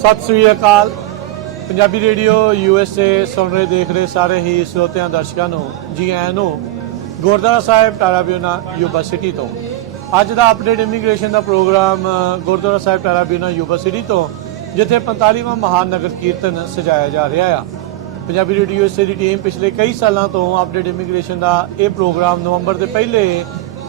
ਸਤਿ ਸ੍ਰੀ ਅਕਾਲ। Punjabi radio USA ਸੁਣ ਰਹੇ ਦੇਖ ਰਹੇ ਸਾਰੇ ਹੀ ਸਰੋਤਿਆਂ ਦਰਸ਼ਕਾਂ ਨੂੰ ਜੀ ਆਇਆਂ ਨੂੰ ਗੁਰਦੁਆਰਾ ਸਾਹਿਬ ਟਾਰਾਬਿਊਨਾ ਯੂਬਾ ਸਿਟੀ ਤੋਂ ਅੱਜ ਦਾ ਅਪਡੇਟ ਇਮੀਗ੍ਰੇਸ਼ਨ ਦਾ ਪ੍ਰੋਗਰਾਮ ਗੁਰਦੁਆਰਾ ਸਾਹਿਬ ਟਾਰਾਬਿਊਨਾ ਯੂਬਾ ਸਿਟੀ ਤੋਂ ਜਿੱਥੇ 45ਵਾਂ ਮਹਾਨ ਨਗਰ ਕੀਰਤਨ ਸਜਾਇਆ ਜਾ ਰਿਹਾ ਆ। ਪੰਜਾਬੀ ਰੇਡੀਓ USA ਦੀ ਟੀਮ ਪਿਛਲੇ ਕਈ ਸਾਲਾਂ ਤੋਂ ਅਪਡੇਟ ਇਮੀਗ੍ਰੇਸ਼ਨ ਦਾ ਇਹ ਪ੍ਰੋਗਰਾਮ ਨਵੰਬਰ ਦੇ ਪਹਿਲੇ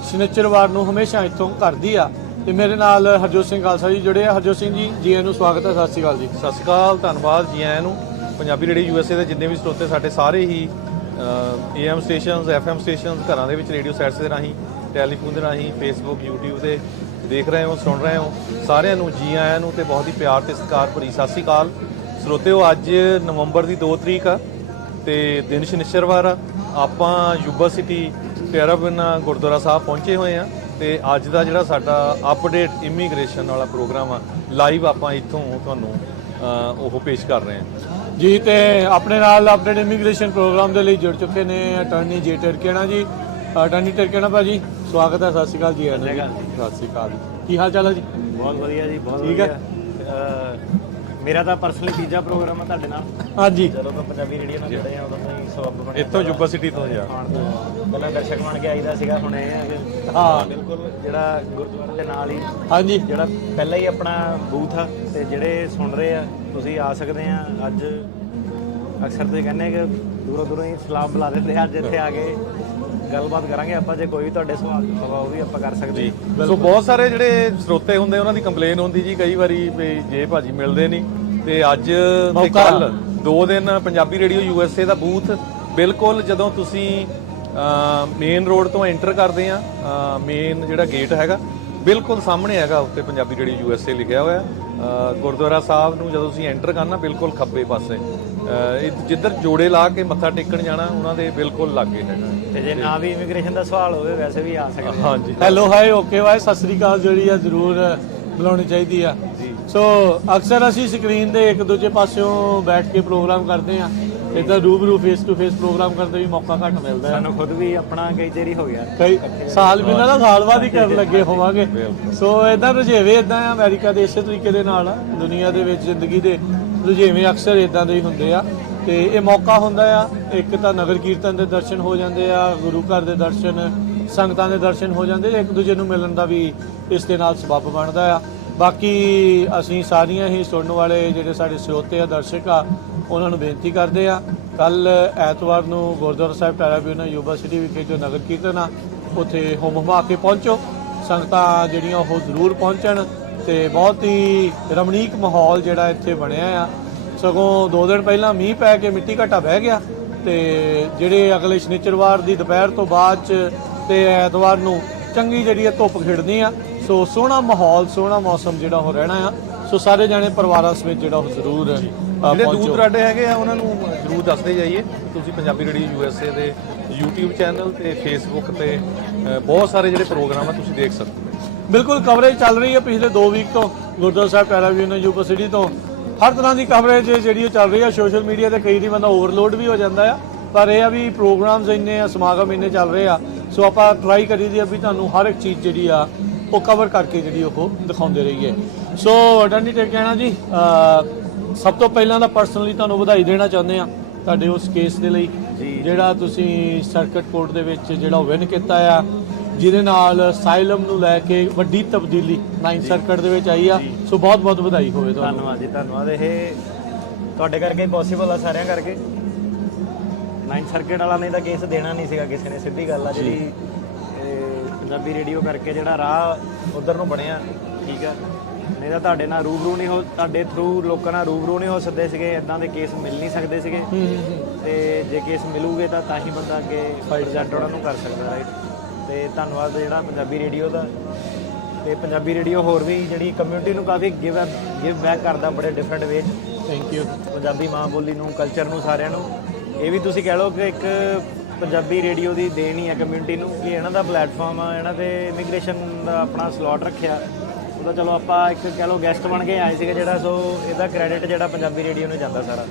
ਸ਼ਨੀਚਰਵਾਰ ਨੂੰ ਹਮੇਸ਼ਾ ਇੱਥੋਂ ਕਰਦੀ ਆ। ਤੇ ਮੇਰੇ ਨਾਲ ਹਰਜੋਤ ਸਿੰਘ ਖਾਲਸਾ ਜੀ ਜੁੜੇ ਆ। ਹਰਜੋਤ ਸਿੰਘ ਜੀ ਜੀ ਆਇਆਂ ਨੂੰ ਸਵਾਗਤ ਹੈ। ਸਤਿ ਸ਼੍ਰੀ ਅਕਾਲ ਜੀ। ਸਤਿ ਸ਼੍ਰੀ ਅਕਾਲ, ਧੰਨਵਾਦ ਜੀ ਆਇਆਂ ਨੂੰ। ਪੰਜਾਬੀ ਰੇਡੀਓ USA ਦੇ ਜਿੰਨੇ ਵੀ ਸਰੋਤੇ ਸਾਡੇ ਸਾਰੇ ਹੀ AM ਸਟੇਸ਼ਨਸ FM ਸਟੇਸ਼ਨਸ ਘਰਾਂ ਦੇ ਵਿੱਚ ਰੇਡੀਓ ਸੈਟਸ ਦੇ ਰਾਹੀਂ ਟੈਲੀਫੋਨ ਦੇ ਰਾਹੀਂ ਫੇਸਬੁੱਕ YouTube ਤੇ ਦੇਖ ਰਹੇ ਹੋ ਸੁਣ ਰਹੇ ਹੋ ਸਾਰਿਆਂ ਨੂੰ ਜੀ ਆਇਆਂ ਨੂੰ ਤੇ ਬਹੁਤ ਹੀ ਪਿਆਰ ਤੇ ਸਤਿਕਾਰ ਭਰੀ ਸਤਿ ਸ਼੍ਰੀ ਅਕਾਲ। ਸਰੋਤਿਓ ਅੱਜ ਨਵੰਬਰ ਦੀ 2 ਤਰੀਕ ਆ ਤੇ ਦਿਨ ਸ਼ਨੀਚਰਵਾਰ ਆ। ਆਪਾਂ ਯੂਬਾ ਸਿਟੀ ਟਾਰਾਬਿਊਨਾ ਗੁਰਦੁਆਰਾ ਸਾਹਿਬ ਪਹੁੰਚੇ ਹੋਏ ਆ ਤੇ ਅੱਜ ਦਾ ਜਿਹੜਾ ਸਾਡਾ ਅਪਡੇਟ ਇਮੀਗ੍ਰੇਸ਼ਨ ਵਾਲਾ ਪ੍ਰੋਗਰਾਮ ਆ ਲਾਈਵ ਆਪਾਂ ਇੱਥੋਂ ਤੁਹਾਨੂੰ ਉਹ ਪੇਸ਼ ਕਰ ਰਹੇ ਹਾਂ ਜੀ। ਤੇ ਆਪਣੇ ਨਾਲ ਅਪਡੇਟ ਇਮੀਗ੍ਰੇਸ਼ਨ ਪ੍ਰੋਗਰਾਮ ਦੇ ਲਈ ਜੁੜ ਚੁੱਕੇ ਨੇ ਅਟਾਰਨੀ ਜੇ ਟਰਕੇਣਾ ਜੀ। ਅਟਾਰਨੀ ਟਰਕੇਣਾ ਭਾਜੀ ਸਵਾਗਤ ਹੈ। ਸਤਿ ਸ਼੍ਰੀ ਅਕਾਲ ਜੀ ਆਇਆਂ ਨੂੰ। ਸਤਿ ਸ਼੍ਰੀ ਅਕਾਲ। ਕੀ ਹਾਲ ਚਾਲ ਹੈ ਜੀ? ਬਹੁਤ ਵਧੀਆ ਜੀ, ਬਹੁਤ ਠੀਕ ਵਧੀਆ। ਮੇਰਾ ਤਾਂ ਪਰਸਨਲੀ ਤੀਜਾ ਪ੍ਰੋਗਰਾਮ ਹੈ ਤੁਹਾਡੇ ਨਾਲ। ਹਾਂਜੀ ਜਦੋਂ ਤੋਂ ਪੰਜਾਬੀ ਰੇਡੀਓ ਨਾਲ ਜੁੜੇ ਆ ਉਦੋਂ ਤੋਂ ਹੀ ਸਬੱਬ ਬਣਿਆ ਇੱਥੋਂ ਯੂਬਾ ਸਿਟੀ ਤੋਂ ਜਾ ਪਹਿਲਾਂ ਦਰਸ਼ਕ ਬਣ ਕੇ ਆਈਦਾ ਸੀਗਾ। ਹੁਣ ਇਹ ਹੈ ਕਿ ਹਾਂ ਬਿਲਕੁਲ ਜਿਹੜਾ ਗੁਰਦੁਆਰੇ ਦੇ ਨਾਲ ਹੀ ਹਾਂਜੀ ਜਿਹੜਾ ਪਹਿਲਾਂ ਹੀ ਆਪਣਾ ਬੂਥ ਆ ਤੇ ਜਿਹੜੇ ਸੁਣ ਰਹੇ ਆ ਤੁਸੀਂ ਆ ਸਕਦੇ ਆ। ਅੱਜ ਅਕਸਰ ਤੁਸੀਂ ਕਹਿੰਦੇ ਆ ਕਿ ਦੂਰੋਂ ਦੂਰੋਂ ਹੀ ਸਲਾਮ ਬੁਲਾ ਦਿੰਦੇ ਆ। ਅੱਜ ਇੱਥੇ ਆ ਕੇ ਗੱਲਬਾਤ ਕਰਾਂਗੇ ਆਪਾਂ। ਜੇ ਕੋਈ ਵੀ ਤੁਹਾਡੇ ਸਵਾਲ ਹੋਵੇ ਉਹ ਵੀ ਆਪਾਂ ਕਰ ਸਕਦੇ ਜੀ। ਸੋ ਬਹੁਤ ਸਾਰੇ ਜਿਹੜੇ ਸਰੋਤੇ ਹੁੰਦੇ ਉਹਨਾਂ ਦੀ ਕੰਪਲੇਨ ਹੁੰਦੀ ਜੀ ਕਈ ਵਾਰੀ ਵੀ ਜੇ ਭਾਜੀ ਮਿਲਦੇ ਨਹੀਂ ਤੇ ਅੱਜ ਤੇ ਕੱਲ 2 ਦਿਨ ਪੰਜਾਬੀ ਰੇਡੀਓ USA ਦਾ ਬੂਥ ਬਿਲਕੁਲ ਜਦੋਂ ਤੁਸੀਂ ਮੇਨ ਰੋਡ ਤੋਂ ਐਂਟਰ ਕਰਦੇ ਆ ਮੇਨ ਜਿਹੜਾ ਗੇਟ ਹੈਗਾ ਬਿਲਕੁਲ ਸਾਹਮਣੇ ਹੈਗਾ ਉੱਤੇ ਪੰਜਾਬੀ ਰੇਡੀਓ USA ਲਿਖਿਆ ਹੋਇਆ। ਗੁਰਦੁਆਰਾ ਸਾਹਿਬ ਨੂੰ ਜਦੋਂ ਤੁਸੀਂ ਐਂਟਰ ਕਰਨਾ ਬਿਲਕੁਲ ਖੱਬੇ ਪਾਸੇ ਜਿੱਧਰ ਜੋੜੇ ਲਾ ਕੇ ਮੱਥਾ ਟੇਕਣ ਜਾਣਾ ਉਹਨਾਂ ਦੇ ਬਿਲਕੁਲ ਲਾਗੇ ਹੈਗਾ। ਤੇ ਜੇ ਨਾ ਵੀ ਇਮੀਗ੍ਰੇਸ਼ਨ ਦਾ ਸਵਾਲ ਹੋਵੇ ਵੈਸੇ ਵੀ ਆ ਸਕਦੇ। ਹਾਂਜੀ hello hi okay Y Sat Sri ਅਕਾਲ ਜਿਹੜੀ ਆ ਜ਼ਰੂਰ ਬੁਲਾਉਣੀ ਚਾਹੀਦੀ ਆ। ਸੋ ਅਕਸਰ ਅਸੀਂ ਸਕਰੀਨ ਦੇ ਇੱਕ ਦੂਜੇ ਪਾਸਿਓਂ ਬੈਠ ਕੇ ਪ੍ਰੋਗਰਾਮ ਕਰਦੇ ਆ। ਇੱਦਾਂ ਰੂਬਰੂ ਫੇਸ ਟੂ ਫੇਸ ਪ੍ਰੋਗਰਾਮ ਕਰਦੇ ਵੀ ਮੌਕਾ ਘੱਟ ਮਿਲਦਾ ਹੈ। ਸਾਨੂੰ ਖੁਦ ਵੀ ਆਪਣਾ ਕਈ ਚਿਰ ਹੀ ਹੋ ਗਿਆ। ਕਈ ਸਾਲ ਵੀ ਨਾ ਸਾਲ ਬਾਅਦ ਹੀ ਕਰਨ ਲੱਗੇ ਹੋਵਾਂਗੇ। ਸੋ ਇਦਾਂ ਰੁਝੇਵੇਂ ਇਦਾਂ ਆ ਅਮਰੀਕਾ ਦੇ ਇਸੇ ਤਰੀਕੇ ਦੇ ਨਾਲ ਦੁਨੀਆ ਦੇ ਵਿੱਚ ਜ਼ਿੰਦਗੀ ਦੇ ਰੁਝੇਵੇਂ ਅਕਸਰ ਇਦਾਂ ਦੇ ਹੀ ਹੁੰਦੇ ਆ। ਤੇ ਇਹ ਮੌਕਾ ਹੁੰਦਾ ਆ ਇੱਕ ਤਾਂ ਨਗਰ ਕੀਰਤਨ ਦੇ ਦਰਸ਼ਨ ਹੋ ਜਾਂਦੇ ਆ, ਗੁਰੂ ਘਰ ਦੇ ਦਰਸ਼ਨ, ਸੰਗਤਾਂ ਦੇ ਦਰਸ਼ਨ ਹੋ ਜਾਂਦੇ, ਇੱਕ ਦੂਜੇ ਨੂੰ ਮਿਲਣ ਦਾ ਵੀ ਇਸ ਦੇ ਨਾਲ ਸਬੱਬ ਬਣਦਾ ਆ। ਬਾਕੀ ਅਸੀਂ ਸਾਰੀਆਂ ਹੀ ਸੁਣਨ ਵਾਲੇ ਜਿਹੜੇ ਸਾਡੇ ਸਰੋਤੇ ਆ ਦਰਸ਼ਕ ਆ ਉਹਨਾਂ ਨੂੰ ਬੇਨਤੀ ਕਰਦੇ ਆ ਕੱਲ ਐਤਵਾਰ ਨੂੰ ਗੁਰਦੁਆਰਾ ਸਾਹਿਬ ਟਾਰਾਬਿਊਨਾ ਯੂਬਾ ਸਿਟੀ ਵਿਖੇ ਜੋ ਨਗਰ ਕੀਰਤਨ ਆ ਉੱਥੇ ਹੁਮ ਹੁਮਾ ਕੇ ਪਹੁੰਚੋ। ਸੰਗਤਾਂ ਜਿਹੜੀਆਂ ਉਹ ਜ਼ਰੂਰ ਪਹੁੰਚਣ ਤੇ ਬਹੁਤ ਹੀ ਰਮਣੀਕ ਮਾਹੌਲ ਜਿਹੜਾ ਇੱਥੇ ਬਣਿਆ ਆ। ਸਗੋਂ 2 ਦਿਨ ਪਹਿਲਾਂ ਮੀਂਹ ਪੈ ਕੇ ਮਿੱਟੀ ਘਟਾ ਬਹਿ ਗਿਆ ਤੇ ਜਿਹੜੇ ਅਗਲੇ ਸ਼ਨੀਚਰਵਾਰ ਦੀ ਦੁਪਹਿਰ ਤੋਂ ਬਾਅਦ ਚ ਤੇ ਐਤਵਾਰ ਨੂੰ ਚੰਗੀ ਜਿਹੜੀ ਆ ਧੁੱਪ ਖਿੜਨੀ ਆ। ਸੋ ਸੋਹਣਾ ਮਾਹੌਲ ਸੋਹਣਾ ਮੌਸਮ ਜਿਹੜਾ ਉਹ ਰਹਿਣਾ ਆ। ਸੋ ਸਾਰੇ ਜਾਣੇ ਪਰਿਵਾਰਾਂ ਸਮੇਤ ਜਿਹੜਾ ਉਹ ਜ਼ਰੂਰ ਜਿਹੜੇ ਦੂਰ ਦਰਾਡੇ ਹੈਗੇ ਆ ਉਹਨਾਂ ਨੂੰ ਜ਼ਰੂਰ ਦੱਸਦੇ ਜਾਈਏ। ਤੁਸੀਂ ਪੰਜਾਬੀ ਰੇਡੀਓ USA ਦੇ YouTube ਚੈਨਲ ਤੇ Facebook ਤੇ ਬਹੁਤ ਸਾਰੇ ਜਿਹੜੇ ਪ੍ਰੋਗਰਾਮ ਆ ਤੁਸੀਂ ਦੇਖ ਸਕਦੇ ਹੋ। ਬਿਲਕੁਲ ਕਵਰੇਜ ਚੱਲ ਰਹੀ ਹੈ ਪਿਛਲੇ 2 ਵੀਕ ਤੋਂ ਗੁਰਦੁਆਰਾ ਸਾਹਿਬ ਟਾਰਾਬਿਊਨਾ ਯੂਬਾ ਸਿਟੀ ਤੋਂ ਹਰ ਤਰ੍ਹਾਂ ਦੀ ਕਵਰੇਜ ਜਿਹੜੀ ਉਹ ਚੱਲ ਰਹੀ ਹੈ। ਸੋਸ਼ਲ ਮੀਡੀਆ ਤੇ ਕਈ ਦੀ ਬੰਦਾ ਓਵਰਲੋਡ ਵੀ ਹੋ ਜਾਂਦਾ ਆ ਪਰ ਇਹ ਆ ਵੀ ਪ੍ਰੋਗਰਾਮਸ ਇੰਨੇ ਆ ਸਮਾਗਮ ਇੰਨੇ ਚੱਲ ਰਹੇ ਆ। ਸੋ ਆਪਾਂ ਟਰਾਈ ਕਰੀਦੀ ਆ ਵੀ ਤੁਹਾਨੂੰ ਹਰ ਇੱਕ ਚੀਜ਼ ਜਿਹੜੀ ਆ ਉਹ ਕਵਰ ਕਰਕੇ ਜਿਹੜੀ ਉਹ ਦਿਖਾਉਂਦੇ ਰਹੀਏ। ਸੋ ਅਟਾਰਨੀ ਟਰਕੇਣਾ ਜੀ ਸਭ ਤੋਂ ਪਹਿਲਾਂ ਤਾਂ ਪਰਸਨਲੀ ਤੁਹਾਨੂੰ ਵਧਾਈ ਦੇਣਾ ਚਾਹੁੰਦੇ ਆ ਤੁਹਾਡੇ ਉਸ ਕੇਸ ਦੇ ਲਈ ਜਿਹੜਾ ਤੁਸੀਂ ਸਰਕਟ ਕੋਰਟ ਦੇ ਵਿੱਚ ਜਿਹੜਾ ਵਿਨ ਕੀਤਾ ਆ ਜਿਹਦੇ ਨਾਲ ਸਾਈਲਮ ਨੂੰ ਲੈ ਕੇ ਵੱਡੀ ਤਬਦੀਲੀ 9 ਸਰਕਟ ਦੇ ਵਿੱਚ ਆਈ ਆ। ਸੋ ਬਹੁਤ ਬਹੁਤ ਵਧਾਈ ਹੋਵੇ ਤੁਹਾਨੂੰ। ਧੰਨਵਾਦ ਜੀ, ਧੰਨਵਾਦ। ਇਹ ਤੁਹਾਡੇ ਕਰਕੇ ਪੋਸੀਬਲ ਆ, ਸਾਰਿਆਂ ਕਰਕੇ। 9 ਸਰਕਟ ਵਾਲਾ ਨੇ ਤਾਂ ਕੇਸ ਦੇਣਾ ਨਹੀਂ ਸੀਗਾ ਕਿਸੇ ਨੇ, ਸਿੱਧੀ ਗੱਲ ਆ। ਜਿਹੜੀ ਪੰਜਾਬੀ ਰੇਡੀਓ ਕਰਕੇ ਜਿਹੜਾ ਰਾਹ ਉਧਰ ਨੂੰ ਬਣਿਆ ਠੀਕ ਆ। ਨਹੀਂ ਤਾਂ ਤੁਹਾਡੇ ਨਾਲ ਰੂਬਰੂ ਨਹੀਂ ਹੋ, ਤੁਹਾਡੇ ਥਰੂ ਲੋਕਾਂ ਨਾਲ ਰੂਬਰੂ ਨਹੀਂ ਹੋ ਸਕਦੇ ਸੀਗੇ। ਇਦਾਂ ਦੇ ਕੇਸ ਮਿਲ ਨਹੀਂ ਸਕਦੇ ਸੀਗੇ ਤੇ ਜੇ ਕੇਸ ਮਿਲੂਗੇ ਤਾਂ ਹੀ ਬੰਦਾ ਅੱਗੇ ਪ੍ਰੈਜ਼ੈਂਟ ਉਹਨਾਂ ਨੂੰ ਕਰ ਸਕਦਾ ਰਾਈਟ। ਤੇ ਧੰਨਵਾਦ ਜਿਹੜਾ ਪੰਜਾਬੀ ਰੇਡੀਓ ਦਾ। ਤੇ ਪੰਜਾਬੀ ਰੇਡੀਓ ਹੋਰ ਵੀ ਜਿਹੜੀ ਕਮਿਊਨਿਟੀ ਨੂੰ ਕਾਫੀ ਗਿਵ ਬੈਕ ਕਰਦਾ ਬੜੇ different ways. Thank you. Punjabi ਮਾਂ ਬੋਲੀ ਨੂੰ ਕਲਚਰ ਨੂੰ ਸਾਰਿਆਂ ਨੂੰ ਇਹ ਵੀ ਤੁਸੀਂ ਕਹਿ ਲਓ ਕਿ ਇੱਕ ਪੰਜਾਬੀ ਰੇਡੀਓ ਦੀ ਦੇਣ ਹੀ ਹੈ ਕਮਿਊਨਿਟੀ ਨੂੰ ਕਿ ਇਹਨਾਂ ਦਾ ਪਲੇਟਫਾਰਮ ਆ। ਇਹਨਾਂ ਤੇ ਇਮੀਗ੍ਰੇਸ਼ਨ ਦਾ ਆਪਣਾ ਸਲੋਟ ਰੱਖਿਆ ਉਹਦਾ ਚਲੋ ਆਪਾਂ ਇੱਕ ਕਹਿ ਲਓ ਗੈਸਟ ਬਣ ਕੇ ਆਏ ਸੀਗੇ ਜਿਹੜਾ। ਸੋ ਇਹਦਾ ਕ੍ਰੈਡਿਟ ਜਿਹੜਾ ਪੰਜਾਬੀ ਰੇਡੀਓ ਨੂੰ ਜਾਂਦਾ ਸਾਰਾ।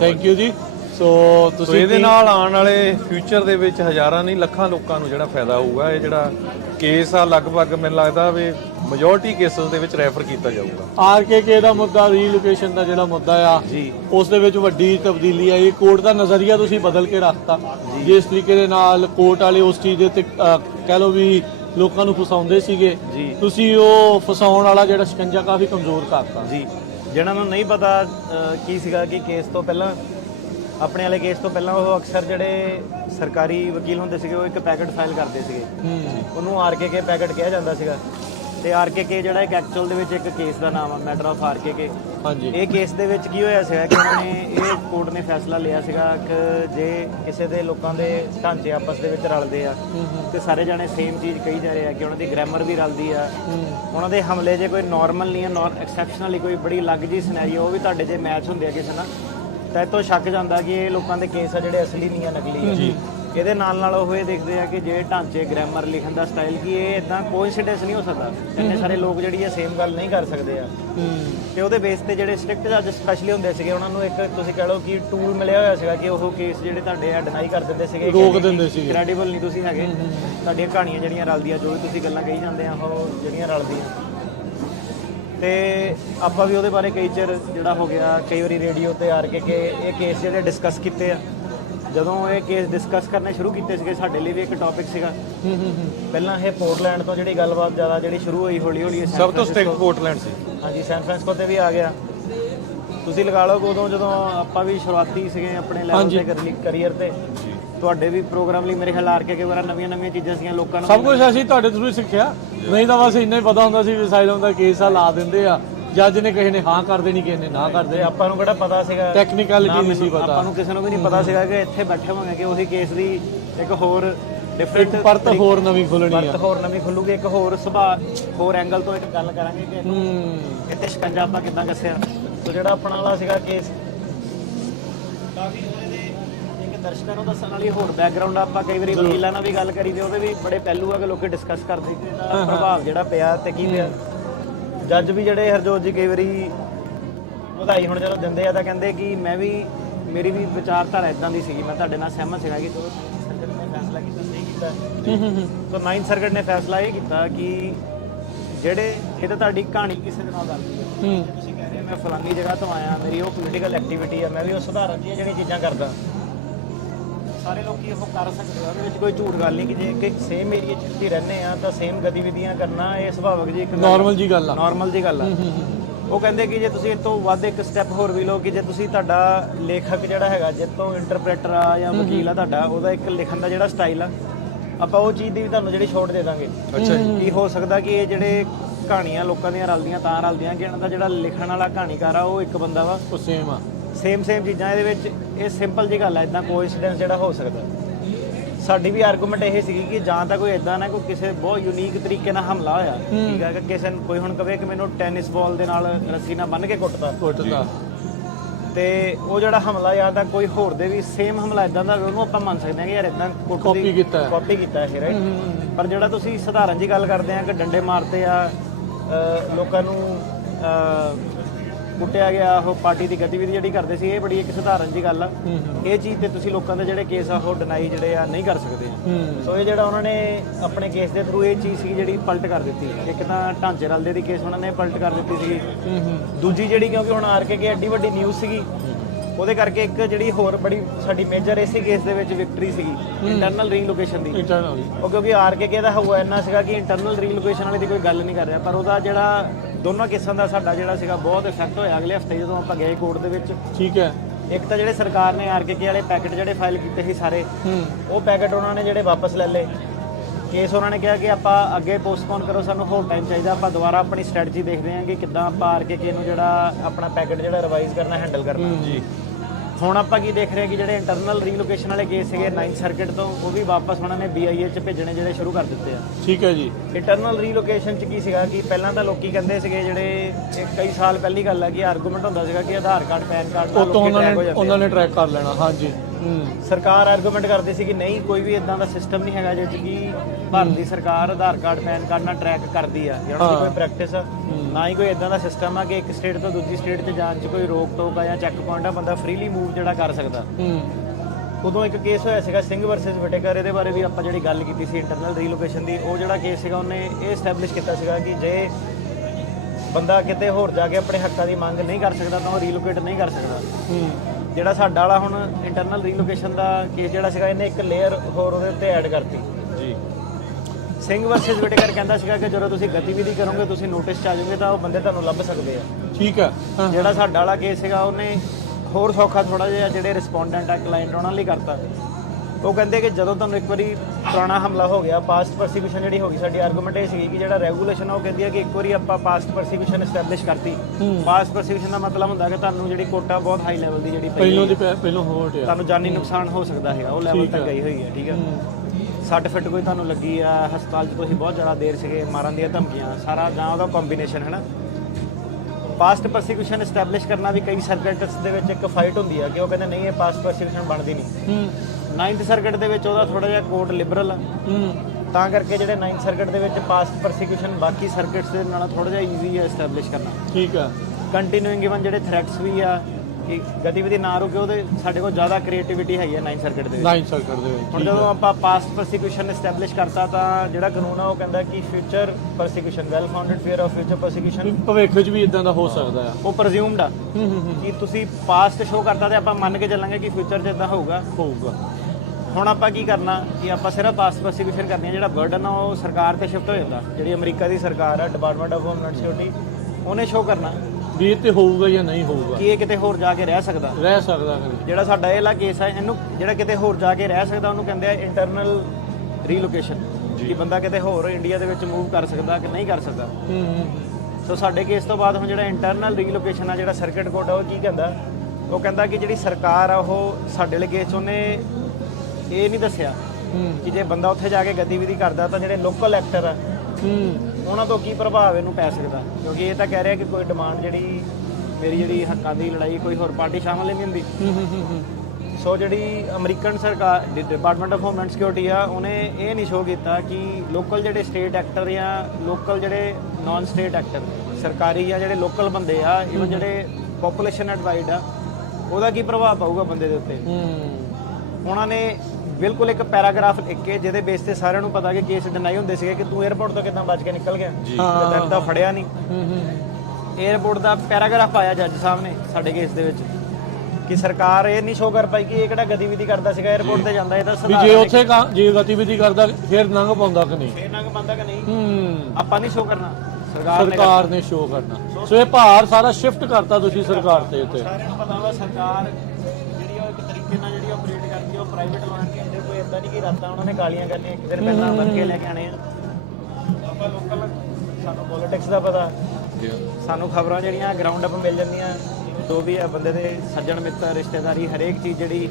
ਥੈਂਕ ਯੂ ਜੀ। ਸੋ ਤੁਸੀਂ ਇਹਦੇ ਨਾਲ ਆਉਣ ਵਾਲੇ ਫਿਊਚਰ ਦੇ ਵਿੱਚ ਹਜ਼ਾਰਾਂ ਨਹੀਂ ਲੱਖਾਂ ਲੋਕਾਂ ਨੂੰ ਜਿਹੜਾ ਫਾਇਦਾ ਹੋਊਗਾ। ਇਹ ਜਿਹੜਾ ਕੇਸ ਆ ਲਗਭਗ ਮੈਨੂੰ ਲੱਗਦਾ ਵੀ ਮੈਜੋਰਟੀ ਕੇਸਸ ਦੇ ਵਿੱਚ ਰੈਫਰ ਕੀਤਾ ਜਾਊਗਾ। ਆਰਕੇਕੇ ਦਾ ਮੁੱਦਾ, ਰੀਲੋਕੇਸ਼ਨ ਦਾ ਜਿਹੜਾ ਮੁੱਦਾ ਆ ਜੀ ਉਸ ਦੇ ਵਿੱਚ ਵੱਡੀ ਤਬਦੀਲੀ ਆਈ। ਕੋਰਟ ਦਾ ਨਜ਼ਰੀਆ ਤੁਸੀਂ ਬਦਲ ਕੇ ਰੱਖਤਾ, ਜਿਸ ਤਰੀਕੇ ਦੇ ਨਾਲ ਕੋਰਟ ਵਾਲੇ ਉਸ ਚੀਜ਼ ਦੇ ਉੱਤੇ ਕਹਿ ਲਓ ਵੀ ਲੋਕਾਂ ਨੂੰ ਫਸਾਉਂਦੇ ਸੀਗੇ, ਜੀ ਤੁਸੀਂ ਉਹ ਫਸਾਉਣ ਵਾਲਾ ਜਿਹੜਾ ਸ਼ਿਕੰਜਾ ਕਾਫੀ ਕਮਜ਼ੋਰ ਕਰਤਾ। ਜੀ ਜਿਹਨਾਂ ਨੂੰ ਨਹੀਂ ਪਤਾ ਕੀ ਸੀਗਾ ਕਿ ਕੇਸ ਤੋਂ ਪਹਿਲਾਂ, ਆਪਣੇ ਵਾਲੇ ਕੇਸ ਤੋਂ ਪਹਿਲਾਂ ਉਹ ਅਕਸਰ ਜਿਹੜੇ ਸਰਕਾਰੀ ਵਕੀਲ ਹੁੰਦੇ ਸੀਗੇ ਉਹ ਇੱਕ ਪੈਕੇਟ ਫਾਈਲ ਕਰਦੇ ਸੀਗੇ, ਉਹਨੂੰ ਆਰਕੇਕੇ ਪੈਕੇਟ ਕਿਹਾ ਜਾਂਦਾ ਸੀਗਾ। ਤੇ ਆਰਕੇਕੇ ਜਿਹੜਾ ਇੱਕ ਐਕਚੁਅਲ ਦੇ ਵਿੱਚ ਇੱਕ ਕੇਸ ਦਾ ਨਾਮ ਆ, ਮੈਟਰ ਆਫ ਆਰਕੇਕੇ। ਹਾਂਜੀ, ਇਹ ਕੇਸ ਦੇ ਵਿੱਚ ਕੀ ਹੋਇਆ ਸੀਗਾ ਕਿ ਉਹਨਾਂ ਨੇ, ਇਹ ਕੋਰਟ ਨੇ ਫੈਸਲਾ ਲਿਆ ਸੀਗਾ ਕਿ ਜੇ ਕਿਸੇ ਦੇ ਲੋਕਾਂ ਦੇ ਢਾਂਚੇ ਆਪਸ ਦੇ ਵਿੱਚ ਰਲਦੇ ਆ ਤੇ ਸਾਰੇ ਜਾਣੇ ਸੇਮ ਚੀਜ਼ ਕਹੀ ਜਾ ਰਹੇ ਆ ਕਿ ਉਹਨਾਂ ਦੀ ਗ੍ਰਾਮਰ ਵੀ ਰਲਦੀ ਆ, ਉਹਨਾਂ ਦੇ ਹਮਲੇ ਜੇ ਕੋਈ ਨਾਰਮਲ ਨਹੀਂ ਆ, ਐਕਸੈਪਸ਼ਨਲੀ ਕੋਈ ਬੜੀ ਅਲੱਗ ਜੀ ਸਿਨੈਰੀਓ ਉਹ ਵੀ ਤੁਹਾਡੇ ਜੇ ਮੈਚ ਹੁੰਦੇ ਆ ਕਿਸੇ ਨਾਲ, ਤਾਂ ਇਹ ਤੋਂ ਸ਼ੱਕ ਜਾਂਦਾ ਕਿ ਇਹ ਲੋਕਾਂ ਦੇ ਕੇਸ ਆ ਜਿਹੜੇ ਅਸਲੀ ਨਹੀਂ ਆ, ਨਕਲੀ ਆ। ਇਹਦੇ ਨਾਲ ਉਹ ਇਹ ਦੇਖਦੇ ਆ ਕਿ ਜੇ ਢਾਂਚੇ, ਗ੍ਰਾਮਰ, ਲਿਖਣ ਦਾ ਸਟਾਈਲ ਕੀ ਇਹ ਇਦਾਂ ਕੋਇਨਸੀਡੈਂਸ ਨਹੀਂ ਹੋ ਸਕਦਾ, ਇੰਨੇ ਸਾਰੇ ਲੋਕ ਜਿਹੜੀ ਇਹ ਸੇਮ ਗੱਲ ਨਹੀਂ ਕਰ ਸਕਦੇ ਆ। ਤੇ ਉਹਦੇ ਬੇਸ ਤੇ ਜਿਹੜੇ ਸਟ੍ਰਿਕਟ ਜੱਜ ਸਪੈਸ਼ਲੀ ਹੁੰਦੇ ਸੀਗੇ ਉਹਨਾਂ ਨੂੰ ਇੱਕ ਤੁਸੀਂ ਕਹ ਲਓ ਕਿ ਟੂਲ ਮਿਲਿਆ ਹੋਇਆ ਸੀਗਾ ਕਿ ਉਹ ਕੇਸ ਜਿਹੜੇ ਤੁਹਾਡੇ ਆ ਡਿਨਾਈ ਕਰ ਦਿੰਦੇ ਸੀਗੇ, ਰੋਕ ਦਿੰਦੇ ਸੀਗੇ, ਕ੍ਰੈਡੀਬਲ ਨਹੀਂ ਤੁਸੀਂ ਹੈਗੇ, ਤੁਹਾਡੀਆਂ ਕਹਾਣੀਆਂ ਜਿਹੜੀਆਂ ਰਲਦੀਆਂ, ਜੋ ਵੀ ਤੁਸੀਂ ਗੱਲਾਂ ਕਹੀ ਜਾਂਦੇ ਆ ਉਹ ਜਿਹੜੀਆਂ ਰਲਦੀਆਂ। ਤੇ ਆਪਾਂ ਵੀ ਉਹਦੇ ਬਾਰੇ ਕਈ ਚਿਰ ਜਿਹੜਾ ਹੋ ਗਿਆ, ਕਈ ਵਾਰੀ ਰੇਡੀਓ ਤੇ ਆਰਕੇਕੇ ਇਹ ਕੇਸ ਜਿਹੜੇ ਡਿਸਕਸ ਕੀਤੇ ਆ। ਜਦੋਂ ਇਹ ਕੇਸ ਡਿਸਕਸ ਕਰਨੇ ਸ਼ੁਰੂ ਕੀਤੇ ਸੀਗੇ ਸਾਡੇ ਲਈ ਵੀ ਇੱਕ ਟੌਪਿਕ ਸੀਗਾ। ਪਹਿਲਾਂ ਇਹ ਪੋਰਟਲੈਂਡ ਤੋਂ ਜਿਹੜੀ ਗੱਲਬਾਤ ਜ਼ਿਆਦਾ ਜਿਹੜੀ ਸ਼ੁਰੂ ਹੋਈ, ਹੌਲੀ ਹੌਲੀ ਸਭ ਤੋਂ ਸਟ੍ਰਿਕਟ ਪੋਰਟਲੈਂਡ ਸੀ। ਹਾਂਜੀ, ਸੈਨ ਫਰਾਂਸਿਸਕੋ ਤੇ ਵੀ ਆ ਗਿਆ। ਤੁਸੀਂ ਲਗਾ ਲਓ ਉਦੋਂ ਜਦੋਂ ਆਪਾਂ ਵੀ ਸ਼ੁਰੂਆਤੀ ਸੀਗੇ ਆਪਣੇ ਲੈਵਲ ਤੇ ਕਰੀਅਰ ਤੇ, ਤੁਹਾਡੇ ਵੀ ਪ੍ਰੋਗਰਾਮ ਲਈ ਮੇਰੇ ਖਿਆਲ ਆਰਕੇਕੇ ਵਗੈਰਾ ਨਵੀਆਂ ਚੀਜ਼ਾਂ ਸੀਗੀਆਂ, ਲੋਕਾਂ ਨੂੰ ਸਭ ਕੁਝ ਅਸੀਂ ਤੁਹਾਡੇ ਥਰੂ ਹੀ ਸਿੱਖਿਆ, ਨਹੀਂ ਤਾਂ ਬਸ ਇੰਨਾ ਹੀ ਪਤਾ ਹੁੰਦਾ ਸੀ ਵੀ ਸਾਈਲੋਂ ਦਾ ਕੇਸ ਆ, ਲਾ ਦਿੰਦੇ ਆ, ਜੱਜ ਨੇ ਕਿਸੇ ਨੇ ਹਾਂ ਕਰ ਦੇਣੀ, ਕਿਸੇ ਨੇ ਨਾ ਕਰ ਦੇਣੀ, ਆਪਾਂ ਨੂੰ ਕਿਹੜਾ ਪਤਾ ਸੀਗਾ, ਟੈਕਨੀਕੈਲਿਟੀ ਨਹੀਂ ਸੀ ਪਤਾ, ਆਪਾਂ ਨੂੰ ਕਿਸੇ ਨੂੰ ਵੀ ਨਹੀਂ ਪਤਾ ਸੀਗਾ ਕਿ ਇੱਥੇ ਬੈਠੇ ਹੋਵਾਂਗੇ ਕਿ ਉਹੀ ਕੇਸ ਦੀ ਇੱਕ ਹੋਰ ਡਿਫਰੈਂਟ ਪਰਤ ਹੋਰ ਨਵੀਂ ਖੁੱਲਣੀ ਆ, ਪਰਤ ਹੋਰ ਨਵੀਂ ਖੁੱਲੂਗੀ, ਇੱਕ ਹੋਰ ਸੁਭਾਅ, ਹੋਰ ਐਂਗਲ ਤੋਂ ਇੱਕ ਗੱਲ ਕਰਾਂਗੇ ਕਿ ਇੱਥੇ ਸ਼ਿਕੰਜਾ ਆਪਾਂ ਕਿੱਦਾਂ ਕੱਸਿਆ। ਸੋ ਜਿਹੜਾ ਆਪਣਾ ਵਾਲਾ ਸੀਗਾ ਕੇਸ, ਕਾਫੀ ਉਹਦੇ ਇੱਕ ਦਰਸ਼ਕਾਂ ਨੂੰ ਦੱਸਣ ਵਾਲੀ ਹੋਰ ਬੈਕਗ੍ਰਾਉਂਡ, ਆਪਾਂ ਕਈ ਵਾਰੀ ਵਕੀਲਾਂ ਨਾਲ ਵੀ ਗੱਲ ਕਰੀ ਤੇ ਉਹਦੇ ਵੀ ਬੜੇ ਪਹਿਲੂ ਆ ਕਿ ਲੋਕੀ ਡਿਸਕਸ ਕਰਦੇ ਕਿ ਇਹਦਾ ਪ੍ਰਭਾਵ ਜਿਹੜਾ ਪਿਆ ਤੇ ਕੀ ਪਿਆ। ਜੱਜ ਵੀ ਜਿਹੜੇ ਹਰਜੋਤ ਜੀ ਕਈ ਵਾਰੀ ਵਧਾਈ ਹੁਣ ਜਦੋਂ ਦਿੰਦੇ ਆ ਤਾਂ ਕਹਿੰਦੇ ਕਿ ਮੈਂ ਵੀ, ਮੇਰੀ ਵੀ ਵਿਚਾਰਧਾਰਾ ਇਦਾਂ ਦੀ ਸੀਗੀ, ਮੈਂ ਤੁਹਾਡੇ ਨਾਲ ਸਹਿਮਤ ਸੀਗਾ ਕਿ ਜੋ ਸਰਕਟ ਨੇ ਫੈਸਲਾ ਕੀਤਾ ਸਹੀ ਕੀਤਾ। ਸੋ 9th ਸਰਕਟ ਨੇ ਫੈਸਲਾ ਇਹ ਕੀਤਾ ਕਿ ਜਿਹੜੇ ਇਹ ਤਾਂ ਤੁਹਾਡੀ ਕਹਾਣੀ ਕਿਸੇ ਦੇ ਨਾਲ ਕਰਦੀ ਹੈ, ਤੁਸੀਂ ਕਹਿ ਰਹੇ ਮੈਂ ਫਲਾਨੀ ਜਗ੍ਹਾ ਤੋਂ ਆਇਆ, ਮੇਰੀ ਉਹ ਪੋਲੀਟੀਕਲ ਐਕਟੀਵਿਟੀ ਆ, ਮੈਂ ਵੀ ਉਹ ਸੁਧਾਰਨ ਦੀਆਂ ਜਿਹੜੀਆਂ ਚੀਜ਼ਾਂ ਕਰਦਾ, ਸਾਰੇ ਲੋਕੀ ਉਹ ਕਰ ਸਕਦੇ ਆ, ਉਹਦੇ ਵਿੱਚ ਕੋਈ ਝੂਠ ਗੱਲ ਨਹੀਂ ਕਿ ਜੇ ਕਿ ਸੇਮ ਏਰੀਆ 'ਚ ਤੁਸੀਂ ਰਹਿੰਦੇ ਆ ਤਾਂ ਸੇਮ ਗਤੀਵਿਧੀਆਂ ਕਰਨਾ ਇਹ ਸੁਭਾਵਿਕ ਜੀ ਇੱਕ ਨਾਰਮਲ ਜੀ ਗੱਲ ਆ, ਨਾਰਮਲ ਜੀ ਗੱਲ ਆ। ਉਹ ਕਹਿੰਦੇ ਕਿ ਜੇ ਤੁਸੀਂ ਇਹ ਤੋਂ ਵੱਧ ਇੱਕ ਸਟੈਪ ਹੋਰ ਵੀ ਲਓ ਕਿ ਜੇ ਤੁਸੀਂ ਤੁਹਾਡਾ ਲੇਖਕ ਜਿਹੜਾ ਹੈਗਾ, ਜੇ ਤੋਂ ਇੰਟਰਪ੍ਰੇਟਰ ਆ ਜਾਂ ਵਕੀਲ ਆ ਤੁਹਾਡਾ, ਉਹਦਾ ਇੱਕ ਲਿਖਣ ਦਾ ਜਿਹੜਾ ਸਟਾਈਲ ਆ, ਆਪਾਂ ਉਹ ਚੀਜ਼ ਦੀ ਵੀ ਤੁਹਾਨੂੰ ਜਿਹੜੀ ਛੋਟ ਦੇ ਦਾਂਗੇ। ਅੱਛਾ ਜੀ। ਕੀ ਹੋ ਸਕਦਾ ਕਿ ਇਹ ਜਿਹੜੇ ਕਹਾਣੀਆਂ ਲੋਕਾਂ ਦੀਆਂ ਰਲਦੀਆਂ ਤਾਂ ਰਲਦੀਆਂ ਕਿ ਇਹਨਾਂ ਦਾ ਜਿਹੜਾ ਲਿਖਣ ਵਾਲਾ ਕਹਾਣੀਕਾਰ ਆ ਉਹ ਇੱਕ ਬੰਦਾ ਵਾ, ਉਹ ਸੇਮ ਆ, ਸੇਮ ਚੀਜ਼ਾਂ ਇਹਦੇ ਵਿੱਚ, ਇਹ ਸਿੰਪਲ ਜੀ ਗੱਲ ਆ, ਇਦਾਂ ਕੋਇਨਸੀਡੈਂਸ ਜਿਹੜਾ ਹੋ ਸਕਦਾ। ਸਾਡੀ ਵੀ ਆਰਗੂਮੈਂਟ ਇਹ ਸੀਗੀ ਕਿ ਜਾਂ ਤਾਂ ਕੋਈ ਇਦਾਂ ਨਾ ਕੋਈ ਕਿਸੇ ਬਹੁਤ ਯੂਨੀਕ ਤਰੀਕੇ ਨਾਲ ਹਮਲਾ ਹੋਇਆ, ਠੀਕ ਹੈ, ਕਿ ਕਿਸੇ ਨੂੰ ਕੋਈ ਹੁਣ ਕਵੇ ਕਿ ਮੈਨੂੰ ਟੈਨਿਸ ਬਾਲ ਦੇ ਨਾਲ ਰੱਸੀ ਨਾਲ ਬੰਨ੍ਹ ਕੇ ਕੁੱਟਦਾ, ਤੇ ਉਹ ਜਿਹੜਾ ਹਮਲਾ ਜਾਂ ਤਾਂ ਕੋਈ ਹੋਰ ਦੇ ਵੀ ਸੇਮ ਹਮਲਾ ਇਦਾਂ ਦਾ ਉਹਨੂੰ ਆਪਾਂ ਮੰਨ ਸਕਦੇ ਹਾਂ ਕਿ ਯਾਰ ਇਦਾਂ ਕਾਪੀ ਕੀਤਾ ਹੈ ਰਾਈਟ। ਪਰ ਜਿਹੜਾ ਤੁਸੀਂ ਸਧਾਰਨ ਜੀ ਗੱਲ ਕਰਦੇ ਆ ਕਿ ਡੰਡੇ ਮਾਰਤੇ ਆ, ਲੋਕਾਂ ਨੂੰ ਕੁੱਟਿਆ ਗਿਆ, ਉਹ ਪਾਰਟੀ ਦੀ ਗਤੀਵਿਧੀ ਜਿਹੜੀ ਕਰਦੇ ਸੀ, ਇਹ ਬੜੀ ਇੱਕ ਸਧਾਰਨ ਜੀ ਗੱਲ ਆ। ਇਹ ਚੀਜ਼ ਤੇ ਤੁਸੀਂ ਲੋਕਾਂ ਦੇ ਜਿਹੜੇ ਕੇਸ ਆ ਉਹ ਡਿਨਾਈ ਜਿਹੜੇ ਆ ਨਹੀਂ ਕਰ ਸਕਦੇ। ਸੋ ਇਹ ਜਿਹੜਾ ਉਹਨਾਂ ਨੇ ਆਪਣੇ ਕੇਸ ਦੇ ਥਰੂ ਇਹ ਚੀਜ਼ ਸੀ ਜਿਹੜੀ ਪਲਟ ਕਰ ਦਿੱਤੀ। ਇੱਕ ਤਾਂ ਢਾਂਚੇ ਰਲਦੇ ਦੀ ਕੇਸ ਉਹਨਾਂ ਨੇ ਪਲਟ ਕਰ ਦਿੱਤੀ ਸੀ, ਦੂਜੀ ਜਿਹੜੀ ਕਿਉਂਕਿ ਹੁਣ ਆਰਕੇਕੇ ਐਡੀ ਵੱਡੀ ਨਿਊਜ਼ ਸੀਗੀ, ਉਹਦੇ ਕਰਕੇ ਇੱਕ ਜਿਹੜੀ ਹੋਰ ਬੜੀ ਸਾਡੀ ਮੇਜਰ ਇਸੇ ਕੇਸ ਦੇ ਵਿੱਚ ਵਿਕਟਰੀ ਸੀਗੀ ਇੰਟਰਨਲ ਰੀਲੋਕੇਸ਼ਨ ਦੀ। ਉਹ ਕਿਉਂਕਿ ਆਰਕੇਕੇ ਦਾ ਹਵਾ ਇੰਨਾ ਸੀਗਾ ਕਿ ਇੰਟਰਨਲ ਰੀਲੋਕੇਸ਼ਨ ਵਾਲੀ ਦੀ ਕੋਈ ਗੱਲ ਨਹੀਂ ਕਰ ਰਿਹਾ, ਪਰ ਉਹਦਾ ਜਿਹੜਾ ਦੋਨੋਂ ਕੇਸਾਂ ਦਾ ਸਾਡਾ ਜਿਹੜਾ ਸੀਗਾ ਬਹੁਤ ਇਫੈਕਟ ਹੋਇਆ ਅਗਲੇ ਹਫਤੇ ਜਦੋਂ ਆਪਾਂ ਗਏ ਕੋਰਟ ਦੇ ਵਿੱਚ। ਠੀਕ ਹੈ। ਇੱਕ ਤਾਂ ਜਿਹੜੇ ਸਰਕਾਰ ਨੇ ਆਰਕੇਕੇ ਵਾਲੇ ਪੈਕੇਟ ਜਿਹੜੇ ਫਾਈਲ ਕੀਤੇ ਸੀ ਸਾਰੇ, ਉਹ ਪੈਕੇਟ ਉਹਨਾਂ ਨੇ ਜਿਹੜੇ ਵਾਪਸ ਲੈ ਲਏ। ਕੇਸ ਉਹਨਾਂ ਨੇ ਕਿਹਾ ਕਿ ਆਪਾਂ ਅੱਗੇ ਪੋਸਟਪੋਨ ਕਰੋ, ਸਾਨੂੰ ਹੋਰ ਟਾਈਮ ਚਾਹੀਦਾ, ਆਪਾਂ ਦੁਬਾਰਾ ਆਪਣੀ ਸਟ੍ਰੈਟਜੀ ਦੇਖਦੇ ਹਾਂ ਕਿ ਕਿੱਦਾਂ ਆਪਾਂ ਆਰਕੇਕੇ ਨੂੰ ਜਿਹੜਾ ਆਪਣਾ ਪੈਕੇਟ ਜਿਹੜਾ ਰਿਵਾਈਜ਼ ਕਰਨਾ, ਹੈਂਡਲ ਕਰਨਾ। ਜੀ ਹੁਣ ਆਪਾਂ ਕੀ ਦੇਖ ਰਹੇ ਹਾਂ ਕਿ ਜਿਹੜੇ ਇੰਟਰਨਲ ਰੀਲੋਕੇਸ਼ਨ ਵਾਲੇ ਕੇਸ ਸੀਗੇ 9th ਸਰਕਟ ਤੋਂ, ਉਹ ਵੀ ਵਾਪਸ ਉਹਨਾਂ ਨੇ BIA 'ਚ ਭੇਜਣੇ ਜਿਹੜੇ ਸ਼ੁਰੂ ਕਰ ਦਿੱਤੇ ਆ। ਠੀਕ ਹੈ ਜੀ। ਇੰਟਰਨਲ ਰੀਲੋਕੇਸ਼ਨ 'ਚ ਕੀ ਸੀਗਾ ਕਿ ਪਹਿਲਾਂ ਤਾਂ ਲੋਕੀ ਕਹਿੰਦੇ ਸੀਗੇ, ਜਿਹੜੇ ਕਈ ਸਾਲ ਪਹਿਲੀ ਗੱਲ ਆ, ਕਿ ਆਰਗੂਮੈਂਟ ਹੁੰਦਾ ਸੀਗਾ ਕਿ ਆਧਾਰ ਕਾਰਡ, ਪੈਨ ਕਾਰਡ ਨਾਲ ਲੋਕੀ ਟਰੈਕ ਹੋ ਜਾਂਦੇ, ਉਹਨਾਂ ਨੇ ਟਰੈਕ ਕਰ ਲੈਣਾ। ਹਾਂਜੀ। ਸਰਕਾਰ ਆਰਗੂਮੈਂਟ ਕਰਦੀ ਸੀ ਕਿ ਨਹੀਂ, ਕੋਈ ਵੀ ਇਦਾਂ ਦਾ ਸਿਸਟਮ ਨਹੀਂ ਹੈਗਾ ਜਿਸ 'ਚ ਕਿ ਭਾਰਤ ਦੀ ਸਰਕਾਰ ਆਧਾਰ ਕਾਰਡ, ਪੈਨ ਕਾਰਡ ਨਾਲ ਟਰੈਕ ਕਰਦੀ ਆ, ਜਾਂ ਉਹਨਾਂ ਦੀ ਕੋਈ ਪ੍ਰੈਕਟਿਸ ਆ, ਨਾ ਹੀ ਕੋਈ ਇਦਾਂ ਦਾ ਸਿਸਟਮ ਆ ਕਿ ਇੱਕ ਸਟੇਟ ਤੋਂ ਦੂਜੀ ਸਟੇਟ 'ਚ ਜਾਣ 'ਚ ਕੋਈ ਰੋਕ ਟੋਕ ਆ ਜਾਂ ਚੈੱਕ ਪੁਆਇੰਟ ਆ, ਬੰਦਾ ਫ੍ਰੀਲੀ ਮੂਵ ਜਿਹੜਾ ਕਰ ਸਕਦਾ। ਉਦੋਂ ਇੱਕ ਕੇਸ ਹੋਇਆ ਸੀਗਾ ਸਿੰਘ ਵਰਸਸ ਵਿਟੇਕਰ, ਇਹਦੇ ਬਾਰੇ ਵੀ ਆਪਾਂ ਜਿਹੜੀ ਗੱਲ ਕੀਤੀ ਸੀ ਇੰਟਰਨਲ ਰੀਲੋਕੇਸ਼ਨ ਦੀ, ਉਹ ਜਿਹੜਾ ਕੇਸ ਸੀਗਾ ਉਹਨੇ ਇਹ ਐਸਟੈਬਲਿਸ਼ ਕੀਤਾ ਸੀਗਾ ਕਿ ਜੇ ਬੰਦਾ ਕਿਤੇ ਹੋਰ ਜਾ ਕੇ ਆਪਣੇ ਹੱਕਾਂ ਦੀ ਮੰਗ ਨਹੀਂ ਕਰ ਸਕਦਾ ਤਾਂ ਉਹ ਰੀਲੋਕੇਟ ਨਹੀਂ ਕਰ ਸਕਦਾ। ਜਿਹੜਾ ਸਾਡਾ ਵਾਲਾ ਹੁਣ ਇੰਟਰਨਲ ਰੀਲੋਕੇਸ਼ਨ ਦਾ ਕੇਸ ਜਿਹੜਾ ਸੀਗਾ, ਇਹਨੇ ਇੱਕ ਲੇਅਰ ਹੋਰ ਉਹਦੇ ਉੱਤੇ ਐਡ ਕਰਤੀ ਜੀ। ਸਿੰਘ ਵਰਸਸ ਵਿਟੇਕਰ ਕਹਿੰਦਾ ਸੀਗਾ ਕਿ ਜਦੋਂ ਤੁਸੀਂ ਗਤੀਵਿਧੀ ਕਰੋਗੇ ਤੁਸੀਂ ਨੋਟਿਸ 'ਚ ਆ ਜਾਓਗੇ ਤਾਂ ਉਹ ਬੰਦੇ ਤੁਹਾਨੂੰ ਲੱਭ ਸਕਦੇ ਆ। ਠੀਕ ਹੈ। ਜਿਹੜਾ ਸਾਡਾ ਵਾਲਾ ਕੇਸ ਸੀਗਾ ਉਹਨੇ ਹੋਰ ਸੌਖਾ ਥੋੜਾ ਜਿਹਾ ਜਿਹੜੇ ਰਿਸਪੋਂਡੈਂਟ ਆ ਕਲਾਇੰਟ ਉਹਨਾਂ ਲਈ ਕਰਤਾ। ਉਹ ਕਹਿੰਦੇ ਕਿ ਜਦੋਂ ਤੁਹਾਨੂੰ ਇੱਕ ਵਾਰੀ ਪੁਰਾਣਾ ਹਮਲਾ ਹੋ ਗਿਆ, ਪਾਸਟ ਪਰਸੀਕਿਊਸ਼ਨ ਜਿਹੜੀ ਹੋ ਗਈ, ਸਾਡੀ ਆਰਗੂਮੈਂਟ ਇਹ ਸੀਗੀ ਕਿ ਜਿਹੜਾ ਰੈਗੂਲੇਸ਼ਨ ਆ ਉਹ ਕਹਿੰਦੀ ਹੈ ਕਿ ਇੱਕ ਵਾਰੀ ਆਪਾਂ ਪਾਸਟ ਪਰਸੀਕਿਊਸ਼ਨ ਐਸਟੈਬਲਿਸ਼ ਕਰਤੀ। ਪਾਸਟ ਪਰਸੀਕਿਊਸ਼ਨ ਦਾ ਮਤਲਬ ਹੁੰਦਾ ਕਿ ਤੁਹਾਨੂੰ ਜਿਹੜੀ ਕੋਟਾ ਬਹੁਤ ਹਾਈ ਲੈਵਲ ਦੀ ਜਿਹੜੀ ਪਹਿਲੋਂ ਹੋਟ ਆ, ਤੁਹਾਨੂੰ ਜਾਨੀ ਨੁਕਸਾਨ ਹੋ ਸਕਦਾ ਹੈਗਾ, ਉਹ ਲੈਵਲ ਤੱਕ ਗਈ ਹੋਈ ਹੈ। ਠੀਕ ਹੈ, 60 ਫਿੱਟ ਕੋਈ ਤੁਹਾਨੂੰ ਲੱਗੀ ਆ, ਹਸਪਤਾਲ 'ਚ ਤੁਸੀਂ ਬਹੁਤ ਜ਼ਿਆਦਾ ਦੇਰ ਸੀਗੇ, ਮਾਰਨ ਦੀਆਂ ਧਮਕੀਆਂ, ਸਾਰਾ ਜਾਂ ਉਹਦਾ ਕੰਬੀਨੇਸ਼ਨ ਹੈ ਨਾ। ਪਾਸਟ ਪਰਸੀਕਿਊਸ਼ਨ ਐਸਟੈਬਲਿਸ਼ ਕਰਨਾ ਵੀ ਕਈ ਸਰਕਟਸ ਦੇ ਵਿੱਚ ਇੱਕ ਫਾਈਟ ਹੁੰਦੀ ਆ ਕਿ ਉਹ ਕਹਿੰਦੇ ਨਹੀਂ ਇਹ ਪਾਸਟ ਪਰਸੀਕਿਊਸ਼ਨ ਬਣਦੀ ਨਹੀਂ। 9th ਸਰਕਟ ਦੇ ਵਿੱਚ ਉਹਦਾ ਥੋੜਾ ਜਿਹਾ ਕੋਰਟ ਲਿਬਰਲ ਆ, ਤਾਂ ਕਰਕੇ ਜਿਹੜੇ 9th ਸਰਕਟ ਦੇ ਵਿੱਚ ਪਾਸਟ ਪਰਸੀਕਿਊਸ਼ਨ ਬਾਕੀ ਸਰਕਟਸ ਦੇ ਨਾਲ ਥੋੜਾ ਜਿਹਾ ਈਜ਼ੀ ਹੈ ਐਸਟੈਬਲਿਸ਼ ਕਰਨਾ। ਠੀਕ ਆ। ਕੰਟੀਨਿਊਇੰਗ ਇਵਨ ਜਿਹੜੇ ਥ੍ਰੈਟਸ ਵੀ ਆ ਕਿ ਗਤੀਵਿਧੀ ਨਾ ਰੁਕੇ, ਉਹਦੇ ਸਾਡੇ ਕੋਲ ਜ਼ਿਆਦਾ ਕ੍ਰੀਏਟੀਵਿਟੀ ਹੈਗੀ ਹੈ 9th ਸਰਕਟ ਦੇ ਵਿੱਚ। 9th ਸਰਕਟ ਦੇ ਵਿੱਚ ਹੁਣ ਜਦੋਂ ਆਪਾਂ ਪਾਸਟ ਪਰਸੀਕਿਊਸ਼ਨ ਐਸਟੈਬਲਿਸ਼ ਕਰਤਾ ਤਾਂ ਜਿਹੜਾ ਕਾਨੂੰਨ ਆ ਉਹ ਕਹਿੰਦਾ ਕਿ future persecution, well founded fear of future persecution, ਭਵਿੱਖ 'ਚ ਵੀ ਇਦਾਂ ਦਾ ਹੋ ਸਕਦਾ ਆ, ਉਹ ਪ੍ਰਜ਼ਿਊਮਡ ਆ ਕਿ ਤੁਸੀਂ ਪਾਸਟ ਸ਼ੋ ਕਰਤਾ ਤੇ ਆਪਾਂ ਮੰਨ ਕੇ ਚੱਲਾਂਗੇ ਕਿ ਫਿਊਚਰ 'ਚ ਇਦਾਂ ਹੋਊਗਾ। ਹੁਣ ਆਪਾਂ ਕੀ ਕਰਨਾ ਕਿ ਆਪਾਂ ਸਿਰਫ ਪਾਸਟ ਪਰਸੀਕਿਊਸ਼ਨ ਕਰਨੀ ਹੈ, ਜਿਹੜਾ ਬਰਡਨ ਆ ਉਹ ਸਰਕਾਰ ਤੇ ਸ਼ਿਫਟ ਹੋ ਜਾਂਦਾ। ਜਿਹੜੀ ਅਮਰੀਕਾ ਦੀ ਸਰਕਾਰ ਆ, ਡਿਪਾਰਟਮੈਂਟ ਆਫ ਹੋਮਲੈਂਡ ਸਿਕਿਉਰਿਟੀ, ਉਹਨੇ ਸ਼ੋ ਕਰਨਾ ਵੀ ਇਹ ਤੇ ਹੋਊਗਾ ਜਾਂ ਨਹੀਂ ਹੋਊਗਾ, ਕਿ ਇਹ ਕਿਤੇ ਹੋਰ ਜਾ ਕੇ ਰਹਿ ਸਕਦਾ ਕਦੇ। ਜਿਹੜਾ ਸਾਡਾ ਇਹ ਵਾਲਾ ਕੇਸ ਆ, ਇਹਨੂੰ ਜਿਹੜਾ ਕਿਤੇ ਹੋਰ ਜਾ ਕੇ ਰਹਿ ਸਕਦਾ ਉਹਨੂੰ ਕਹਿੰਦੇ ਆ ਇੰਟਰਨਲ ਰੀਲੋਕੇਸ਼ਨ, ਕਿ ਬੰਦਾ ਕਿਤੇ ਹੋਰ ਇੰਡੀਆ ਦੇ ਵਿੱਚ ਮੂਵ ਕਰ ਸਕਦਾ ਕਿ ਨਹੀਂ ਕਰ ਸਕਦਾ। ਸੋ ਸਾਡੇ ਕੇਸ ਤੋਂ ਬਾਅਦ ਹੁਣ ਜਿਹੜਾ ਇੰਟਰਨਲ ਰੀਲੋਕੇਸ਼ਨ ਆ, ਜਿਹੜਾ ਸਰਕਟ ਕੋਰਟ ਆ ਉਹ ਕੀ ਕਹਿੰਦਾ, ਉਹ ਕਹਿੰਦਾ ਕਿ ਜਿਹੜੀ ਸਰਕਾਰ ਆ ਉਹ ਸਾਡੇ ਵਾਲੇ ਕੇਸ 'ਚ ਉਹਨੇ ਇਹ ਨਹੀਂ ਦੱਸਿਆ ਕਿ ਜੇ ਬੰਦਾ ਉੱਥੇ ਜਾ ਕੇ ਗਤੀਵਿਧੀ ਕਰਦਾ ਤਾਂ ਜਿਹੜੇ ਲੋਕਲ ਐਕਟਰ ਆ ਉਹਨਾਂ ਤੋਂ ਕੀ ਪ੍ਰਭਾਵ ਇਹਨੂੰ ਪੈ ਸਕਦਾ, ਕਿਉਂਕਿ ਇਹ ਤਾਂ ਕਹਿ ਰਿਹਾ ਕਿ ਕੋਈ ਡਿਮਾਂਡ ਜਿਹੜੀ ਮੇਰੀ ਜਿਹੜੀ ਹੱਕਾਂ ਦੀ ਲੜਾਈ ਕੋਈ ਹੋਰ ਪਾਰਟੀ ਸ਼ਾਮਲ ਨਹੀਂ ਹੁੰਦੀ। ਸੋ ਜਿਹੜੀ ਅਮਰੀਕਨ ਸਰਕਾਰ ਡਿਪਾਰਟਮੈਂਟ ਆਫ ਹੋਮਲੈਂਡ ਸਿਕਿਉਰਿਟੀ ਆ, ਉਹਨੇ ਇਹ ਨਹੀਂ ਸ਼ੋਅ ਕੀਤਾ ਕਿ ਲੋਕਲ ਜਿਹੜੇ ਸਟੇਟ ਐਕਟਰ ਜਾਂ ਲੋਕਲ ਜਿਹੜੇ ਨਾਨ ਸਟੇਟ ਐਕਟਰ, ਸਰਕਾਰੀ ਜਾਂ ਜਿਹੜੇ ਲੋਕਲ ਬੰਦੇ ਆ, ਇਵਨ ਜਿਹੜੇ ਪੋਪੂਲੇਸ਼ਨ ਐਡਵਾਈਡ ਆ, ਉਹਦਾ ਕੀ ਪ੍ਰਭਾਵ ਪਊਗਾ ਬੰਦੇ ਦੇ ਉੱਤੇ। ਉਹਨਾਂ ਨੇ ਬਿਲਕੁਲ ਇੱਕ ਪੈਰਾਗ੍ਰਾਫ ਲਿਖ ਕੇ ਜਿਹਦੇ ਬੇਸ ਤੇ ਸਾਰਿਆਂ ਨੂੰ ਪਤਾ ਕਿ ਕੇਸ ਡਿਨਾਈ ਹੁੰਦੇ ਸੀਗੇ ਕਿ ਤੂੰ 에ਅਰਪੋਰਟ ਤੋਂ ਕਿੱਦਾਂ ਬਚ ਕੇ ਨਿਕਲ ਗਿਆ, ਤੈਨੂੰ ਤਾਂ ਫੜਿਆ ਨਹੀਂ। 에ਅਰਪੋਰਟ ਦਾ ਪੈਰਾਗ੍ਰਾਫ ਆਇਆ ਜੱਜ ਸਾਹਿਬ ਨੇ ਸਾਡੇ ਕੇਸ ਦੇ ਵਿੱਚ ਕਿ ਸਰਕਾਰ ਇਹ ਨਹੀਂ ਸ਼ੋਅ ਕਰ ਪਾਈ ਕਿ ਇਹ ਕਿਹੜਾ ਗਤੀਵਿਧੀ ਕਰਦਾ ਸੀਗਾ 에ਅਰਪੋਰਟ ਤੇ ਜਾਂਦਾ, ਇਹਦਾ ਜੇ ਉੱਥੇ ਜੇ ਗਤੀਵਿਧੀ ਕਰਦਾ ਫਿਰ ਨੰਗ ਪਾਉਂਦਾ ਕਿ ਨਹੀਂ, ਫੇਰ ਨੰਗ ਪਾਉਂਦਾ ਕਿ ਨਹੀਂ, ਆਪਾਂ ਨਹੀਂ ਸ਼ੋਅ ਕਰਨਾ, ਸਰਕਾਰ ਨੇ ਸ਼ੋਅ ਕਰਨਾ। ਸੋ ਇਹ ਭਾਰ ਸਾਰਾ ਸ਼ਿਫਟ ਕਰਤਾ ਤੁਸੀਂ ਸਰਕਾਰ ਤੇ ਉੱਤੇ। ਸਾਰਿਆਂ ਨੂੰ ਪਤਾ ਹੋਗਾ ਸਰਕਾਰ ਜਿਹੜੀ ਉਹ ਇੱਕ ਤਰੀਕੇ ਨਾਲ ਜਿਹੜੀ ਆਪਰੇਟ ਕਰਦੀ, ਉਹ ਪ੍ਰਾਈਵੇਟ ਲੋਨ ਕਹਿੰਦੇ, ਕੋਈ ਇਦਾਂ ਨਹੀਂ ਕਿ ਰਾਤਾਂ ਉਹਨਾਂ ਨੇ ਗਾਲੀਆਂ ਕਰਨੀਆਂ, ਇੱਕ ਦਿਨ ਪਹਿਲਾਂ ਬਣ ਕੇ ਲੈ ਕੇ ਆਣੇ ਆ। ਆਪਾਂ ਲੋਕਲ, ਸਾਨੂੰ ਪੋਲਿਟਿਕਸ ਦਾ ਪਤਾ, ਸਾਨੂੰ ਖਬਰਾਂ ਜਿਹੜੀਆਂ ਗਰਾਊਂਡ ਅਪ ਮਿਲ ਜਾਂਦੀਆਂ, ਜੋ ਵੀ ਹੈ ਬੰਦੇ ਦੇ ਸੱਜਣ ਮਿੱਤਰ ਰਿਸ਼ਤੇਦਾਰੀ ਹਰੇਕ ਚੀਜ਼ ਜਿਹੜੀ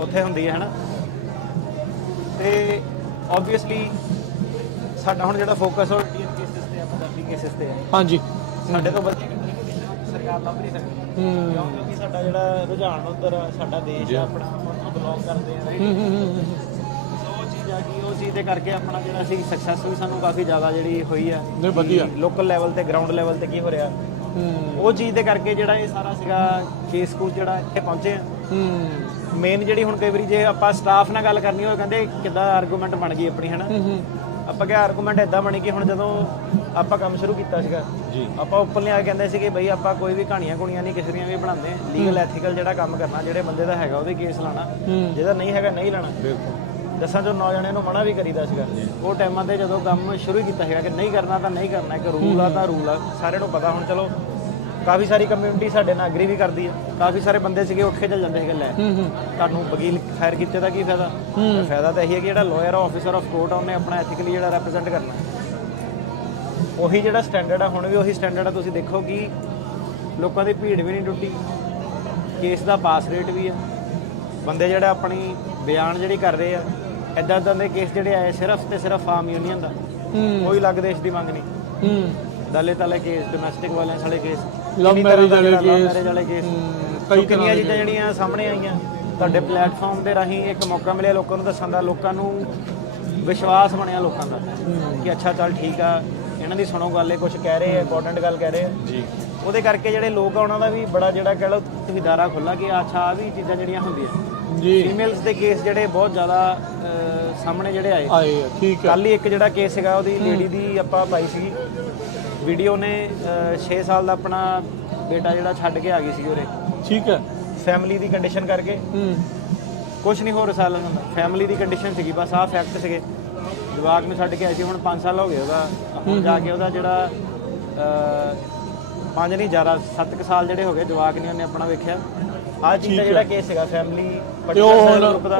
ਉੱਥੇ ਹੁੰਦੀ ਹੈ ਨਾ। ਤੇ ਆਬਵੀਅਸਲੀ ਸਾਡਾ ਹੁਣ ਜਿਹੜਾ ਫੋਕਸ ਉਹ ਇੰਡੀਅਨ ਕੇਸਿਸ ਤੇ ਆ, ਪੰਜਾਬੀ ਕੇਸਿਸ ਤੇ ਆ। ਹਾਂਜੀ, ਸਾਡੇ ਤੋਂ ਵਧੀਆ ਸਰਕਾਰ ਲੱਭ ਨਹੀਂ ਸਕਦੀ ਕਿਉਂਕਿ ਸਾਡਾ ਜਿਹੜਾ ਰੁਝਾਨ ਉੱਧਰ ਸਾਡਾ ਦੇਸ਼ ਆ ਆਪਣਾ, ਉਹਨੂੰ ਬਲੌਕ ਕਰਦੇ ਆ। ਉਹ ਚੀਜ਼ ਆ ਕਿ ਉਹ ਚੀਜ਼ ਦੇ ਕਰਕੇ ਆਪਣਾ ਜਿਹੜਾ ਅਸੀਂ ਸਕਸੈਸ ਵੀ ਸਾਨੂੰ ਕਾਫੀ ਜ਼ਿਆਦਾ ਜਿਹੜੀ ਹੋਈ ਆ ਵਧੀਆ ਲੋਕਲ ਲੈਵਲ ਤੇ ਗਰਾਊਂਡ ਲੈਵਲ ਤੇ ਕੀ ਹੋ ਰਿਹਾ, ਉਹ ਚੀਜ਼ ਦੇ ਕਰਕੇ ਜਿਹੜਾ ਇਹ ਸਾਰਾ ਸੀਗਾ ਕੇਸ ਕੂਸ ਜਿਹੜਾ ਇੱਥੇ ਪਹੁੰਚੇ ਆ। ਮੇਨ ਜਿਹੜੀ ਹੁਣ ਕਈ ਵਾਰੀ ਜੇ ਆਪਾਂ ਸਟਾਫ ਨਾਲ ਗੱਲ ਕਰਨੀ ਹੋਵੇ, ਕਹਿੰਦੇ ਕਿੱਦਾਂ ਆਰਗੂਮੈਂਟ ਬਣ ਗਈ ਆਪਣੀ, ਹਨਾ। ਆਪਾਂ ਕਿਹਾ ਆਰਗੂਮੈਂਟ ਇਦਾਂ ਬਣੀ ਕਿ ਹੁਣ ਜਦੋਂ ਆਪਾਂ ਕੰਮ ਸ਼ੁਰੂ ਕੀਤਾ ਸੀਗਾ, ਆਪਾਂ ਓਪਨਲੀ ਆ ਕੇ ਕਹਿੰਦੇ ਸੀ ਕਿ ਬਈ ਆਪਾਂ ਕੋਈ ਵੀ ਕਹਾਣੀਆਂ ਨਹੀਂ ਕਿਸੇ ਦੀਆਂ ਵੀ ਬਣਾਉਂਦੇ, ਲੀਗਲ ਐਥੀਕਲ ਜਿਹੜਾ ਕੰਮ ਕਰਨਾ, ਜਿਹੜੇ ਬੰਦੇ ਦਾ ਹੈਗਾ ਉਹਦੇ ਕੇਸ ਲਾਣਾ, ਜਿਹਦਾ ਨਹੀਂ ਹੈਗਾ ਨਹੀਂ ਲਾਣਾ। ਦੱਸਾਂ ਜੋ 9 ਜਣਿਆਂ ਨੂੰ ਮਨਾ ਵੀ ਕਰੀਦਾ ਸੀਗਾ ਉਹ ਟਾਈਮਾਂ ਤੇ ਜਦੋਂ ਕੰਮ ਸ਼ੁਰੂ ਕੀਤਾ ਸੀਗਾ ਕਿ ਨਹੀਂ ਕਰਨਾ ਤਾਂ ਨਹੀਂ ਕਰਨਾ, ਇੱਕ ਰੂਲ ਆ ਤਾਂ ਰੂਲ ਆ, ਸਾਰਿਆਂ ਨੂੰ ਪਤਾ। ਹੁਣ ਚਲੋ ਕਾਫੀ ਸਾਰੀ ਕਮਿਊਨਿਟੀ ਸਾਡੇ ਨਾਲ ਐਗਰੀ ਵੀ ਕਰਦੀ ਆ, ਕਾਫੀ ਸਾਰੇ ਬੰਦੇ ਸੀਗੇ ਉੱਠ ਕੇ ਚੱਲ ਜਾਂਦੇ ਸੀਗੇ, ਲੈ ਤੁਹਾਨੂੰ ਵਕੀਲ ਫਾਇਰ ਕੀਤੇ ਦਾ ਕੀ ਫਾਇਦਾ। ਫਾਇਦਾ ਤਾਂ ਇਹੀ ਹੈ ਕਿ ਜਿਹੜਾ ਲਾਇਰ ਆਫੀਸਰ ਆਫ ਕੋਰਟ ਆ ਉਹਨੇ ਆਪਣਾ ਐਥੀਕਲੀ ਜਿਹੜਾ ਰੈਪਰੈਜ਼ੈਂਟ ਕਰਨਾ। ਉਹੀ ਜਿਹੜਾ ਸਟੈਂਡਰਡ ਆ ਹੁਣ ਵੀ ਉਹੀ ਸਟੈਂਡਰਡ ਆ। ਤੁਸੀਂ ਦੇਖੋ ਕਿ ਲੋਕਾਂ ਦੀ ਭੀੜ ਵੀ ਨਹੀਂ ਟੁੱਟੀ, ਕੇਸ ਦਾ ਪਾਸ ਰੇਟ ਵੀ ਆ, ਬੰਦੇ ਜਿਹੜਾ ਆਪਣੀ ਬਿਆਨ ਜਿਹੜੀ ਕਰ ਰਹੇ ਆ, ਇੱਦਾਂ ਦੇ ਕੇਸ ਜਿਹੜੇ ਆਏ ਸਿਰਫ ਤੇ ਸਿਰਫ ਫਾਰਮ ਯੂਨੀਅਨ ਦਾ, ਕੋਈ ਅਲੱਗ ਦੇਸ਼ ਦੀ ਮੰਗ ਨਹੀਂ। ਦਲੇ ਤਲੇ ਕੇਸ, ਡੋਮੈਸਟਿਕ ਵਾਇਲੈਂਸ ਵਾਲੇ ਕੇਸ, ਲਵ ਮੈਰਿਜ ਵਾਲੇ ਕੇਸ, ਕਈ ਕਿੰਨੀਆਂ ਚੀਜ਼ਾਂ ਜਿਹੜੀਆਂ ਸਾਹਮਣੇ ਆਈਆਂ। ਤੁਹਾਡੇ ਪਲੇਟਫਾਰਮ ਦੇ ਰਾਹੀਂ ਇੱਕ ਮੌਕਾ ਮਿਲਿਆ ਲੋਕਾਂ ਨੂੰ ਦੱਸਣ ਦਾ, ਲੋਕਾਂ ਨੂੰ ਵਿਸ਼ਵਾਸ ਬਣਿਆ ਲੋਕਾਂ ਦਾ ਕਿ ਅੱਛਾ ਚੱਲ ਠੀਕ ਆ, ਇਹਨਾਂ ਦੀ ਸੁਣੋ ਗੱਲ, ਇਹ ਕੁਝ ਕਹਿ ਰਹੇ ਆ, ਇੰਪੋਰਟੈਂਟ ਗੱਲ ਕਹਿ ਰਹੇ ਆ ਜੀ। ਉਹਦੇ ਕਰਕੇ ਜਿਹੜੇ ਲੋਕ ਆ ਉਹਨਾਂ ਦਾ ਵੀ ਬੜਾ ਜਿਹੜਾ ਕਹਿ ਲਓ ਤੁਸੀਂ ਦਾਰਾ ਖੁੱਲ੍ਹਾ ਕਿ ਅੱਛਾ ਆ ਵੀ ਚੀਜ਼ਾਂ ਜਿਹੜੀਆਂ ਹੁੰਦੀਆਂ। ਜੀ ਫੀਮੇਲਸ ਦੇ ਕੇਸ ਜਿਹੜੇ ਬਹੁਤ ਜ਼ਿਆਦਾ ਸਾਹਮਣੇ ਜਿਹੜੇ ਆਏ। ਠੀਕ ਹੈ। ਕੱਲ ਹੀ ਇੱਕ ਜਿਹੜਾ ਕੇਸ ਹੈਗਾ ਉਹਦੀ ਲੇਡੀ ਦੀ ਆਪਾਂ ਪਾਈ ਸੀਗੀ ਵੀਡੀਓ, ਨੇ 6 ਸਾਲ ਦਾ ਆਪਣਾ ਬੇਟਾ ਜਿਹੜਾ ਛੱਡ ਕੇ ਆ ਗਈ ਸੀ ਉਰੇ। ਠੀਕ ਹੈ। ਫੈਮਿਲੀ ਦੀ ਕੰਡੀਸ਼ਨ ਕਰਕੇ ਕੁਝ ਨਹੀਂ ਹੋਰ ਸਾਲ ਫੈਮਿਲੀ ਦੀ ਕੰਡੀਸ਼ਨ ਸੀਗੀ, ਬਸ ਆਹ ਫੈਕਟ ਸੀਗੇ। ਜਵਾਕ ਨੂੰ ਛੱਡ ਕੇ ਆਈ ਸੀ, ਹੁਣ 5 ਸਾਲ ਹੋ ਗਏ ਉਹਦਾ। ਹੁਣ ਜਾ ਕੇ ਉਹਦਾ ਜਿਹੜਾ 5 ਨਹੀਂ ਜ਼ਿਆਦਾ 7 ਸਾਲ ਜਿਹੜੇ ਹੋ ਗਏ, ਜਵਾਕ ਨਹੀਂ ਉਹਨੇ ਆਪਣਾ ਵੇਖਿਆ। ਆਹ ਚੀਜ਼ ਦਾ ਜਿਹੜਾ ਕੇਸ ਹੈਗਾ ਫੈਮਿਲੀ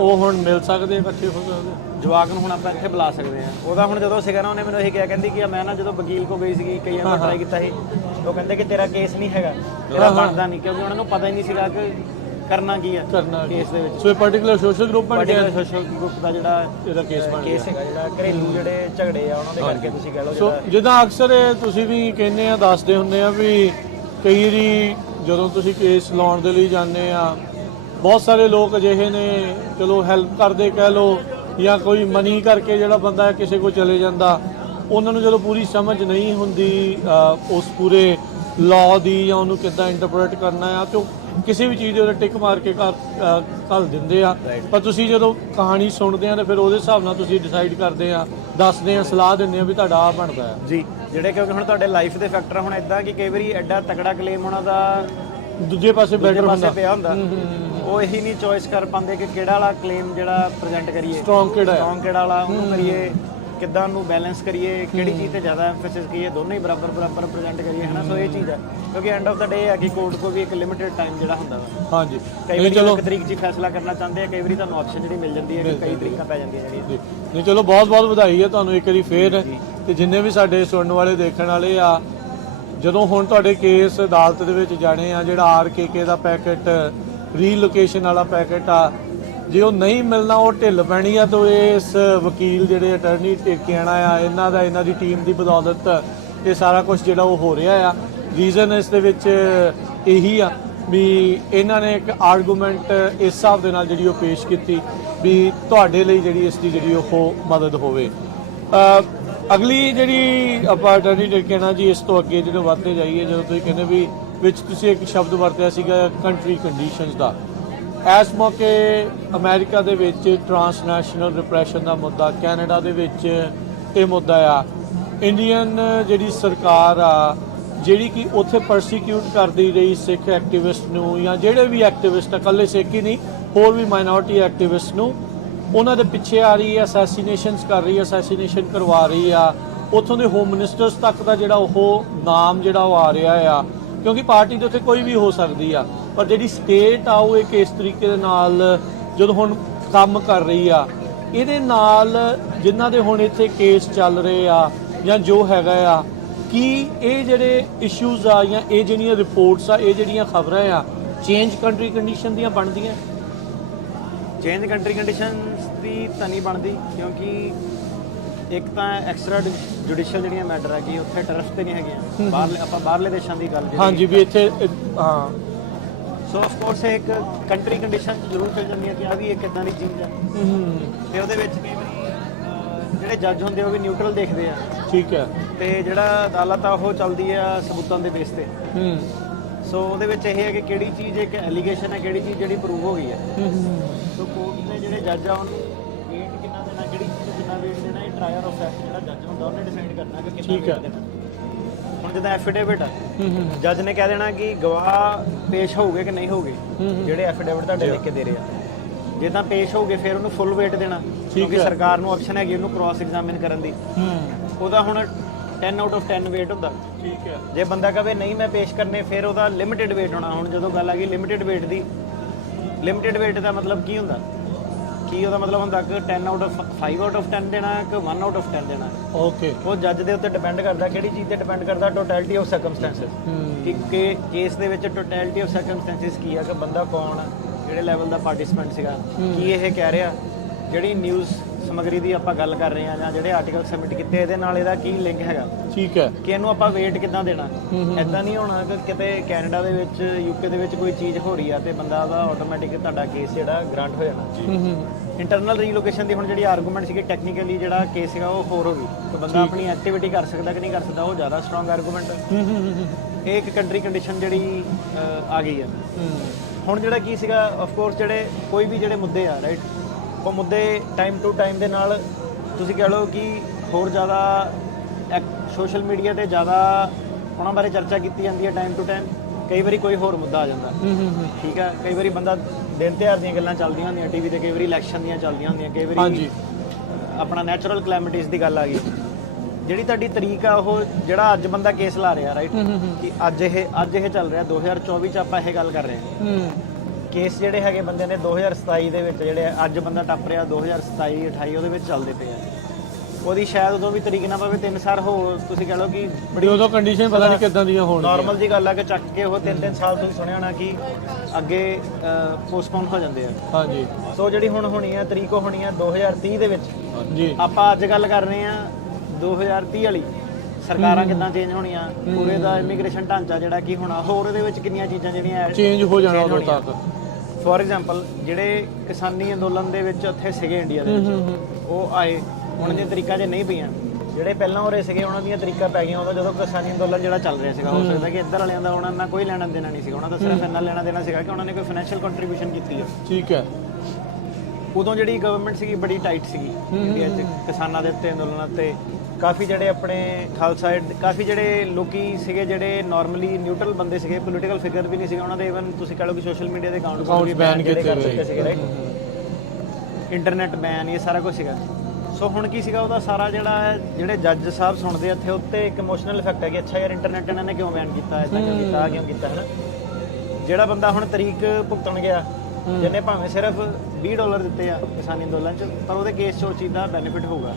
ਉਹ ਹੁਣ ਮਿਲ ਸਕਦੇ ਇਕੱਠੇ ਹੋ ਸਕਦੇ ਜਵਾਕ ਨੂੰ ਹੁਣ ਆਪਾਂ ਇੱਥੇ ਬੁਲਾ ਸਕਦੇ ਆ। ਉਹਦਾ ਹੁਣ ਜਦੋਂ ਸੀਗਾ ਨਾ ਉਹਨੇ ਮੈਨੂੰ ਇਹ ਕਿਹਾ, ਕਹਿੰਦੀ ਕਿ ਮੈਂ ਨਾ ਜਦੋਂ ਵਕੀਲ ਕੋ ਗਈ ਸੀਗੀ, ਕਈਆਂ ਨੂੰ ਟਰਾਈ ਕੀਤਾ ਸੀ, ਉਹ ਕਹਿੰਦੇ ਕਿ ਤੇਰਾ ਕੇਸ ਨਹੀਂ ਹੈਗਾ, ਤੇਰਾ ਬਣਦਾ ਨਹੀਂ, ਕਿਉਂਕਿ ਉਹਨਾਂ ਨੂੰ ਪਤਾ ਹੀ ਨਹੀਂ ਸੀਗਾ ਕਿ ਕਰਨਾ ਕੀ ਹੈ ਕੇਸ ਦੇ ਵਿੱਚ। ਸੋ ਇਹ ਪਾਰਟਿਕੂਲਰ ਸੋਸ਼ਲ ਗਰੁੱਪ ਦਾ ਜਿਹੜਾ ਇਹਦਾ ਕੇਸ ਹੈਗਾ, ਜਿਹੜਾ ਘਰੇਲੂ ਜਿਹੜੇ ਝਗੜੇ ਆ ਉਹਨਾਂ ਦੇ ਕਰਕੇ ਤੁਸੀਂ ਕਹਿ ਲਓ। ਸੋ ਜਿੱਦਾਂ ਅਕਸਰ ਇਹ ਤੁਸੀਂ ਵੀ ਕਹਿੰਦੇ ਆ, ਦੱਸਦੇ ਹੁੰਦੇ ਆ ਵੀ ਕਈ ਵਾਰੀ ਜਦੋਂ ਤੁਸੀਂ ਕੇਸ ਲਾਉਣ ਦੇ ਲਈ ਜਾਂਦੇ ਆ, ਬਹੁਤ ਸਾਰੇ ਲੋਕ ਅਜਿਹੇ ਨੇ, ਚਲੋ ਹੈਲਪ ਕਰਦੇ ਕਹਿ ਲਓ, ਜਾਂ ਕੋਈ ਮਨੀ ਕਰਕੇ ਜਿਹੜਾ ਬੰਦਾ ਕਿਸੇ ਕੋਲ ਚਲੇ ਜਾਂਦਾ, ਉਹਨਾਂ ਨੂੰ ਜਦੋਂ ਪੂਰੀ ਸਮਝ ਨਹੀਂ ਹੁੰਦੀ ਉਸ ਪੂਰੇ ਲਾਅ ਦੀ, ਜਾਂ ਉਹਨੂੰ ਕਿੱਦਾਂ ਇੰਟਰਪ੍ਰੀਟ ਕਰਨਾ ਆ, ਤੇ ਕਿਸੇ ਵੀ ਚੀਜ਼ ਦੇ ਉੱਤੇ ਟਿਕ ਮਾਰ ਕੇ ਘੱਲ ਦਿੰਦੇ ਆ। ਪਰ ਤੁਸੀਂ ਜਦੋਂ ਕਹਾਣੀ ਸੁਣਦੇ ਆ ਤਾਂ ਫਿਰ ਉਹਦੇ ਹਿਸਾਬ ਨਾਲ ਤੁਸੀਂ ਡਿਸਾਈਡ ਕਰਦੇ ਆ, ਦੱਸਦੇ ਆ, ਸਲਾਹ ਦਿੰਦੇ ਆ ਵੀ ਤੁਹਾਡਾ ਆ ਬਣਦਾ ਆ ਜੀ। ਜਿਹੜੇ ਕਿਉਂਕਿ ਹੁਣ ਤੁਹਾਡੇ ਲਾਈਫ ਦੇ ਫੈਕਟਰ ਹੁਣ ਇਦਾਂ ਕਿ ਕਈ ਵਾਰੀ ਐਡਾ ਤਕੜਾ ਕਲੇਮ ਉਹਨਾਂ ਦਾ ਦੂਜੇ ਪਾਸੇ ਬੈਟਰ ਹੁੰਦਾ ਪਿਆ ਹੁੰਦਾ, ਉਹ ਇਹੀ ਨਹੀਂ ਚੋਇਸ ਕਰ ਪਾਉਂਦੇ ਕਿ ਕਿਹੜਾ ਵਾਲਾ ਕਲੇਮ ਜਿਹੜਾ ਪ੍ਰੈਜ਼ੈਂਟ ਕਰੀਏ, ਸਟਰੋਂਗ ਕਿਹੜਾ ਵਾਲਾ ਉਹਨੂੰ ਕਰੀਏ, ਕਿੱਦਾਂ ਉਹਨੂੰ ਬੈਲੈਂਸ ਕਰੀਏ, ਕਿਹੜੀ ਚੀਜ਼ ਤੇ ਜ਼ਿਆਦਾ ਐਮਫੈਸਿਸ ਕਰੀਏ, ਦੋਨੋਂ ਹੀ ਬਰਾਬਰ ਪ੍ਰੈਜ਼ੈਂਟ ਕਰੀਏ, ਹਨਾ। ਸੋ ਇਹ ਚੀਜ਼ ਹੈ, ਕਿਉਂਕਿ ਐਂਡ ਆਫ ਦਾ ਡੇ ਹੈ ਕਿ ਕੋਰਟ ਕੋ ਵੀ ਇੱਕ ਲਿਮਿਟਿਡ ਟਾਈਮ ਜਿਹੜਾ ਹੁੰਦਾ ਵਾ। ਹਾਂਜੀ, ਕਈ ਵਾਰੀ ਇੱਕ ਤਰੀਕ 'ਚ ਫੈਸਲਾ ਕਰਨਾ ਚਾਹੁੰਦੇ ਆ, ਕਈ ਵਾਰੀ ਤੁਹਾਨੂੰ ਆਪਸ਼ਨ ਜਿਹੜੀ ਮਿਲ ਜਾਂਦੀ ਹੈ ਕਿ ਕਈ ਤਰੀਕਾਂ ਪੈ ਜਾਂਦੀਆਂ ਜਿਹੜੀਆਂ। ਨਹੀਂ ਚਲੋ ਬਹੁਤ ਬਹੁਤ ਵਧਾਈ ਹੈ ਤੁਹਾਨੂੰ ਇੱਕ ਵਾਰੀ ਫੇਰ, ਤੇ ਜਿੰਨੇ ਵੀ ਸਾਡੇ ਸੁਣਨ ਵਾਲੇ ਦੇਖਣ ਵਾਲੇ ਆ, ਜਦੋਂ ਹੁਣ ਤੁਹਾਡੇ ਕੇਸ ਅਦਾਲਤ ਦੇ ਵਿੱਚ ਜਾਣੇ ਆ, ਜਿਹੜਾ ਆਰਕੇਕੇ ਦਾ ਪੈਕੇਟ ਰੀਲੋਕੇਸ਼ਨ ਵਾਲਾ ਪੈਕੇਟ ਆ, ਜੇ ਉਹ ਨਹੀਂ ਮਿਲਣਾ, ਉਹ ਢਿੱਲ ਪੈਣੀ ਆ, ਤਾਂ ਇਸ ਵਕੀਲ ਜਿਹੜੇ ਅਟਰਨੀ ਟੇਕਿਆਣਾ ਆ, ਇਹਨਾਂ ਦੀ ਟੀਮ ਦੀ ਬਦੌਲਤ ਇਹ ਸਾਰਾ ਕੁਝ ਜਿਹੜਾ ਉਹ ਹੋ ਰਿਹਾ ਆ। ਰੀਜ਼ਨ ਇਸ ਦੇ ਵਿੱਚ ਇਹੀ ਆ ਵੀ ਇਹਨਾਂ ਨੇ ਇੱਕ ਆਰਗੂਮੈਂਟ ਇਸ ਹਿਸਾਬ ਦੇ ਨਾਲ ਜਿਹੜੀ ਉਹ ਪੇਸ਼ ਕੀਤੀ ਵੀ ਤੁਹਾਡੇ ਲਈ ਜਿਹੜੀ ਇਸ ਦੀ ਜਿਹੜੀ ਉਹ ਮਦਦ ਹੋਵੇ। ਅਗਲੀ ਜਿਹੜੀ ਆਪਾਂ ਅਟਰਨੀ ਟੇਕਿਆਣਾ ਜੀ, ਇਸ ਤੋਂ ਅੱਗੇ ਜਦੋਂ ਵੱਧਦੇ ਜਾਈਏ, ਜਦੋਂ ਤੁਸੀਂ ਕਹਿੰਦੇ ਵੀ ਵਿੱਚ ਤੁਸੀਂ ਇੱਕ ਸ਼ਬਦ ਵਰਤਿਆ ਸੀਗਾ ਕੰਟਰੀ ਕੰਡੀਸ਼ਨਸ ਦਾ, ਇਸ ਮੌਕੇ ਅਮਰੀਕਾ ਦੇ ਵਿੱਚ ਟਰਾਂਸਨੈਸ਼ਨਲ ਰਿਪਰੈਸ਼ਨ ਦਾ ਮੁੱਦਾ, ਕੈਨੇਡਾ ਦੇ ਵਿੱਚ ਇਹ ਮੁੱਦਾ ਆ, ਇੰਡੀਅਨ ਜਿਹੜੀ ਸਰਕਾਰ ਆ ਜਿਹੜੀ ਕਿ ਉੱਥੇ ਪਰਸੀਕਿਊਟ ਕਰਦੀ ਰਹੀ ਸਿੱਖ ਐਕਟਿਵਿਸਟ ਨੂੰ, ਜਾਂ ਜਿਹੜੇ ਵੀ ਐਕਟਿਵਿਸਟ ਆ, ਇਕੱਲੇ ਸਿੱਖ ਹੀ ਨਹੀਂ, ਹੋਰ ਵੀ ਮਾਈਨੋਰਿਟੀ ਐਕਟਿਵਿਸਟ ਨੂੰ, ਉਹਨਾਂ ਦੇ ਪਿੱਛੇ ਆ ਰਹੀ ਹੈ, ਅਸੈਸੀਨੇਸ਼ਨਸ ਕਰ ਰਹੀ ਹੈ, ਅਸੈਸੀਨੇਸ਼ਨ ਕਰਵਾ ਰਹੀ ਆ। ਉੱਥੋਂ ਦੇ ਹੋਮ ਮਿਨਿਸਟਰਸ ਤੱਕ ਦਾ ਜਿਹੜਾ ਉਹ ਨਾਮ ਜਿਹੜਾ ਉਹ ਆ ਰਿਹਾ ਆ, ਕਿਉਂਕਿ ਪਾਰਟੀ ਦੇ ਉੱਤੇ ਕੋਈ ਵੀ ਹੋ ਸਕਦੀ ਆ, ਪਰ ਜਿਹੜੀ ਸਟੇਟ ਆ ਉਹ ਇੱਕ ਇਸ ਤਰੀਕੇ ਦੇ ਨਾਲ ਜਦੋਂ ਹੁਣ ਕੰਮ ਕਰ ਰਹੀ ਆ, ਇਹਦੇ ਨਾਲ ਜਿਨ੍ਹਾਂ ਦੇ ਹੁਣ ਇੱਥੇ ਕੇਸ ਚੱਲ ਰਹੇ ਆ ਜਾਂ ਜੋ ਹੈਗਾ ਆ, ਕੀ ਇਹ ਜਿਹੜੇ ਇਸ਼ੂਜ਼ ਆ ਜਾਂ ਇਹ ਜਿਹੜੀਆਂ ਰਿਪੋਰਟਸ ਆ, ਇਹ ਜਿਹੜੀਆਂ ਖਬਰਾਂ ਆ, ਚੇਂਜ ਕੰਟਰੀ ਕੰਡੀਸ਼ਨ ਦੀਆਂ ਬਣਦੀਆਂ? ਚੇਂਜ ਕੰਟਰੀ ਕੰਡੀਸ਼ਨਸ ਦੀ ਤਾਂ ਨਹੀਂ ਬਣਦੀ, ਕਿਉਂਕਿ ਇੱਕ ਤਾਂ ਐਕਸਟਰਾ ਜੁਡੀਸ਼ੀਅਲ ਜਿਹੜੀਆਂ ਮੈਟਰ ਹੈ ਕਿ ਉੱਥੇ ਟਰਫ ਤੇ ਨਹੀਂ ਹੈਗੀਆਂ, ਆਪਾਂ ਬਾਹਰਲੇ ਦੇਸ਼ਾਂ ਦੀ ਗੱਲ ਹਾਂਜੀ ਵੀ ਇੱਥੇ ਹਾਂ। ਸੋ ਆਫ ਕੋਰਸ ਇੱਕ ਕੰਟਰੀ ਕੰਡੀਸ਼ਨ ਜ਼ਰੂਰ ਚੱਲ ਜਾਂਦੀ ਹੈ ਕਿ ਆ ਵੀ ਇੱਕ ਇਦਾਂ ਦੀ ਚੀਜ਼ ਹੈ, ਤੇ ਉਹਦੇ ਵਿੱਚ ਕਈ ਵਾਰੀ ਜਿਹੜੇ ਜੱਜ ਹੁੰਦੇ ਉਹ ਵੀ ਨਿਊਟਰਲ ਦੇਖਦੇ ਆ। ਠੀਕ ਹੈ। ਤੇ ਜਿਹੜਾ ਅਦਾਲਤ ਆ ਉਹ ਚੱਲਦੀ ਆ ਸਬੂਤਾਂ ਦੇ ਬੇਸ ਤੇ। ਸੋ ਉਹਦੇ ਵਿੱਚ ਇਹ ਹੈ ਕਿ ਕਿਹੜੀ ਚੀਜ਼ ਇੱਕ ਐਲੀਗੇਸ਼ਨ ਹੈ, ਕਿਹੜੀ ਚੀਜ਼ ਜਿਹੜੀ ਪ੍ਰੂਵ ਹੋ ਗਈ ਹੈ। ਸੋ ਕੋਰਟ ਦੇ ਜਿਹੜੇ ਜੱਜ ਆ ਉਹਨੂੰ ਵੇਟ ਕਿੰਨਾ ਦੇਣਾ, ਕਿਹੜੀ ਚੀਜ਼ ਨੂੰ ਕਿੰਨਾ ਵੇਟ ਦੇਣਾ, ਇਹ ਟ੍ਰਾਇਲ ਆਫ ਫੈਕਟ ਜਿਹੜਾ ਜੱਜ ਹੁੰਦਾ ਉਹਨੇ ਡਿਸਾਈਡ ਕਰਨਾ ਕਿ ਕਿੰਨਾ ਵੇਟ ਦੇਣਾ। ਹੁਣ ਜਿੱਦਾਂ ਐਫੀਡੇਵਿਟ ਆ, ਜੱਜ ਨੇ ਕਹਿ ਦੇਣਾ ਕਿ ਗਵਾਹ ਪੇਸ਼ ਹੋਊਗੇ ਕਿ ਨਹੀਂ ਹੋਊਗੇ, ਜਿਹੜੇ ਐਫੀਡੇਵਿਟ ਤੁਹਾਡੇ ਲਿਖ ਕੇ ਦੇ ਰਹੇ ਆ। ਜੇ ਤਾਂ ਪੇਸ਼ ਹੋਊਗੇ ਫਿਰ ਉਹਨੂੰ ਫੁੱਲ ਵੇਟ ਦੇਣਾ, ਕਿਉਂਕਿ ਸਰਕਾਰ ਨੂੰ ਆਪਸ਼ਨ ਹੈਗੀ ਉਹਨੂੰ ਕ੍ਰਾਸ ਐਗਜ਼ਾਮਿਨ ਕਰਨ ਦੀ। ਉਹਦਾ ਹੁਣ 10 ਆਊਟ ਆਫ 10 ਵੇਟ ਹੁੰਦਾ। ਠੀਕ ਹੈ। ਜੇ ਬੰਦਾ ਕਹੇ ਨਹੀਂ ਮੈਂ ਪੇਸ਼ ਕਰਨੇ, ਫਿਰ ਉਹਦਾ ਲਿਮਿਟਿਡ ਵੇਟ ਹੋਣਾ। ਹੁਣ ਜਦੋਂ ਗੱਲ ਆ ਗਈ ਲਿਮਿਟਿਡ ਵੇਟ ਦੀ, ਲਿਮਿਟਿਡ ਵੇਟ ਦਾ ਮਤਲਬ ਕੀ ਹੁੰਦਾ? ਕੀ ਉਹਦਾ ਮਤਲਬ ਹੁੰਦਾ ਕਿ 10 ਆਊਟ ਆਫ 5 ਆਊਟ ਆਫ 10 ਦੇਣਾ ਕਿ 1 ਆਊਟ ਆਫ 10 ਦੇਣਾ? ਓਕੇ। ਉਹ ਜੱਜ ਦੇ ਉੱਤੇ ਡਿਪੈਂਡ ਕਰਦਾ, ਕਿਹੜੀ ਚੀਜ਼ ਤੇ ਡਿਪੈਂਡ ਕਰਦਾ? Totality of circumstances. ਕਿ ਕੇਸ ਦੇ ਵਿੱਚ ਟੋਟੈਲਿਟੀ ਆਫ ਸਰਕਮਸਟੈਂਸਸ ਕੀ ਆ, ਕਿ ਬੰਦਾ ਕੌਣ ਆ, ਜਿਹੜੇ ਲੈਵਲ ਦਾ ਪਾਰਟਿਸਿਪੈਂਟ ਸੀਗਾ, ਕੀ ਇਹ ਕਹਿ ਰਿਹਾ, ਜਿਹੜੀ ਨਿਊਜ਼ ਸਮਗਰੀ ਦੀ ਆਪਾਂ ਗੱਲ ਕਰ ਰਹੇ ਆ ਜਾਂ ਜਿਹੜੇ ਆਰਟੀਕਲ ਸਬਮਿਟ ਕੀਤੇ ਇਹਦੇ ਨਾਲ ਇਹਦਾ ਕੀ ਲਿੰਕ ਹੈਗਾ। ਠੀਕ ਹੈ। ਕਿ ਇਹਨੂੰ ਆਪਾਂ ਵੇਟ ਕਿੱਦਾਂ ਦੇਣਾ? ਐਦਾਂ ਨਹੀਂ ਹੋਣਾ ਕਿ ਕਿਤੇ ਕੈਨੇਡਾ ਦੇ ਵਿੱਚ, ਯੂਕੇ ਦੇ ਵਿੱਚ ਕੋਈ ਚੀਜ਼ ਹੋ ਰਹੀ ਆ ਤੇ ਬੰਦਾ ਦਾ ਆਟੋਮੈਟਿਕ ਤੁਹਾਡਾ ਕੇਸ ਜਿਹੜਾ ਗ੍ਰਾਂਟ ਹੋ ਜਾਣਾ। ਇੰਟਰਨਲ ਰੀਲੋਕੇਸ਼ਨ ਦੀ ਹੁਣ ਜਿਹੜੀ ਆਰਗੂਮੈਂਟ ਸੀਗੀ, ਟੈਕਨੀਕਲੀ ਜਿਹੜਾ ਕੇਸ ਸੀਗਾ ਉਹ ਹੋਰ ਹੋ ਗਈ, ਕਿ ਬੰਦਾ ਆਪਣੀ ਐਕਟੀਵਿਟੀ ਕਰ ਸਕਦਾ ਕਿ ਨਹੀਂ ਕਰ ਸਕਦਾ, ਉਹ ਜ਼ਿਆਦਾ ਸਟਰੋਂਗ ਆਰਗੂਮੈਂਟ। ਇਹ ਇੱਕ ਕੰਟਰੀ ਕੰਡੀਸ਼ਨ ਜਿਹੜੀ ਆ ਗਈ ਆ। ਹੁਣ ਜਿਹੜਾ ਕੀ ਸੀਗਾ ਆਫ ਕੋਰਸ ਜਿਹੜੇ ਕੋਈ ਵੀ ਜਿਹੜੇ ਮੁੱਦੇ ਆ ਰਾਈਟ, ਉਹ ਮੁੱਦੇ ਟਾਈਮ ਟੂ ਟਾਈਮ ਦੇ ਨਾਲ ਤੁਸੀਂ ਕਹਿ ਲਓ ਕਿ ਹੋਰ ਜ਼ਿਆਦਾ ਸੋਸ਼ਲ ਮੀਡੀਆ ਤੇ ਜ਼ਿਆਦਾ ਉਹਨਾਂ ਬਾਰੇ ਚਰਚਾ ਕੀਤੀ ਜਾਂਦੀ ਹੈ ਟਾਈਮ ਟੂ ਟਾਈਮ। ਕਈ ਵਾਰੀ ਕੋਈ ਹੋਰ ਮੁੱਦਾ ਆ ਜਾਂਦਾ, ਠੀਕ ਹੈ, ਕਈ ਵਾਰੀ ਬੰਦਾ ਦਿਨ ਤਿਉਹਾਰ ਦੀਆਂ ਗੱਲਾਂ ਚੱਲਦੀਆਂ ਹੁੰਦੀਆਂ ਟੀਵੀ ਤੇ, ਕਈ ਵਾਰੀ ਇਲੈਕਸ਼ਨ ਦੀਆਂ ਚੱਲਦੀਆਂ ਹੁੰਦੀਆਂ, ਕਈ ਵਾਰੀ ਆਪਣਾ ਨੈਚੁਰਲ ਕਲੈਮਿਟੀਜ਼ ਦੀ ਗੱਲ ਆ ਗਈ। ਜਿਹੜੀ ਤੁਹਾਡੀ ਤਰੀਕ ਆ ਉਹ ਜਿਹੜਾ ਅੱਜ ਬੰਦਾ ਕੇਸ ਲਾ ਰਿਹਾ ਰਾਈਟ, ਕਿ ਅੱਜ ਇਹ ਚੱਲ ਰਿਹਾ 2024 ਚ ਆਪਾਂ ਇਹ ਗੱਲ ਕਰ ਰਹੇ ਹਾਂ। ਕੇਸ ਜਿਹੜੇ ਹੈਗੇ ਬੰਦੇ ਨੇ 2027 ਦੇ ਵਿੱਚ ਜਿਹੜੇ ਅੱਜ ਬੰਦਾ ਟੱਪ ਰਿਹਾ 2027 28 ਉਹਦੇ ਵਿੱਚ ਚੱਲਦੇ ਪਏ ਆ। ਉਹਦੀ ਸ਼ਾਇਦ ਉਦੋਂ ਵੀ ਤਰੀਕ ਨਾ ਪਵੇ 3 ਸਾਲ ਹੋ, ਤੁਸੀਂ ਕਹ ਲਓ ਕਿ ਬੜੀ ਉਦੋਂ ਕੰਡੀਸ਼ਨ ਪਤਾ ਨਹੀਂ ਕਿੱਦਾਂ ਦੀਆਂ ਹੋਣ। ਨਾਰਮਲ ਜੀ ਗੱਲ ਆ ਕਿ ਚੱਕ ਕੇ ਉਹ 3 ਸਾਲ ਤੁਸੀਂ ਸੁਣਿਆ ਹੋਣਾ ਕਿ ਅੱਗੇ ਪੋਸਟਪੋਨ ਹੋ ਜਾਂਦੇ ਆ। ਹਾਂਜੀ। ਸੋ ਜਿਹੜੀ ਹੁਣ ਹੋਣੀ ਆ ਤਰੀਕ ਉਹ ਹੋਣੀ ਆ 2030 ਦੇ ਵਿੱਚ ਜੀ। ਆਪਾਂ ਅੱਜ ਗੱਲ ਕਰ ਰਹੇ ਆ 2030 ਵਾਲੀ। ਸਰਕਾਰਾਂ ਕਿੱਦਾਂ ਚੇਂਜ ਹੋਣੀਆਂ, ਪੂਰੇ ਦਾ ਇਮੀਗ੍ਰੇਸ਼ਨ ਢਾਂਚਾ ਜਿਹੜਾ ਕੀ ਹੋਣਾ, ਹੋਰ ਉਹਦੇ ਵਿੱਚ ਕਿੰਨੀਆਂ ਚੀਜ਼ਾਂ ਜਿਹੜੀਆਂ ਚੇਂਜ ਹੋ ਜਾਣਾ ਉਦੋਂ ਤੱਕ। ਫੋਰ ਐਗਜ਼ਾਮਪਲ ਜਿਹੜੇ ਕਿਸਾਨੀ ਅੰਦੋਲਨ ਦੇ ਵਿੱਚ ਉੱਥੇ ਸੀਗੇ ਇੰਡੀਆ ਦੇ ਵਿੱਚ, ਉਹ ਆਏ, ਉਹਨਾਂ ਦੀਆਂ ਤਰੀਕਾਂ ਜੇ ਨਹੀਂ ਪਈਆਂ। ਜਿਹੜੇ ਪਹਿਲਾਂ ਉਰੇ ਸੀਗੇ ਉਹਨਾਂ ਦੀਆਂ ਤਰੀਕਾਂ ਪੈ ਗਈਆਂ ਉਦੋਂ ਜਦੋਂ ਕਿਸਾਨੀ ਅੰਦੋਲਨ ਜਿਹੜਾ ਚੱਲ ਰਿਹਾ ਸੀਗਾ। ਹੋ ਸਕਦਾ ਕਿ ਇੱਧਰ ਵਾਲਿਆਂ ਦਾ ਉਹਨਾਂ ਨਾਲ ਕੋਈ ਲੈਣਾ ਦੇਣਾ ਨਹੀਂ ਸੀਗਾ, ਉਹਨਾਂ ਦਾ ਸਿਰਫ ਇੰਨਾ ਲੈਣਾ ਦੇਣਾ ਸੀਗਾ ਕਿ ਉਹਨਾਂ ਨੇ ਕੋਈ ਫਾਈਨੈਂਸ਼ੀਅਲ ਕੰਟਰੀਬਿਊਸ਼ਨ ਕੀਤੀ ਹੈ। ਠੀਕ ਹੈ। ਉਦੋਂ ਜਿਹੜੀ ਗਵਰਨਮੈਂਟ ਸੀਗੀ ਬੜੀ ਟਾਈਟ ਸੀਗੀ ਇੰਡੀਆ 'ਚ ਕਿਸਾਨਾਂ ਦੇ ਉੱਤੇ, ਅੰਦੋਲਨਾਂ ਤੇ। ਕਾਫੀ ਜਿਹੜੇ ਆਪਣੇ ਖਾਲਸਾ ਕਾਫੀ ਜਿਹੜੇ ਲੋਕੀ ਸੀਗੇ ਜਿਹੜੇ ਨਾਰਮਲੀ ਨਿਊਟਰਲ ਬੰਦੇ ਸੀਗੇ, ਪੋਲੀਟੀਕਲ ਫਿਗਰ ਵੀ ਨਹੀਂ ਸੀਗੇ, ਉਹਨਾਂ ਦੇ ਇਵਨ ਤੁਸੀਂ ਕਹ ਲਓ ਕਿ ਸੋਸ਼ਲ ਮੀਡੀਆ ਦੇ ਅਕਾਊਂਟ ਵੀ ਬੈਨ ਕੀਤੇ ਸੀਗੇ ਰਾਈਟ, ਇੰਟਰਨੈਟ ਬੈਨ, ਇਹ ਸਾਰਾ ਕੁਝ ਸੀਗਾ। ਸੋ ਹੁਣ ਕੀ ਸੀਗਾ ਉਹਦਾ ਸਾਰਾ ਜਿਹੜੇ ਜੱਜ ਸਾਹਿਬ ਸੁਣਦੇ ਇੱਥੇ ਉੱਤੇ ਇੱਕ ਇਮੋਸ਼ਨਲ ਇਫੈਕਟ ਹੈ ਕਿ ਅੱਛਾ ਯਾਰ ਇੰਟਰਨੈਟ ਇਹਨਾਂ ਨੇ ਕਿਉਂ ਬੈਨ ਕੀਤਾ, ਇਦਾਂ ਕਿਉਂ ਕੀਤਾ, ਕਿਉਂ ਕੀਤਾ, ਹੈ ਨਾ। ਜਿਹੜਾ ਬੰਦਾ ਹੁਣ ਤਰੀਕ ਭੁਗਤਣ ਗਿਆ, ਜਿਹਨੇ ਭਾਵੇਂ ਸਿਰਫ $20 ਦਿੱਤੇ ਆ ਕਿਸਾਨੀ ਅੰਦੋਲਨ 'ਚ, ਪਰ ਉਹਦੇ ਕੇਸ 'ਚ ਉਹ ਚੀਜ਼ ਦਾ ਬੈਨੀਫਿਟ ਹੋਊਗਾ।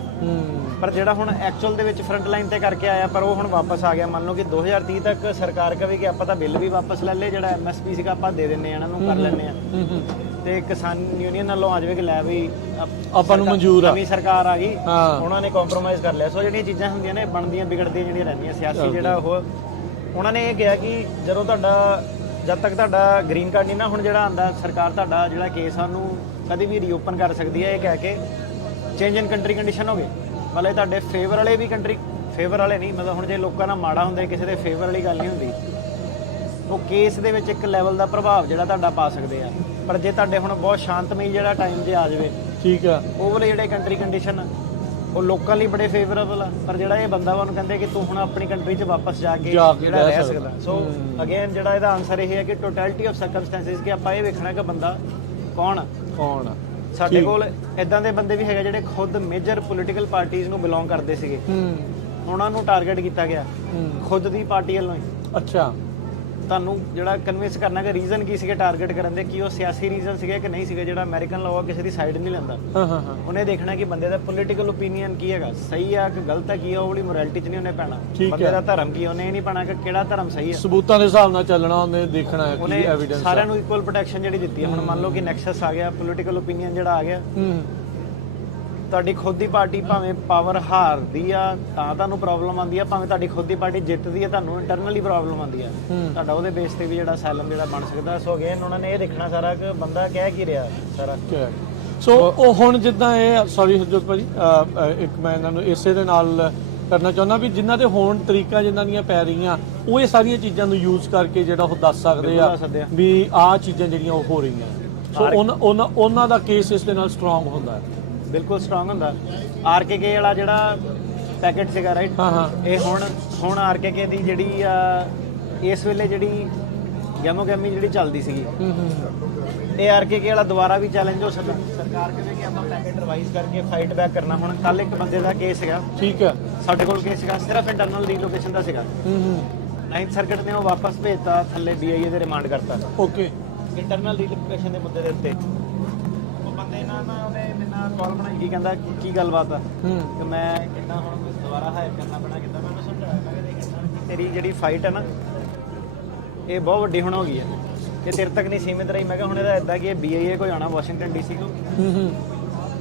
ਪਰ ਜਿਹੜਾ ਹੁਣ ਐਕਚੁਅਲ ਦੇ ਵਿੱਚ ਫਰੰਟ ਲਾਈਨ ਤੇ ਕਰਕੇ ਆਇਆ, ਪਰ ਉਹ ਹੁਣ ਵਾਪਸ ਆ ਗਿਆ। ਮੰਨ ਲਓ ਕਿ 2030 ਤੱਕ ਸਰਕਾਰ ਕਹੇ ਕਿ ਆਪਾਂ ਤਾਂ ਬਿੱਲ ਵੀ ਵਾਪਸ ਲੈ ਲਏ, ਜਿਹੜਾ MSP ਸੀਗਾ ਆਪਾਂ ਦੇ ਦਿੰਨੇ ਆ ਇਹਨਾਂ ਨੂੰ, ਕਰ ਲੈਂਦੇ ਆ, ਤੇ ਕਿਸਾਨ ਯੂਨੀਅਨ ਵੱਲੋਂ ਆ ਜਾਵੇ ਕਿ ਲੈ ਵੀ ਆਪਾਂ ਨੂੰ ਮਨਜ਼ੂਰ ਆ, ਨਵੀਂ ਸਰਕਾਰ ਆ ਗਈ, ਉਹਨਾਂ ਨੇ ਕੰਪਰੋਮਾਈਜ਼ ਕਰ ਲਿਆ। ਸੋ ਜਿਹੜੀਆਂ ਚੀਜ਼ਾਂ ਹੁੰਦੀਆਂ ਨੇ ਬਣਦੀਆਂ ਵਿਗੜਦੀਆਂ ਜਿਹੜੀਆਂ ਰਹਿੰਦੀਆਂ ਸਿਆਸੀ, ਜਿਹੜਾ ਉਹ ਉਹਨਾਂ ਨੇ ਇਹ ਕਿਹਾ ਕਿ ਜਦੋਂ ਜਦ ਤੱਕ ਤੁਹਾਡਾ ਗ੍ਰੀਨ ਕਾਰਡ ਨਹੀਂ ਨਾ ਹੁਣ ਜਿਹੜਾ ਆਂਦਾ, ਸਰਕਾਰ ਤੁਹਾਡਾ ਜਿਹੜਾ ਕੇਸ ਆ ਉਹਨੂੰ ਕਦੇ ਵੀ ਰੀਓਪਨ ਕਰ ਸਕਦੀ ਹੈ, ਇਹ ਕਹਿ ਕੇ ਚੇਂਜ ਇਨ ਕੰਟਰੀ ਕੰਡੀਸ਼ਨ ਹੋ ਗਏ। ਮਤਲਬ ਤੁਹਾਡੇ ਫੇਵਰ ਵਾਲੇ ਵੀ ਕੰਟਰੀ, ਫੇਵਰ ਵਾਲੇ ਨਹੀਂ, ਮਤਲਬ ਹੁਣ ਜੇ ਲੋਕਾਂ ਨਾਲ ਮਾੜਾ ਹੁੰਦਾ ਕਿਸੇ ਦੇ ਫੇਵਰ ਵਾਲੀ ਗੱਲ ਨਹੀਂ ਹੁੰਦੀ, ਉਹ ਕੇਸ ਦੇ ਵਿੱਚ ਇੱਕ ਲੈਵਲ ਦਾ ਪ੍ਰਭਾਵ ਜਿਹੜਾ ਤੁਹਾਡਾ ਪਾ ਸਕਦੇ ਆ। ਪਰ ਜੇ ਤੁਹਾਡੇ ਹੁਣ ਬਹੁਤ ਸ਼ਾਂਤਮਈ ਜਿਹੜਾ ਟਾਈਮ ਜੇ ਆ ਜਾਵੇ, ਠੀਕ ਆ, ਉਹ ਵਾਲੇ ਜਿਹੜੇ ਕੰਟਰੀ ਕੰਡੀਸ਼ਨ ਉਹ ਲੋਕਾਂ ਲਈ ਬੜੇ ਫੇਵਰੇਬਲ ਆ। ਪਰ ਜਿਹੜਾ ਇਹ ਬੰਦਾ ਵਾ ਉਹਨੂੰ ਕਹਿੰਦੇ ਕਿ ਤੂੰ ਹੁਣ ਆਪਣੀ ਕੰਟਰੀ 'ਚ ਵਾਪਸ ਜਾ ਕੇ ਜਿਹੜਾ ਰਹਿ ਸਕਦਾ। ਸੋ ਅਗੇਨ ਜਿਹੜਾ ਇਹਦਾ ਆਨਸਰ ਇਹ ਹੈ ਕਿ ਟੋਟੈਲਿਟੀ ਆਫ ਸਰਕਮਸਟੈਂਸਿਸ, ਕਿ ਆਪਾਂ ਇਹ ਵੇਖਣਾ ਕਿ ਬੰਦਾ ਕੌਣ ਆ। ਸਾਡੇ ਕੋਲ ਇਦਾਂ ਦੇ ਬੰਦੇ ਵੀ ਹੈਗੇ ਜਿਹੜੇ ਖੁਦ ਮੇਜਰ ਪੋਲੀਟੀਕਲ ਪਾਰਟੀਆਂ ਨੂੰ ਬਿਲੋਂਗ ਕਰਦੇ ਸੀਗੇ, ਉਹਨਾਂ ਨੂੰ ਟਾਰਗੇਟ ਕੀਤਾ ਗਿਆ ਖੁਦ ਦੀ ਪਾਰਟੀ ਵੱਲੋਂ ਹੀ। ਅੱਛਾ, ਤੁਹਾਨੂੰ ਜਿਹੜਾ ਕਨਵਿੰਸ ਕਰਨਾ ਕਿ ਰੀਜ਼ਨ ਕੀ ਸੀਗੇ ਟਾਰਗੇਟ ਕਰਨ ਦੇ, ਕੀ ਉਹ ਸਿਆਸੀ ਰੀਜ਼ਨ ਸੀਗੇ ਕਿ ਨਹੀਂ ਸੀਗੇ। ਜਿਹੜਾ ਅਮਰੀਕਨ ਲਾਅ ਕਿਸੇ ਦੀ ਸਾਈਡ ਨਹੀਂ ਲੈਂਦਾ, ਉਹਨੇ ਦੇਖਣਾ ਕਿ ਬੰਦੇ ਦਾ ਪੋਲੀਟੀਕਲ ਓਪੀਨੀਅਨ ਕੀ ਹੈਗਾ, ਸਹੀ ਆ ਕਿ ਗਲਤ ਹੈ, ਕੀ ਆ, ਉਹ ਵਾਲੀ ਮੋਰੈਲਿਟੀ 'ਚ ਨਹੀਂ ਉਹਨੇ ਪੈਣਾ। ਬੰਦੇ ਦਾ ਧਰਮ ਕੀ, ਉਹਨੇ ਇਹ ਨਹੀਂ ਪਾਣਾ ਕਿ ਕਿਹੜਾ ਧਰਮ ਸਹੀ ਹੈ, ਸਬੂਤਾਂ ਦੇ ਹਿਸਾਬ ਨਾਲ ਚੱਲਣਾ ਉਹਨੇ ਦੇਖਣਾ ਹੈ ਕਿ ਐਵੀਡੈਂਸ। ਸਾਰਿਆਂ ਨੂੰ ਇਕੁਅਲ ਪ੍ਰੋਟੈਕਸ਼ਨ ਜਿਹੜੀ ਦਿੱਤੀ ਹੈ। ਹੁਣ ਮੰਨ ਲਓ ਕਿ ਨੈਕਸਸ ਆ ਗਿਆ, ਪੋਲੀਟੀਕਲ ਓਪੀਨੀਅਨ ਜਿਹੜਾ ਆ ਗਿਆ, ਤੁਹਾਡੀ ਖੁਦ ਦੀ ਪਾਰਟੀ ਭਾਵੇਂ ਪਾਵਰ ਹਾਰਦੀ ਆ ਤਾਂ ਤੁਹਾਨੂੰ ਪ੍ਰੋਬਲਮ ਆਉਂਦੀ ਆ, ਭਾਵੇਂ ਤੁਹਾਡੀ ਖੁਦ ਦੀ ਪਾਰਟੀ ਜਿੱਤਦੀ ਆ ਤੁਹਾਨੂੰ ਇੰਟਰਨਲੀ ਪ੍ਰੋਬਲਮ ਆਉਂਦੀ ਆ, ਤੁਹਾਡਾ ਉਹਦੇ ਬੇਸ ਤੇ ਵੀ ਜਿਹੜਾ ਅਸਾਈਲਮ ਜਿਹੜਾ ਬਣ ਸਕਦਾ। ਸੋ ਅਗੇਨ ਉਹਨਾਂ ਨੇ ਇਹ ਦੇਖਣਾ ਸਾਰਾ ਕਿ ਬੰਦਾ ਕਹਿ ਕੀ ਰਿਹਾ ਸਾਰਾ। ਸੋ ਉਹ ਹੁਣ ਜਿੱਦਾਂ ਇਹ ਸੌਰੀ ਹਰਜੋਤ ਭਾਜੀ, ਇੱਕ ਮੈਂ ਇਹਨਾਂ ਨੂੰ ਇਸੇ ਦੇ ਨਾਲ ਕਰਨਾ ਚਾਹੁੰਦਾ ਵੀ ਜਿਨ੍ਹਾਂ ਦੇ ਹੁਣ ਤਰੀਕਾਂ ਜਿਨ੍ਹਾਂ ਦੀਆਂ ਪੈ ਰਹੀਆਂ, ਉਹ ਇਹ ਸਾਰੀਆਂ ਚੀਜ਼ਾਂ ਨੂੰ ਯੂਜ਼ ਕਰਕੇ ਜਿਹੜਾ ਉਹ ਦੱਸ ਸਕਦੇ ਆ ਵੀ ਆਹ ਚੀਜ਼ਾਂ ਜਿਹੜੀਆਂ ਉਹ ਹੋ ਰਹੀਆਂ। ਸੋ ਉਹਨਾਂ ਦਾ ਕੇਸ ਇਸ ਦੇ ਨਾਲ ਸਟਰੋਂਗ ਹੁੰਦਾ ਹੈ, ਬਿਲਕੁਲ ਸਟਰੋਂਗ ਹੁੰਦਾ। ਆਰਕੇਕੇ ਵਾਲਾ ਜਿਹੜਾ ਪੈਕੇਟ ਸੀਗਾ ਰਾਈਟ, ਇਹ ਹੁਣ ਆਰਕੇਕੇ ਦੀ ਜਿਹੜੀ ਇਸ ਵੇਲੇ ਜਿਹੜੀ ਗੈਮੋਗੈਮੀ ਜਿਹੜੀ ਚੱਲਦੀ ਸੀਗੀ, ਇਹ ਆਰਕੇਕੇ ਵਾਲਾ ਦੁਬਾਰਾ ਵੀ ਚੈਲੰਜ ਹੋ ਸਕਦਾ। ਸਰਕਾਰ ਕਹੇ ਕਿ ਆਪਾਂ ਪੈਕੇਟ ਰਿਵਾਈਜ਼ ਕਰਕੇ ਫਾਈਟ ਬੈਕ ਕਰਨਾ। ਹੁਣ ਕੱਲ ਇੱਕ ਬੰਦੇ ਦਾ ਕੇਸ ਸੀਗਾ, ਠੀਕ ਹੈ, ਸਾਡੇ ਕੋਲ ਕੇਸ ਸੀਗਾ, ਸਿਰਫ ਇੰਟਰਨਲ ਰੀਲੋਕੇਸ਼ਨ ਦਾ ਸੀਗਾ। 9th ਸਰਕਟ ਨੇ ਉਹ ਵਾਪਸ ਭੇਜਤਾ ਥੱਲੇ, BIA ਦੇ ਰਿਮਾਂਡ ਕਰਤਾ। ਓਕੇ, ਇੰਟਰਨਲ ਰੀਲੋਕੇਸ਼ਨ ਦੇ ਮੁੱਦੇ ਦੇ ਉੱਤੇ ਉਹ ਬੰਦੇ ਨਾਲ ਉਹਨੇ ਮੇਰੇ ਨਾਲ ਕਾਲ ਬਣਾਈ, ਕੀ ਕਹਿੰਦਾ ਕੀ ਗੱਲਬਾਤ ਆ ਕਿ ਮੈਂ ਕਿੰਨਾ ਹੁਣ ਦੁਬਾਰਾ ਹਾਇਰ ਕਰਨਾ ਪੈਣਾ, ਕਿੱਦਾਂ ਮੈਂ ਸਮਝਾਇਆ ਕਿ ਤੇਰੀ ਜਿਹੜੀ ਫਾਈਟ ਹੈ ਨਾ ਇਹ ਬਹੁਤ ਵੱਡੀ ਹੁਣ ਹੋ ਗਈ ਹੈ, ਇਹ ਤੇਰੇ ਤੱਕ ਨਹੀਂ ਸੀਮਿਤ ਰਹੀ। ਮੈਂ ਕਿਹਾ ਹੁਣ ਇਹਦਾ ਇਦਾਂ ਕਿ ਇਹ BIA ਕੋਈ ਆਉਣਾ ਵਾਸ਼ਿੰਗਟਨ DC ਤੋਂ,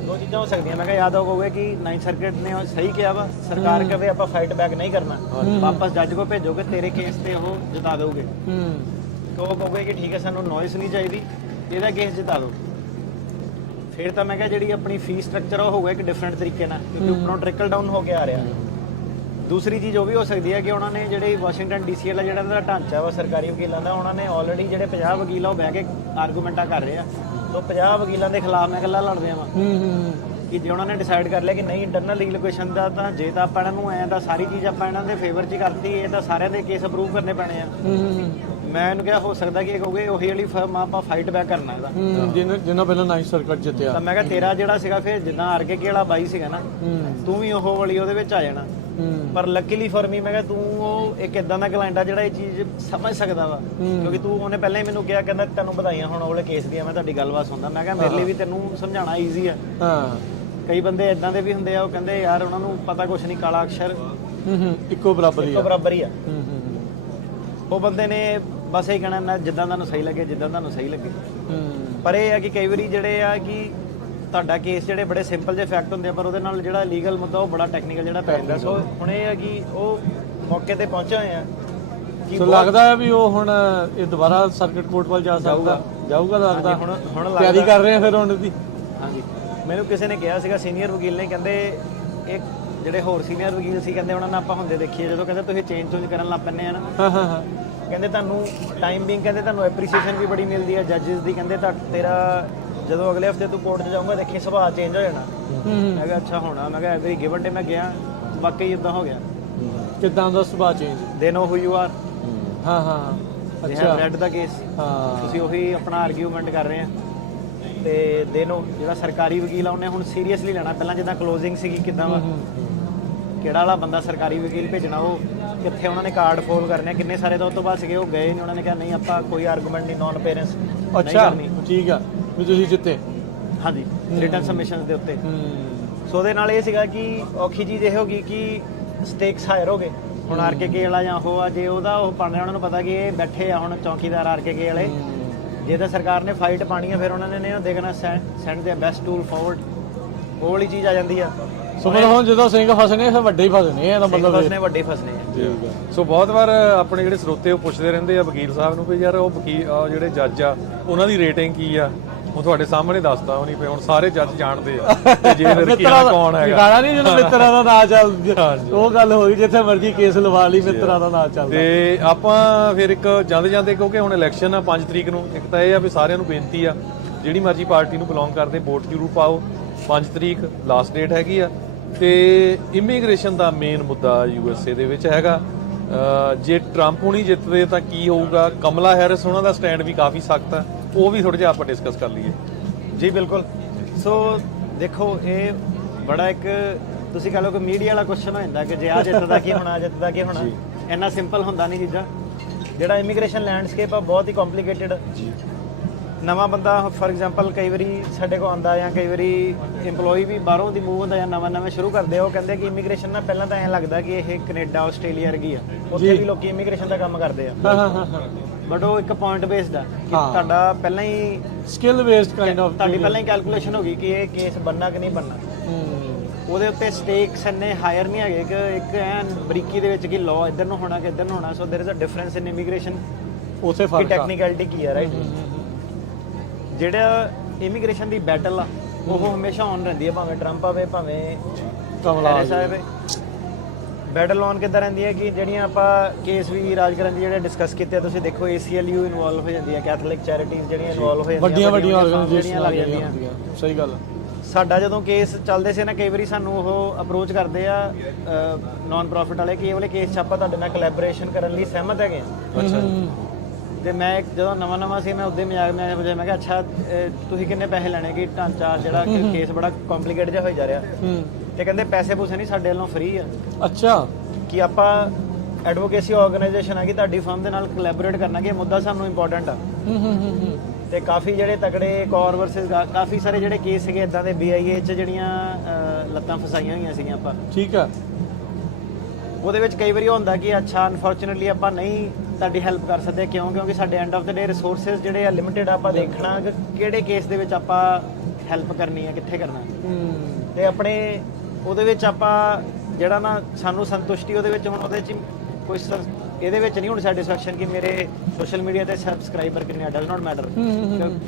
ਦੋ ਚੀਜ਼ਾਂ ਹੋ ਸਕਦੀਆਂ। ਮੈਂ ਕਿਹਾ ਯਾਦ ਹੋਊਗਾ ਕਿ 9th ਸਰਕਟ ਨੇ ਸਹੀ ਕਿਹਾ ਵਾ, ਸਰਕਾਰ ਕਹੇ ਆਪਾਂ ਫਾਈਟ ਬੈਕ ਨਹੀਂ ਕਰਨਾ, ਵਾਪਸ ਜੱਜ ਕੋ ਭੇਜੋਗੇ, ਤੇਰੇ ਕੇਸ ਤੇ ਉਹ ਜਿਤਾ ਦੋਗੇ। ਤਾਂ ਉਹ ਕਹੋਗੇ ਕਿ ਠੀਕ ਹੈ ਸਾਨੂੰ ਨੋਇਸ ਨਹੀਂ ਚਾਹੀਦੀ, ਇਹਦਾ ਕੇਸ ਜਿਤਾ ਦਿਓ। ਫਿਰ ਤਾਂ ਮੈਂ ਕਿਹਾ ਜਿਹੜੀ ਆਪਣੀ ਫੀਸ ਸਟਰਕਚਰ ਉਹ ਹੋਊਗਾ ਇੱਕ ਡਿਫਰੈਂਟ ਤਰੀਕੇ ਨਾਲ, ਕਿਉਂਕਿ ਉੱਪਰੋਂ ਟ੍ਰਿਕਲ ਡਾਊਨ ਹੋ ਕੇ ਆ ਰਿਹਾ। ਦੂਸਰੀ ਚੀਜ਼ ਉਹ ਵੀ ਹੋ ਸਕਦੀ ਹੈ ਕਿ ਉਹਨਾਂ ਨੇ ਜਿਹੜੇ ਵਾਸ਼ਿੰਗਟਨ ਡੀਸੀ ਵਾਲਾ ਜਿਹੜਾ ਦਾ ਢਾਂਚਾ ਵਾ ਸਰਕਾਰੀ ਵਕੀਲਾਂ ਦਾ, ਉਹਨਾਂ ਨੇ ਆਲਰੇਡੀ ਜਿਹੜੇ 50 ਵਕੀਲ ਆ ਉਹ ਬਹਿ ਕੇ ਆਰਗੂਮੈਂਟਾਂ ਕਰ ਰਹੇ ਆ। ਤੋਂ 50 ਵਕੀਲਾਂ ਦੇ ਖਿਲਾਫ ਮੈਂ ਇਕੱਲਾ ਲੜ ਰਿਹਾ ਵਾਂ ਕਿ ਜੇ ਉਹਨਾਂ ਨੇ ਡਿਸਾਈਡ ਕਰ ਲਿਆ ਕਿ ਨਹੀਂ ਇੰਟਰਨਲ ਲੀਗਲ ਦਾ, ਤਾਂ ਜੇ ਤਾਂ ਆਪਾਂ ਇਹਨਾਂ ਨੂੰ ਐਂ ਤਾਂ ਸਾਰੀ ਚੀਜ਼ ਆਪਾਂ ਇਹਨਾਂ ਦੇ ਫੇਵਰ 'ਚ ਹੀ ਕਰਤੀ, ਇਹ ਤਾਂ ਸਾਰਿਆਂ ਦੇ ਕੇਸ ਅਪਰੂਵ ਕਰਨੇ ਪੈਣੇ ਆ। ਮੈਂ ਇਹਨੂੰ ਕਿਹਾ ਹੋ ਸਕਦਾ ਕਿ ਇਹ ਕਹੋਗੇ ਉਹੀ ਵਾਲੀ ਫਰਮ ਆਪਾਂ ਫਾਈਟ ਬੈਕ ਕਰਨਾ ਇਹਦਾ, ਜਿੰਨਾ ਪਹਿਲਾਂ 9th ਸਰਕਟ ਜਿੱਤਿਆ। ਤਾਂ ਮੈਂ ਕਿਹਾ ਤੇਰਾ ਜਿਹੜਾ ਸੀਗਾ ਫਿਰ ਜਿੱਦਾਂ ਆਰਕੇ ਵਾਲਾ ਬਾਈ ਸੀਗਾ ਨਾ, ਤੂੰ ਵੀ ਉਹ ਵਾਲੀ ਉਹਦੇ ਵਿੱਚ ਆ ਜਾਣਾ। ਪਰ ਲੱਕੀਲੀ ਫॉर ਮੀ ਮੈਂ ਕਿਹਾ ਤੂੰ ਉਹ ਇੱਕ ਇਦਾਂ ਦਾ ਕਲਾਇੰਟ ਆ ਜਿਹੜਾ ਇਹ ਚੀਜ਼ ਸਮਝ ਸਕਦਾ ਵਾ, ਕਿਉਂਕਿ ਤੂੰ ਉਹਨੇ ਪਹਿਲਾਂ ਹੀ ਮੈਨੂੰ ਕਿਹਾ, ਕਹਿੰਦਾ ਤੈਨੂੰ ਵਧਾਈਆਂ ਹੁਣ ਉਹਲੇ ਕੇਸ ਦੀਆਂ, ਮੈਂ ਤੁਹਾਡੀ ਗੱਲਬਾਤ ਸੁਣਦਾ। ਮੈਂ ਕਿਹਾ ਮੇਰੇ ਲਈ ਵੀ ਤੈਨੂੰ ਸਮਝਾਉਣਾ ਈਜ਼ੀ ਆ। ਕਈ ਬੰਦੇ ਇਦਾਂ ਦੇ ਵੀ ਹੁੰਦੇ ਆ, ਉਹ ਕਹਿੰਦੇ ਯਾਰ ਉਹਨਾਂ ਨੂੰ ਪਤਾ ਕੁਛ ਨਹੀਂ, ਕਾਲਾ ਅਕਸ਼ਰ ਇੱਕੋ ਬਰਾਬਰ ਹੀ ਆ। ਉਹ ਬੰਦੇ ਨੇ ਬਸ ਇਹ ਕਹਿਣਾ ਨਾ ਜਿੱਦਾਂ ਤੁਹਾਨੂੰ ਸਹੀ ਲੱਗੇ, ਜਿੱਦਾਂ ਤੁਹਾਨੂੰ ਸਹੀ ਲੱਗੇ। ਪਰ ਇਹ ਆ ਕਿ ਕਈ ਵਾਰੀ ਜਿਹੜੇ ਆ ਕਿ ਤੁਹਾਡਾ ਕੇਸ ਜਿਹੜੇ ਬੜੇ ਸਿੰਪਲ ਜਿਹੇ ਫੈਕਟ ਹੁੰਦੇ ਆ, ਪਰ ਉਹਦੇ ਨਾਲ ਜਿਹੜਾ ਲੀਗਲ ਮੁੱਦਾ ਉਹ ਬੜਾ ਟੈਕਨੀਕਲ ਜਿਹੜਾ ਪੈ ਜਾਂਦਾ। ਸੋ ਹੁਣ ਇਹ ਆ ਕਿ ਉਹ ਮੌਕੇ ਤੇ ਪਹੁੰਚੇ ਹੋਏ ਆ ਕਿ ਸੋ ਲੱਗਦਾ ਹੈ ਵੀ ਉਹ ਹੁਣ ਇਹ ਦੁਬਾਰਾ ਸਰਕਟ ਕੋਰਟ ਵੱਲ ਜਾ ਸਕਦਾ, ਜਾਊਗਾ ਲੱਗਦਾ। ਹੁਣ ਤਿਆਰੀ ਕਰ ਰਹੇ ਆ ਫਿਰ ਹੁਣ ਦੀ। ਹਾਂਜੀ, ਮੈਨੂੰ ਕਿਸੇ ਨੇ ਕਿਹਾ ਸੀਗਾ ਸੀਨੀਅਰ ਵਕੀਲ ਨੇ, ਕਹਿੰਦੇ ਇੱਕ ਜਿਹੜੇ ਹੋਰ ਸੀਨੀਅਰ ਵਕੀਲ ਸੀ, ਕਹਿੰਦੇ ਉਹਨਾਂ ਨਾਲ ਆਪਾਂ ਹੁੰਦੇ ਦੇਖੀਏ, ਜਦੋਂ ਕਹਿੰਦੇ ਤੁਸੀਂ ਚੇਂਜ ਕਰਨ ਲੱਗ ਪੈਂਦੇ ਆ ਨਾ, ਕਹਿੰਦੇ ਤੁਹਾਨੂੰ ਟਾਈਮ ਬਿੰਗ, ਕਹਿੰਦੇ ਤੁਹਾਨੂੰ ਐਪਰੀਸੀਏਸ਼ਨ ਵੀ ਬੜੀ ਮਿਲਦੀ ਹੈ ਜੱਜਿਸ ਦੀ। ਕਹਿੰਦੇ ਤੇਰਾ ਜਦੋਂ ਅਗਲੇ ਹਫਤੇ ਤੂੰ ਕੋਰਟ 'ਚ ਜਾਊਂਗਾ ਦੇਖੀ ਸੁਭਾਅ ਚੇਂਜ ਹੋ ਜਾਣਾ। ਮੈਂ ਕਿਹਾ ਅੱਛਾ ਹੋਣਾ। ਮੈਂ ਕਿਹਾ ਐਵਰੀ ਗਿਵਨ ਡੇ ਮੈਂ ਗਿਆ, ਵਾਕਈ ਇਦਾਂ ਹੋ ਗਿਆ। ਕਿੱਦਾਂ ਦਾ ਸੁਭਾਅ ਚੇਂਜ? ਦੇ ਨੋ ਹੂ ਯੂ ਆਰ। ਅੱਛਾ, ਰੈਡ ਦਾ ਕੇਸ, ਤੁਸੀਂ ਉਹੀ ਆਪਣਾ ਆਰਗੂਮੈਂਟ ਕਰ ਰਹੇ ਆ। ਤੇ ਦੇ ਨੋ ਜਿਹੜਾ ਸਰਕਾਰੀ ਵਕੀਲ ਆ ਉਹਨੇ ਹੁਣ ਸੀਰੀਅਸਲੀ ਲੈਣਾ। ਪਹਿਲਾਂ ਜਿੱਦਾਂ ਕਲੋਜ਼ਿੰਗ ਸੀਗੀ, ਕਿੱਦਾਂ ਵਾ ਕਿਹੜਾ ਵਾਲਾ ਬੰਦਾ ਸਰਕਾਰੀ ਵਕੀਲ ਭੇਜਣਾ, ਉਹ ਕਿੱਥੇ ਉਹਨਾਂ ਨੇ ਕਾਰਡ ਫੋਲ ਕਰਨੇ, ਕਿੰਨੇ ਸਾਰੇ ਤਾਂ ਉਸ ਤੋਂ ਬਾਅਦ ਸੀਗੇ ਉਹ ਗਏ ਨਹੀਂ। ਉਹਨਾਂ ਨੇ ਕਿਹਾ ਨਹੀਂ ਆਪਾਂ ਕੋਈ ਆਰਗੂਮੈਂਟ ਨਹੀਂ, ਨੌਨ ਅਪੀਅਰੈਂਸ ਅੱਛਾ ਠੀਕ ਆ ਵੀ ਤੁਸੀਂ ਜਿੱਤੇ। ਹਾਂਜੀ, ਰਿਟਨ ਸਬਮਿਸ਼ਨਸ ਦੇ ਉੱਤੇ। ਸੋ ਉਹਦੇ ਨਾਲ ਇਹ ਸੀਗਾ ਕਿ ਔਖੀ ਚੀਜ਼ ਇਹ ਹੋ ਗਈ ਕਿ ਸਟੇਕਸ ਹਾਇਰ ਹੋ ਗਏ। ਹੁਣ ਆਰਕੇ ਵਾਲਾ ਜਾਂ ਉਹ ਆ, ਜੇ ਉਹਦਾ ਉਹ ਬਣ ਰਿਹਾ, ਉਹਨਾਂ ਨੂੰ ਪਤਾ ਕਿ ਇਹ ਬੈਠੇ ਆ ਹੁਣ ਚੌਕੀਦਾਰ ਆਰਕੇ ਵਾਲੇ, ਜੇ ਤਾਂ ਸਰਕਾਰ ਨੇ ਫਾਈਟ ਪਾਣੀ ਆ ਫਿਰ ਉਹਨਾਂ ਨੇ ਦੇਖਣਾ ਸੈਂਡ ਦੇ ਬੈਸਟ ਟੂਲ ਫਾਰਵਰਡ, ਉਹ ਵਾਲੀ ਚੀਜ਼ ਆ ਜਾਂਦੀ ਆ। ਸੋ ਮਤਲਬ ਹੁਣ ਜਦੋਂ ਸਿੰਘ ਫਸਣੇ ਫਿਰ ਵੱਡੇ ਹੀ ਫਸਣੇ ਆ, ਮਤਲਬ ਫਸਣੇ ਵੱਡੇ ਫਸਣੇ ਆ। ਠੀਕ ਆ। ਸੋ ਬਹੁਤ ਵਾਰ ਆਪਣੇ ਜਿਹੜੇ ਸਰੋਤੇ ਉਹ ਪੁੱਛਦੇ ਰਹਿੰਦੇ ਆ ਵਕੀਲ ਸਾਹਿਬ ਨੂੰ ਵੀ ਯਾਰ ਉਹ ਵਕੀਲ ਜਿਹੜੇ ਜੱਜ ਆ ਉਹਨਾਂ ਦੀ ਰੇਟਿੰਗ ਕੀ ਆ। ਉਹ ਤੁਹਾਡੇ ਸਾਹਮਣੇ ਦੱਸਦਾ ਉਹ ਨਹੀਂ ਪਏ, ਹੁਣ ਸਾਰੇ ਜੱਜ ਜਾਣਦੇ ਆ ਤੇ ਜੇ ਵਕੀਲ ਕੌਣ ਹੈਗਾ। ਗਾਣਾ ਨਹੀਂ ਜਦੋਂ ਮਿੱਤਰਾਂ ਦਾ ਨਾਂ ਚੱਲ, ਉਹ ਗੱਲ ਹੋਈ ਜਿੱਥੇ ਮਰਜ਼ੀ ਕੇਸ ਲਵਾ ਲਈ, ਮਿੱਤਰਾਂ ਦਾ ਨਾਂ ਚੱਲਦਾ। ਤੇ ਆਪਾਂ ਫਿਰ ਇੱਕ ਜਾਂਦੇ ਕਿਉਂਕਿ ਹੁਣ ਇਲੈਕਸ਼ਨ ਆ 5 ਤਰੀਕ ਨੂੰ, ਇੱਕ ਤਾਂ ਇਹ ਆ ਵੀ ਸਾਰਿਆਂ ਨੂੰ ਬੇਨਤੀ ਆ ਜਿਹੜੀ ਮਰਜ਼ੀ ਪਾਰਟੀ ਨੂੰ ਬਿਲੋਂਗ ਕਰਦੇ ਵੋਟ ਜ਼ਰੂਰ ਪਾਓ। 5 ਤਰੀਕ ਲਾਸਟ ਡੇਟ ਹੈਗੀ ਆ। ਤੇ ਇਮੀਗ੍ਰੇਸ਼ਨ ਦਾ ਮੇਨ ਮੁੱਦਾ USA ਦੇ ਵਿੱਚ ਹੈਗਾ। ਜੇ ਟਰੰਪ ਹੁਣੀ ਜਿੱਤਦੇ ਤਾਂ ਕੀ ਹੋਊਗਾ। ਕਮਲਾ ਹੈਰਿਸ ਉਹਨਾਂ ਦਾ ਸਟੈਂਡ ਵੀ ਕਾਫੀ ਸਖਤ ਆ, ਉਹ ਵੀ ਥੋੜਾ ਜਿਹਾ ਆਪਾਂ ਡਿਸਕਸ ਕਰ ਲਈਏ। ਜੀ ਬਿਲਕੁਲ। ਸੋ ਦੇਖੋ ਇਹ ਬੜਾ ਇੱਕ ਤੁਸੀਂ ਕਹ ਲਓ ਕਿ ਮੀਡੀਆ ਵਾਲਾ ਕੁਐਸਚਨ ਹੋ ਜਾਂਦਾ ਕਿ ਜੇ ਆ ਜਿੱਤਦਾ ਕੀ ਹੋਣਾ, ਜਿੱਤਦਾ ਕੀ ਹੋਣਾ। ਇੰਨਾ ਸਿੰਪਲ ਹੁੰਦਾ ਨਹੀਂ ਚੀਜ਼ਾਂ। ਜਿਹੜਾ ਇਮੀਗ੍ਰੇਸ਼ਨ ਲੈਂਡਸਕੇਪ ਆ ਬਹੁਤ ਹੀ ਕੰਪਲਿਕੇਟਡ। ਨਵਾਂ ਬੰਦਾ ਫॉर ਐਗਜ਼ਾਮਪਲ ਕਈ ਵਾਰੀ ਸਾਡੇ ਕੋਲ ਆਉਂਦਾ ਜਾਂ ਕਈ ਵਾਰੀ EMPLOYE ਵੀ ਬਾਹਰੋਂ ਦੀ ਮੂਵ ਹੁੰਦਾ ਜਾਂ ਨਵਾਂ ਸ਼ੁਰੂ ਕਰਦੇ ਆ, ਉਹ ਕਹਿੰਦੇ ਕਿ ਇਮੀਗ੍ਰੇਸ਼ਨ ਨਾ ਪਹਿਲਾਂ ਤਾਂ ਐਂ ਲੱਗਦਾ ਕਿ ਇਹ ਕੈਨੇਡਾ ਆਸਟ੍ਰੇਲੀਆ ਵਰਗੀ ਆ, ਉੱਥੇ ਵੀ ਲੋਕੀ ਇਮੀਗ੍ਰੇਸ਼ਨ ਦਾ ਕੰਮ ਕਰਦੇ ਆ। ਬਟ ਉਹ ਇੱਕ ਪੁਆਇੰਟ ਬੇਸਡ ਆ ਕਿ ਤੁਹਾਡਾ ਪਹਿਲਾਂ ਹੀ ਸਕਿੱਲ ਬੇਸਡ ਕਾਈਂਡ ਆਫ, ਤੁਹਾਡੀ ਪਹਿਲਾਂ ਹੀ ਕੈਲਕੂਲੇਸ਼ਨ ਹੋ ਗਈ ਕਿ ਇਹ ਕੇਸ ਬਣਨਾ ਕਿ ਨਹੀਂ ਬਣਨਾ। ਉਹਦੇ ਉੱਤੇ ਸਟੇਕਸ ਇੰਨੇ ਹਾਇਰ ਨਹੀਂ ਹੈਗੇ ਕਿ ਇੱਕ ਐਨ ਬਰੀਕੀ ਦੇ ਵਿੱਚ ਕਿ ਲਾਅ ਇੱਧਰ ਨੂੰ ਹੋਣਾ ਕਿ ਇੱਧਰ ਨੂੰ ਹੋਣਾ। So there is a difference in immigration. ਉਸੇ ਫਰਕ ਆ, ਟੈਕਨੀਕੈਲਿਟੀ ਕੀ ਆ, ਰਾਈਟ। ਜਿਹੜਾ ਇਮੀਗ੍ਰੇਸ਼ਨ ਦੀ ਬੈਟਲ ਆ ਉਹ ਹਮੇਸ਼ਾ ਔਨ ਰਹਿੰਦੀ ਹੈ, ਭਾਵੇਂ ਟਰੰਪ ਆਵੇ ਭਾਵੇਂ ਕਮਲਾ ਆਵੇ। ਬੈਟਲ ਔਨ ਕਿੱਦਾਂ ਰਹਿੰਦੀ ਹੈ ਕਿ ਜਿਹੜੀਆਂ ਆਪਾਂ ਕੇਸ ਵੀ ਰਾਜ ਕਰਨ ਦੀ ਜਿਹੜੇ ਡਿਸਕਸ ਕੀਤੇ, ਤੁਸੀਂ ਦੇਖੋ ACLU ਇਨਵੋਲਵ ਹੋ ਜਾਂਦੀ ਹੈ, ਕੈਥੋਲਿਕ ਚੈਰਿਟੀਜ਼ ਜਿਹੜੀਆਂ ਇਨਵੋਲਵ ਹੋ ਜਾਂਦੀਆਂ, ਵੱਡੀਆਂ ਆਰਗੇਨਾਈਜੇਸ਼ਨਾਂ ਲੱਗ ਜਾਂਦੀਆਂ। ਸਹੀ ਗੱਲ। ਸਾਡਾ ਜਦੋਂ ਕੇਸ ਚੱਲਦੇ ਸੀ ਨਾ, ਕਈ ਵਾਰੀ ਸਾਨੂੰ ਉਹ ਅਪਰੋਚ ਕਰਦੇ ਆ ਨਾਨ ਪ੍ਰੋਫਿਟ ਵਾਲੇ ਕਿ ਇਹ ਵਾਲੇ ਕੇਸ 'ਚ ਆਪਾਂ ਤੁਹਾਡੇ ਨਾਲ ਕੋਲੈਬੋਰੇਸ਼ਨ ਕਰਨ ਲਈ ਸਹਿਮਤ ਹੈਗੇ ਆ। ਅੱਛਾ। ਤੇ ਮੈਂ ਜਦੋਂ ਨਵਾਂ ਸੀ, ਮੈਂ ਉਹਦੇ ਮਜ਼ਾਕ ਮੈਂ ਕਿਹਾ ਅੱਛਾ ਤੁਸੀਂ ਕਿੰਨੇ ਪੈਸੇ ਲੈਣੇ ਕਿ ਢਾਂਚਾ ਜਿਹੜਾ ਕੇਸ ਬੜਾ ਕੰਪਲਿਕੇਟ ਜਿਹਾ ਹੋਈ ਜਾ ਰਿਹਾ। ਤੇ ਕਹਿੰਦੇ ਪੈਸੇ ਪੂਸੇ ਨਹੀਂ, ਸਾਡੇ ਵੱਲੋਂ ਫ੍ਰੀ ਆ। ਅੱਛਾ। ਕਿ ਆਪਾਂ ਐਡਵੋਕੇਸੀ ਆਰਗੇਨਾਈਜੇਸ਼ਨ ਆ ਕਿ ਤੁਹਾਡੀ ਫਰਮ ਦੇ ਨਾਲ ਕੋਲੈਬੋਰੇਟ ਕਰਨਾ ਕਿ ਇਹ ਮੁੱਦਾ ਸਾਨੂੰ ਇੰਪੋਰਟੈਂਟ ਆ। ਤੇ ਕਾਫੀ ਜਿਹੜੇ ਤਕੜੇ ਕੌਰ ਵਰਸਸ ਕਾਫੀ ਸਾਰੇ ਜਿਹੜੇ ਕੇਸ ਸੀਗੇ ਇਦਾਂ ਦੇ BIA 'ਚ ਜਿਹੜੀਆਂ ਲੱਤਾਂ ਫਸਾਈਆਂ ਹੋਈਆਂ ਸੀਗੀਆਂ ਆਪਾਂ। ਠੀਕ ਆ। ਉਹਦੇ ਵਿੱਚ ਕਈ ਵਾਰੀ ਹੁੰਦਾ ਕਿ ਅੱਛਾ ਅਨਫੋਰਚੂਨੇਟਲੀ ਆਪਾਂ ਨਹੀਂ ਤੁਹਾਡੀ ਹੈਲਪ ਕਰ ਸਕਦੇ। ਕਿਉਂਕਿ ਸਾਡੇ end of the day resources ਜਿਹੜੇ ਆ ਲਿਮਿਟਿਡ। ਆਪਾਂ ਦੇਖਣਾ ਕਿ ਕਿਹੜੇ ਕੇਸ ਦੇ ਵਿੱਚ ਆਪਾਂ ਹੈਲਪ ਕਰਨੀ ਹੈ, ਕਿੱਥੇ ਕਰਨਾ। ਤੇ ਆਪਣੇ ਉਹਦੇ ਵਿੱਚ ਆਪਾਂ ਜਿਹੜਾ ਨਾ ਸਾਨੂੰ ਸੰਤੁਸ਼ਟੀ ਉਹਦੇ ਵਿੱਚ ਹੁਣ ਉਹਦੇ 'ਚ ਕੋਈ ਇਹਦੇ ਵਿੱਚ ਨਹੀਂ ਹੁਣ ਸੈਟੀਸਫੈਕਸ਼ਨ ਕਿ ਮੇਰੇ ਸੋਸ਼ਲ ਮੀਡੀਆ ਤੇ ਸਬਸਕ੍ਰਾਈਬਰ ਕਿੰਨੇ ਆ, ਡਜ਼ ਨਾਟ ਮੈਟਰ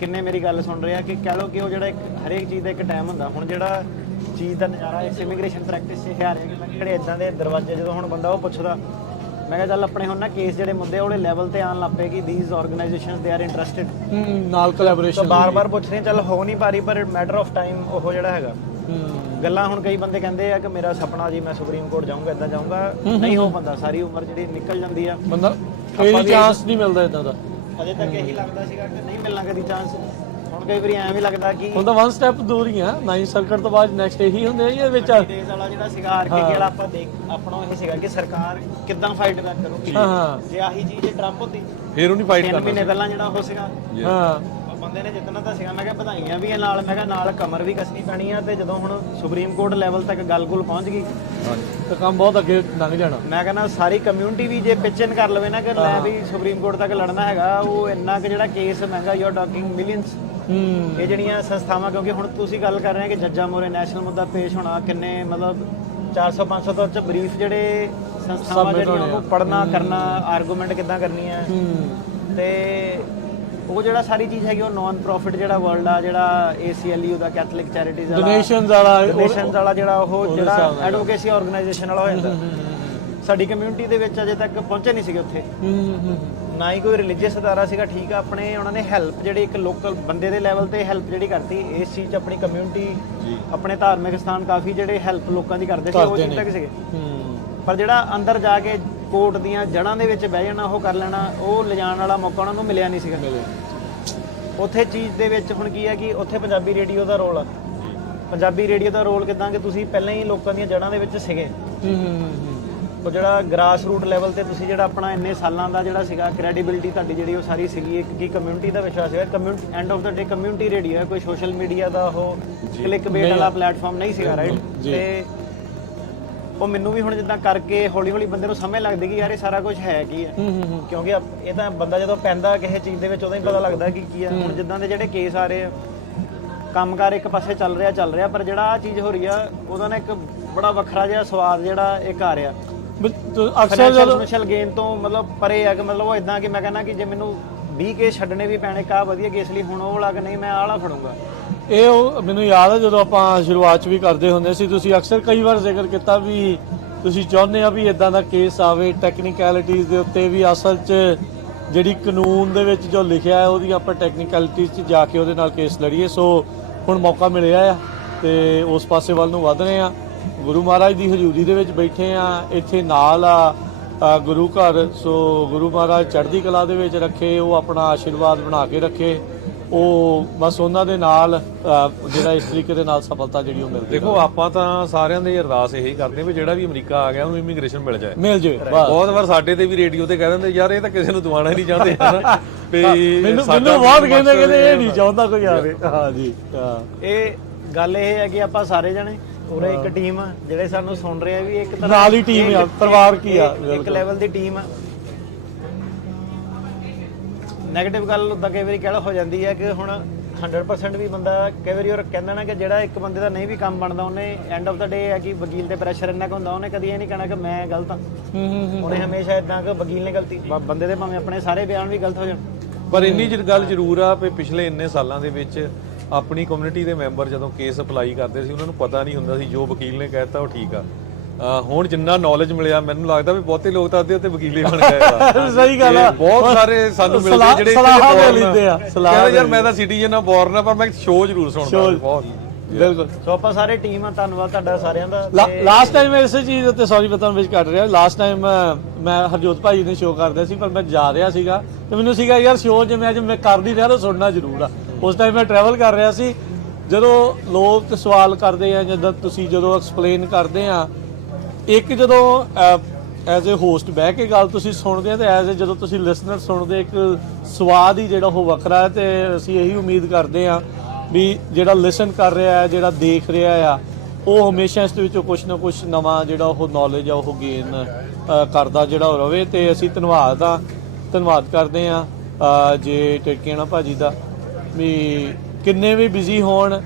ਕਿੰਨੇ ਮੇਰੀ ਗੱਲ ਸੁਣ ਰਹੇ ਆ। ਕਿ ਕਹਿ ਲਓ ਕਿ ਉਹ ਜਿਹੜਾ ਇੱਕ ਹਰੇਕ ਚੀਜ਼ ਦਾ ਇੱਕ ਟਾਈਮ ਹੁੰਦਾ। ਹੁਣ ਜਿਹੜਾ ਚੀਜ਼ ਦਾ ਨਜ਼ਾਰਾ ਇਸ ਇਮੀਗ੍ਰੇਸ਼ਨ ਪ੍ਰੈਕਟਿਸ 'ਚ ਇਹ ਆ ਰਿਹਾ ਕਿ ਮੈਂ ਜਿਹੜੇ ਇਦਾਂ ਦੇ ਦਰਵਾਜ਼ੇ ਜਦੋਂ ਹੁਣ ਬੰਦਾ ਉਹ ਪੁੱਛਦਾ, ਮੈਂ ਕਿਹਾ ਚੱਲ ਆਪਣੇ ਹੁਣ ਨਾ ਕੇਸ ਜਿਹੜੇ ਮੁੱਦੇ ਉਹਦੇ ਲੈਵਲ ਤੇ ਆਉਣ ਲੱਗ ਪਏ ਕਿ these organisations they are interested ਨਾਲ ਤਾਂ ਕੋਲੈਬੋਰੇਸ਼ਨ ਬਾਰ-ਬਾਰ ਪੁੱਛ ਰਹੇ ਚੱਲ ਹੋ ਨਹੀਂ ਪਾ ਰਹੀ, ਪਰ ਮੈਟਰ ਆਫ ਟਾਈਮ ਉਹ ਜਿਹੜਾ ਹੈਗਾ ਗੱਲਾਂ ਹੁਣ ਕਈ ਬੰਦੇ ਕਹਿੰਦੇ ਆ ਕਿ ਮੇਰਾ ਸੁਪਨਾ ਜੀ ਮੈਂ ਸੁਪਰੀਮ ਕੋਰਟ ਜਾਊਂਗਾ, ਇਦਾਂ ਜਾਊਂਗਾ, ਨਹੀਂ ਹੋ ਪਾਉਂਦਾ, ਸਾਰੀ ਉਮਰ ਜਿਹੜੀ ਨਿਕਲ ਜਾਂਦੀ ਆ, ਬੰਦਾ ਕੋਈ ਚਾਂਸ ਨਹੀਂ ਮਿਲਦਾ ਇਦਾਂ ਦਾ। ਅਜੇ ਤੱਕ ਇਹੀ ਲੱਗਦਾ ਸੀਗਾ ਕਿ ਨਹੀਂ ਮਿਲਣਾ ਕਦੀ ਚਾਂਸ, ਹੁਣ ਕਈ ਵਾਰੀ ਐਵੇਂ ਲੱਗਦਾ ਕਿ ਹੁਣ ਤਾਂ ਵਨ ਸਟੈਪ ਦੂਰ ਹੀ ਆ, 9 ਸਰਕਟ ਤੋਂ ਬਾਅਦ ਨੈਕਸਟ ਇਹੀ ਹੁੰਦੇ ਆ ਇਹ ਵਿੱਚ। ਡੇਜ਼ ਵਾਲਾ ਜਿਹੜਾ ਸੀਗਾ ਆਰਕੇ ਵਾਲਾ ਆਪਾਂ ਦੇਖ ਆਪਣਾ ਇਹ ਸੀਗਾ ਕਿ ਸਰਕਾਰ ਕਿੱਦਾਂ ਫਾਈਟ ਬੈਕ ਕਰੂਗੀ। ਹਾਂ ਜੇ ਆਹੀ ਚੀਜ਼ ਟਰੰਪ ਹੁੰਦੀ ਫੇਰ ਉਹਨੇ ਫਾਈਟ 3 ਮਹੀਨੇ ਪਹਿਲਾਂ ਜਿਹੜਾ ਉਹ ਸੀਗਾ ਹਾਂ ਬੰਦੇ ਨੇ ਜਿੱਤਣਾ ਤਾਂ ਸੀਗਾ। ਮੈਂ ਕਿਹਾ ਵਧਾਈਆਂ ਵੀ ਇਹ ਨਾਲ, ਮੈਂ ਕਿਹਾ ਨਾਲ ਕਮਰ ਵੀ ਕੱਸਣੀ ਪੈਣੀ ਆ, ਤੇ ਜਦੋਂ ਹੁਣ ਸੁਪਰੀਮ ਕੋਰਟ ਲੈਵਲ ਤੱਕ ਗੱਲ-ਗੁਲ ਪਹੁੰਚ ਗਈ ਤਾਂ ਕੰਮ ਬਹੁਤ ਅੱਗੇ ਲੰਘ ਜਾਣਾ। ਮੈਂ ਕਹਿੰਦਾ ਸਾਰੀ ਕਮਿਊਨਿਟੀ ਵੀ ਜੇ ਪਿਚਨ ਕਰ ਲਵੇ ਨਾ ਕਿ ਲੈ ਵੀ ਸੁਪਰੀਮ ਕੋਰਟ ਤੱਕ ਲੜਨਾ ਹੈਗਾ, ਉਹ ਇੰਨਾ ਕਿ ਜਿਹੜਾ ਕੇਸ ਮਹਿੰਗਾ, ਯੂ ਆਰ ਟਾਕਿੰਗ ਮਿਲੀਅਨਸ। ਇਹ ਜਿਹੜੀਆਂ ਸੰਸਥਾਵਾਂ, ਕਿਉਂਕਿ ਹੁਣ ਤੁਸੀਂ ਗੱਲ ਕਰ ਰਹੇ ਹੋ ਕਿ ਜੱਜਾਂ ਮੋਰੇ ਨੈਸ਼ਨਲ ਮੁੱਦਾ ਪੇਸ਼ ਹੋਣਾ, ਕਿੰਨੇ ਮਤਲਬ 400-500 ਤੋਂ ਚ ਬਰੀਫ ਜਿਹੜੇ ਸੰਸਥਾਵਾਂ ਜਿਹੜੀਆਂ ਉਹ ਪੜਨਾ ਕਰਨਾ, ਆਰਗੂਮੈਂਟ ਕਿੱਦਾਂ ਕਰਨੀ ਹੈ, ਤੇ ਉਹ ਜਿਹੜਾ ਸਾਰੀ ਚੀਜ਼ ਹੈਗੀ ਉਹ ਨਾਨ ਪ੍ਰੋਫਿਟ ਜਿਹੜਾ ਵਰਲਡ ਆ, ਜਿਹੜਾ ACLU ਦਾ ਕੈਥੋਲਿਕ ਚੈਰਿਟੀਜ਼ ਵਾਲਾ, ਡੋਨੇਸ਼ਨਸ ਵਾਲਾ ਜਿਹੜਾ ਉਹ ਜਿਹੜਾ ਐਡਵੋਕੇਸੀ ਆਰਗੇਨਾਈਜੇਸ਼ਨ ਵਾਲਾ ਹੋ ਜਾਂਦਾ, ਸਾਡੀ ਕਮਿਊਨਿਟੀ ਦੇ ਵਿੱਚ ਅਜੇ ਤੱਕ ਪਹੁੰਚੇ ਨਹੀਂ ਸੀਗੇ ਉੱਥੇ, ਨਾ ਹੀ ਕੋਈ ਰਿਲੀਜੀਅਸ ਅਦਾਰਾ ਸੀਗਾ। ਠੀਕ ਆ, ਆਪਣੇ ਉਹਨਾਂ ਨੇ ਹੈਲਪ ਜਿਹੜੀ ਇੱਕ ਲੋਕਲ ਬੰਦੇ ਦੇ ਲੈਵਲ ਤੇ ਹੈਲਪ ਜਿਹੜੀ ਕਰਤੀ, ਇਸ ਚੀਜ਼ 'ਚ ਆਪਣੀ ਕਮਿਊਨਿਟੀ, ਆਪਣੇ ਧਾਰਮਿਕ ਸਥਾਨ ਕਾਫੀ ਜਿਹੜੇ ਹੈਲਪ ਲੋਕਾਂ ਦੀ ਕਰਦੇ ਸੀ, ਉਹ ਚੀਜ਼ ਤੱਕ ਸੀਗੇ। ਪਰ ਜਿਹੜਾ ਅੰਦਰ ਜਾ ਕੇ ਕੋਰਟ ਦੀਆਂ ਜੜ੍ਹਾਂ ਦੇ ਵਿੱਚ ਬਹਿ ਜਾਣਾ, ਉਹ ਕਰ ਲੈਣਾ, ਉਹ ਲਿਜਾਣ ਵਾਲਾ ਮੌਕਾ ਉਹਨਾਂ ਨੂੰ ਮਿਲਿਆ ਨਹੀਂ ਸੀਗਾ ਉੱਥੇ ਚੀਜ਼ ਦੇ ਵਿੱਚ। ਹੁਣ ਕੀ ਹੈ ਕਿ ਉੱਥੇ ਪੰਜਾਬੀ ਰੇਡੀਓ ਦਾ ਰੋਲ ਆ, ਪੰਜਾਬੀ ਰੇਡੀਓ ਦਾ ਰੋਲ ਕਿਦਾਂ ਕਿ ਤੁਸੀਂ ਪਹਿਲਾਂ ਹੀ ਲੋਕਾਂ ਦੀਆਂ ਜੜ੍ਹਾਂ ਦੇ ਵਿੱਚ ਸੀਗੇ, ਉਹ ਜਿਹੜਾ ਗ੍ਰਾਸ ਰੂਟ ਲੈਵਲ ਤੇ ਤੁਸੀਂ ਜਿਹੜਾ ਆਪਣਾ ਇੰਨੇ ਸਾਲਾਂ ਦਾ ਜਿਹੜਾ ਸੀਗਾ ਕ੍ਰੈਡੀਬਿਲਿਟੀ ਤੁਹਾਡੀ ਜਿਹੜੀ ਉਹ ਸਾਰੀ ਸੀਗੀ, ਇੱਕ ਕੀ ਕਮਿਊਨਿਟੀ ਦਾ ਵਿਸ਼ਵਾਸ ਸੀਗਾ। Community end of the day community radio ਹੈ, ਕੋਈ ਸੋਸ਼ਲ ਮੀਡੀਆ ਦਾ ਉਹ ਕਲਿੱਕ ਬੇਟ ਵਾਲਾ ਪਲੇਟਫਾਰਮ ਨਹੀਂ ਸੀਗਾ, ਰਾਈਟ। ਤੇ ਉਹ ਮੈਨੂੰ ਵੀ ਹੁਣ ਜਿੱਦਾਂ ਕਰਕੇ ਹੌਲੀ ਹੌਲੀ ਬੰਦੇ ਨੂੰ ਸਮਝ ਲੱਗਦੀ ਕਿ ਯਾਰ ਇਹ ਸਾਰਾ ਕੁਝ ਹੈ ਕੀ ਹੈ, ਕਿਉਂਕਿ ਇਹ ਤਾਂ ਬੰਦਾ ਜਦੋਂ ਪੈਂਦਾ ਕਿਸੇ ਚੀਜ਼ ਦੇ ਵਿੱਚ ਉਦੋਂ ਹੀ ਪਤਾ ਲੱਗਦਾ ਕਿ ਕੀ ਹੈ। ਹੁਣ ਜਿੱਦਾਂ ਦੇ ਜਿਹੜੇ ਕੇਸ ਆ ਰਹੇ ਆ, ਕੰਮਕਾਰ ਇੱਕ ਪਾਸੇ ਚੱਲ ਰਿਹਾ, ਪਰ ਜਿਹੜਾ ਆ ਚੀਜ਼ ਹੋ ਰਹੀ ਆ ਉਹਦਾ ਨਾ ਇੱਕ ਬੜਾ ਵੱਖਰਾ ਜਿਹਾ ਸਵਾਦ ਜਿਹੜਾ ਇੱਕ ਆ ਰਿਹਾ ਅਕਸਰ ਸੋਸ਼ਲ ਗੇਮ ਤੋਂ, ਮਤਲਬ ਪਰੇ ਆ ਕਿ ਮਤਲਬ ਉਹ ਇਦਾਂ ਕਿ ਮੈਂ ਕਹਿੰਦਾ ਕਿ ਜੇ ਮੈਨੂੰ 20 ਕੇਸ ਛੱਡਣੇ ਵੀ ਪੈਣੇ ਕਾ ਵਧੀਆ ਕੇਸ ਲਈ, ਹੁਣ ਉਹ ਲੱਗ ਨਹੀਂ ਮੈਂ ਆਹ ਵਾਲਾ ਫੜੂੰਗਾ। ਇਹ ਉਹ ਮੈਨੂੰ ਯਾਦ ਹੈ ਜਦੋਂ ਆਪਾਂ ਸ਼ੁਰੂਆਤ 'ਚ ਵੀ ਕਰਦੇ ਹੁੰਦੇ ਸੀ, ਤੁਸੀਂ ਅਕਸਰ ਕਈ ਵਾਰ ਜ਼ਿਕਰ ਕੀਤਾ ਵੀ ਤੁਸੀਂ ਚਾਹੁੰਦੇ ਆ ਵੀ ਇਦਾਂ ਦਾ ਕੇਸ ਆਵੇ ਟੈਕਨੀਕੈਲਿਟੀਜ਼ ਦੇ ਉੱਤੇ ਵੀ, ਅਸਲ 'ਚ ਜਿਹੜੀ ਕਾਨੂੰਨ ਦੇ ਵਿੱਚ ਜੋ ਲਿਖਿਆ ਹੈ ਉਹਦੀ ਆਪਾਂ ਟੈਕਨੀਕੈਲਿਟੀਜ਼ 'ਚ ਜਾ ਕੇ ਉਹਦੇ ਨਾਲ ਕੇਸ ਲੜੀਏ। ਸੋ ਹੁਣ ਮੌਕਾ ਮਿਲਿਆ ਆ ਤੇ ਉਸ ਪਾਸੇ ਵੱਲ ਨੂੰ ਵਧ ਰਹੇ ਆ। ਗੁਰੂ ਮਹਾਰਾਜ ਦੀ ਹਜ਼ੂਰੀ ਦੇ ਵਿੱਚ ਬੈਠੇ ਆ, ਇੱਥੇ ਨਾਲ ਆ ਗੁਰੂ ਘਰ, ਸੋ ਗੁਰੂ ਮਹਾਰਾਜ ਚੜ੍ਹਦੀ ਕਲਾ ਦੇ ਵਿੱਚ ਰੱਖੇ, ਉਹ ਆਪਣਾ ਆਸ਼ੀਰਵਾਦ ਬਣਾ ਕੇ ਰੱਖੇ, ਉਹ ਬਸ ਉਹਨਾਂ ਦੇ ਨਾਲ ਜਿਹੜਾ ਇਸ ਤਰੀਕੇ ਦੇ ਨਾਲ ਸਫਲਤਾ ਜਿਹੜੀ ਉਹ ਮਿਲਦੀ। ਦੇਖੋ ਆਪਾਂ ਤਾਂ ਸਾਰਿਆਂ ਦੇ ਅਰਦਾਸ ਇਹੀ ਕਰਦੇ ਵੀ ਜਿਹੜਾ ਵੀ ਅਮਰੀਕਾ ਆ ਗਿਆ ਉਹਨੂੰ ਇਮੀਗ੍ਰੇਸ਼ਨ ਮਿਲ ਜਾਏ। ਬਹੁਤ ਵਾਰ ਸਾਡੇ ਤੇ ਵੀ ਰੇਡੀਓ ਤੇ ਕਹਿ ਦਿੰਦੇ ਯਾਰ ਇਹ ਤਾਂ ਕਿਸੇ ਨੂੰ ਦਵਾਉਣਾ ਹੀ ਨਹੀਂ ਚਾਹੁੰਦੇ ਹਨਾ, ਵੀ ਮੈਨੂੰ ਬਹੁਤ ਕਹਿੰਦੇ ਇਹ ਨਹੀਂ ਚਾਹੁੰਦਾ ਕੋਈ ਆਵੇ। ਹਾਂ ਜੀ, ਇਹ ਗੱਲ ਇਹ ਹੈ ਕਿ ਆਪਾਂ ਸਾਰੇ ਜਣੇ ਪੂਰਾ ਇੱਕ ਟੀਮ ਆ ਜਿਹੜੇ ਸਾਨੂੰ ਸੁਣ ਰਹੇ ਆ, ਵੀ ਇੱਕ ਤਰ੍ਹਾਂ ਨਾਲ ਹੀ ਟੀਮ ਆ, ਪਰਿਵਾਰ ਕੀ ਆ, ਇੱਕ ਲੈਵਲ ਦੀ ਟੀਮ ਆ। ਨੈਗੇਟਿਵ ਗੱਲ ਉਦਾਂ ਕਈ ਵਾਰੀ ਕਹਿ ਹੋ ਜਾਂਦੀ ਹੈ ਕਿ ਹੁਣ 100% ਵੀ ਬੰਦਾ ਕਈ ਵਾਰੀ ਉਹ ਕਹਿੰਦਾ ਨਾ ਕਿ ਜਿਹੜਾ ਇੱਕ ਬੰਦੇ ਦਾ ਨਹੀਂ ਵੀ ਕੰਮ ਬਣਦਾ, ਉਹਨੇ ਐਂਡ ਆਫ ਦਾ ਡੇ ਹੈ ਕਿ ਵਕੀਲ ਤੇ ਪ੍ਰੈਸ਼ਰ ਇੰਨਾ ਕੁ ਹੁੰਦਾ, ਉਹਨੇ ਕਦੀ ਇਹ ਨਹੀਂ ਕਹਿਣਾ ਕਿ ਮੈਂ ਗਲਤ ਹਾਂ। ਉਹਨੇ ਹਮੇਸ਼ਾ ਇਦਾਂ ਕਿ ਵਕੀਲ ਨੇ ਗਲਤੀ, ਬੰਦੇ ਦੇ ਭਾਵੇਂ ਆਪਣੇ ਸਾਰੇ ਬਿਆਨ ਵੀ ਗਲਤ ਹੋ ਜਾਣ। ਪਰ ਇੰਨੀ ਗੱਲ ਜ਼ਰੂਰ ਆ ਵੀ ਪਿਛਲੇ ਇੰਨੇ ਸਾਲਾਂ ਦੇ ਵਿੱਚ ਆਪਣੀ ਕਮਿਊਨਿਟੀ ਦੇ ਮੈਂਬਰ ਜਦੋਂ ਕੇਸ ਅਪਲਾਈ ਕਰਦੇ ਸੀ ਉਹਨਾਂ ਨੂੰ ਪਤਾ ਨਹੀਂ ਹੁੰਦਾ ਸੀ ਜੋ ਵਕੀਲ ਨੇ ਕਹਿਤਾ ਉਹ ਠੀਕ ਆ। ਹੁਣ ਜਿੰਨਾ ਨੌਲੇਜ ਮਿਲਿਆ ਮੈਨੂੰ ਲੱਗਦਾ ਵੀ ਬਹੁਤੇ ਲੋਕ ਤਾਂ ਅੱਧੇ ਉੱਤੇ ਵਕੀਲੇ ਬਣ ਗਏ ਆ। ਸਹੀ ਗੱਲ ਆ, ਬਹੁਤ ਸਾਰੇ ਸਾਨੂੰ ਮਿਲਦੇ ਜਿਹੜੇ ਸਲਾਹ ਦੇ ਲੈਂਦੇ ਆ, ਸਲਾਹ ਯਾਰ ਮੈਂ ਤਾਂ ਸਿਟੀਜ਼ਨ ਆ, ਬੋਰਨ ਆ, ਪਰ ਮੈਂ ਸ਼ੋਅ ਜ਼ਰੂਰ ਸੁਣਦਾ ਬਹੁਤ। ਬਿਲਕੁਲ। ਸੋ ਆਪਾਂ ਸਾਰੇ ਟੀਮ ਆ, ਧੰਨਵਾਦ ਤੁਹਾਡਾ ਸਾਰਿਆਂ ਦਾ। ਲਾਸਟ ਟਾਈਮ ਮੈਂ ਇਸੇ ਚੀਜ਼ ਉੱਤੇ ਸੌਰੀ ਬਤਨ ਵਿੱਚ ਕੱਟ ਰਿਹਾ, ਲਾਸਟ ਟਾਈਮ ਮੈਂ ਹਰਜੋਤ ਭਾਈ ਨੇ ਸ਼ੋਅ ਕਰਦੇ ਸੀ, ਪਰ ਮੈਂ ਜਾ ਰਿਹਾ ਸੀਗਾ ਤੇ ਮੈਨੂੰ ਸੀਗਾ ਯਾਰ ਸ਼ੋਅ ਜਿਵੇਂ ਅੱਜ ਮੈਂ ਕਰ ਨਹੀਂ ਰਿਹਾ ਤਾਂ ਸੁਣਨਾ ਜ਼ਰੂਰ ਆ। ਉਸ ਟਾਈਮ ਮੈਂ ਟਰੈਵਲ ਕਰ ਰਿਹਾ ਸੀ, ਜਦੋਂ ਲੋਕ ਸਵਾਲ ਕਰਦੇ ਆ, ਜਦੋਂ ਤੁਸੀਂ ਜਦੋਂ ਐਕਸਪਲੇਨ ਕਰਦੇ ਆ, ਇੱਕ ਜਦੋਂ ਐਜ਼ ਏ ਹੋਸਟ ਬਹਿ ਕੇ ਗੱਲ ਤੁਸੀਂ ਸੁਣਦੇ ਆ ਤੇ ਐਜ਼ ਏ ਜਦੋਂ ਤੁਸੀਂ ਲਿਸਨਰ ਸੁਣਦੇ, ਇੱਕ ਸਵਾਦ ਹੀ ਜਿਹੜਾ ਉਹ ਵੱਖਰਾ ਹੈ। ਤੇ ਅਸੀਂ ਇਹੀ ਉਮੀਦ ਕਰਦੇ ਆ ਵੀ ਜਿਹੜਾ ਲਿਸਨ ਕਰ ਰਿਹਾ ਹੈ, ਜਿਹੜਾ ਦੇਖ ਰਿਹਾ ਆ, ਉਹ ਹਮੇਸ਼ਾ ਇਸ ਦੇ ਵਿੱਚੋਂ ਕੁਛ ਨਾ ਕੁਛ ਨਵਾਂ ਜਿਹੜਾ ਉਹ ਨੌਲੇਜ ਆ ਉਹ ਗੇਨ ਕਰਦਾ ਜਿਹੜਾ ਉਹ ਰਵੇ। ਤੇ ਅਸੀਂ ਧੰਨਵਾਦ ਕਰਦੇ ਆ ਜੇ ਟੇਕੇਣਾ ਭਾਜੀ ਦਾ, ਵੀ ਕਿੰਨੇ ਵੀ ਬਿਜ਼ੀ ਹੋਣ,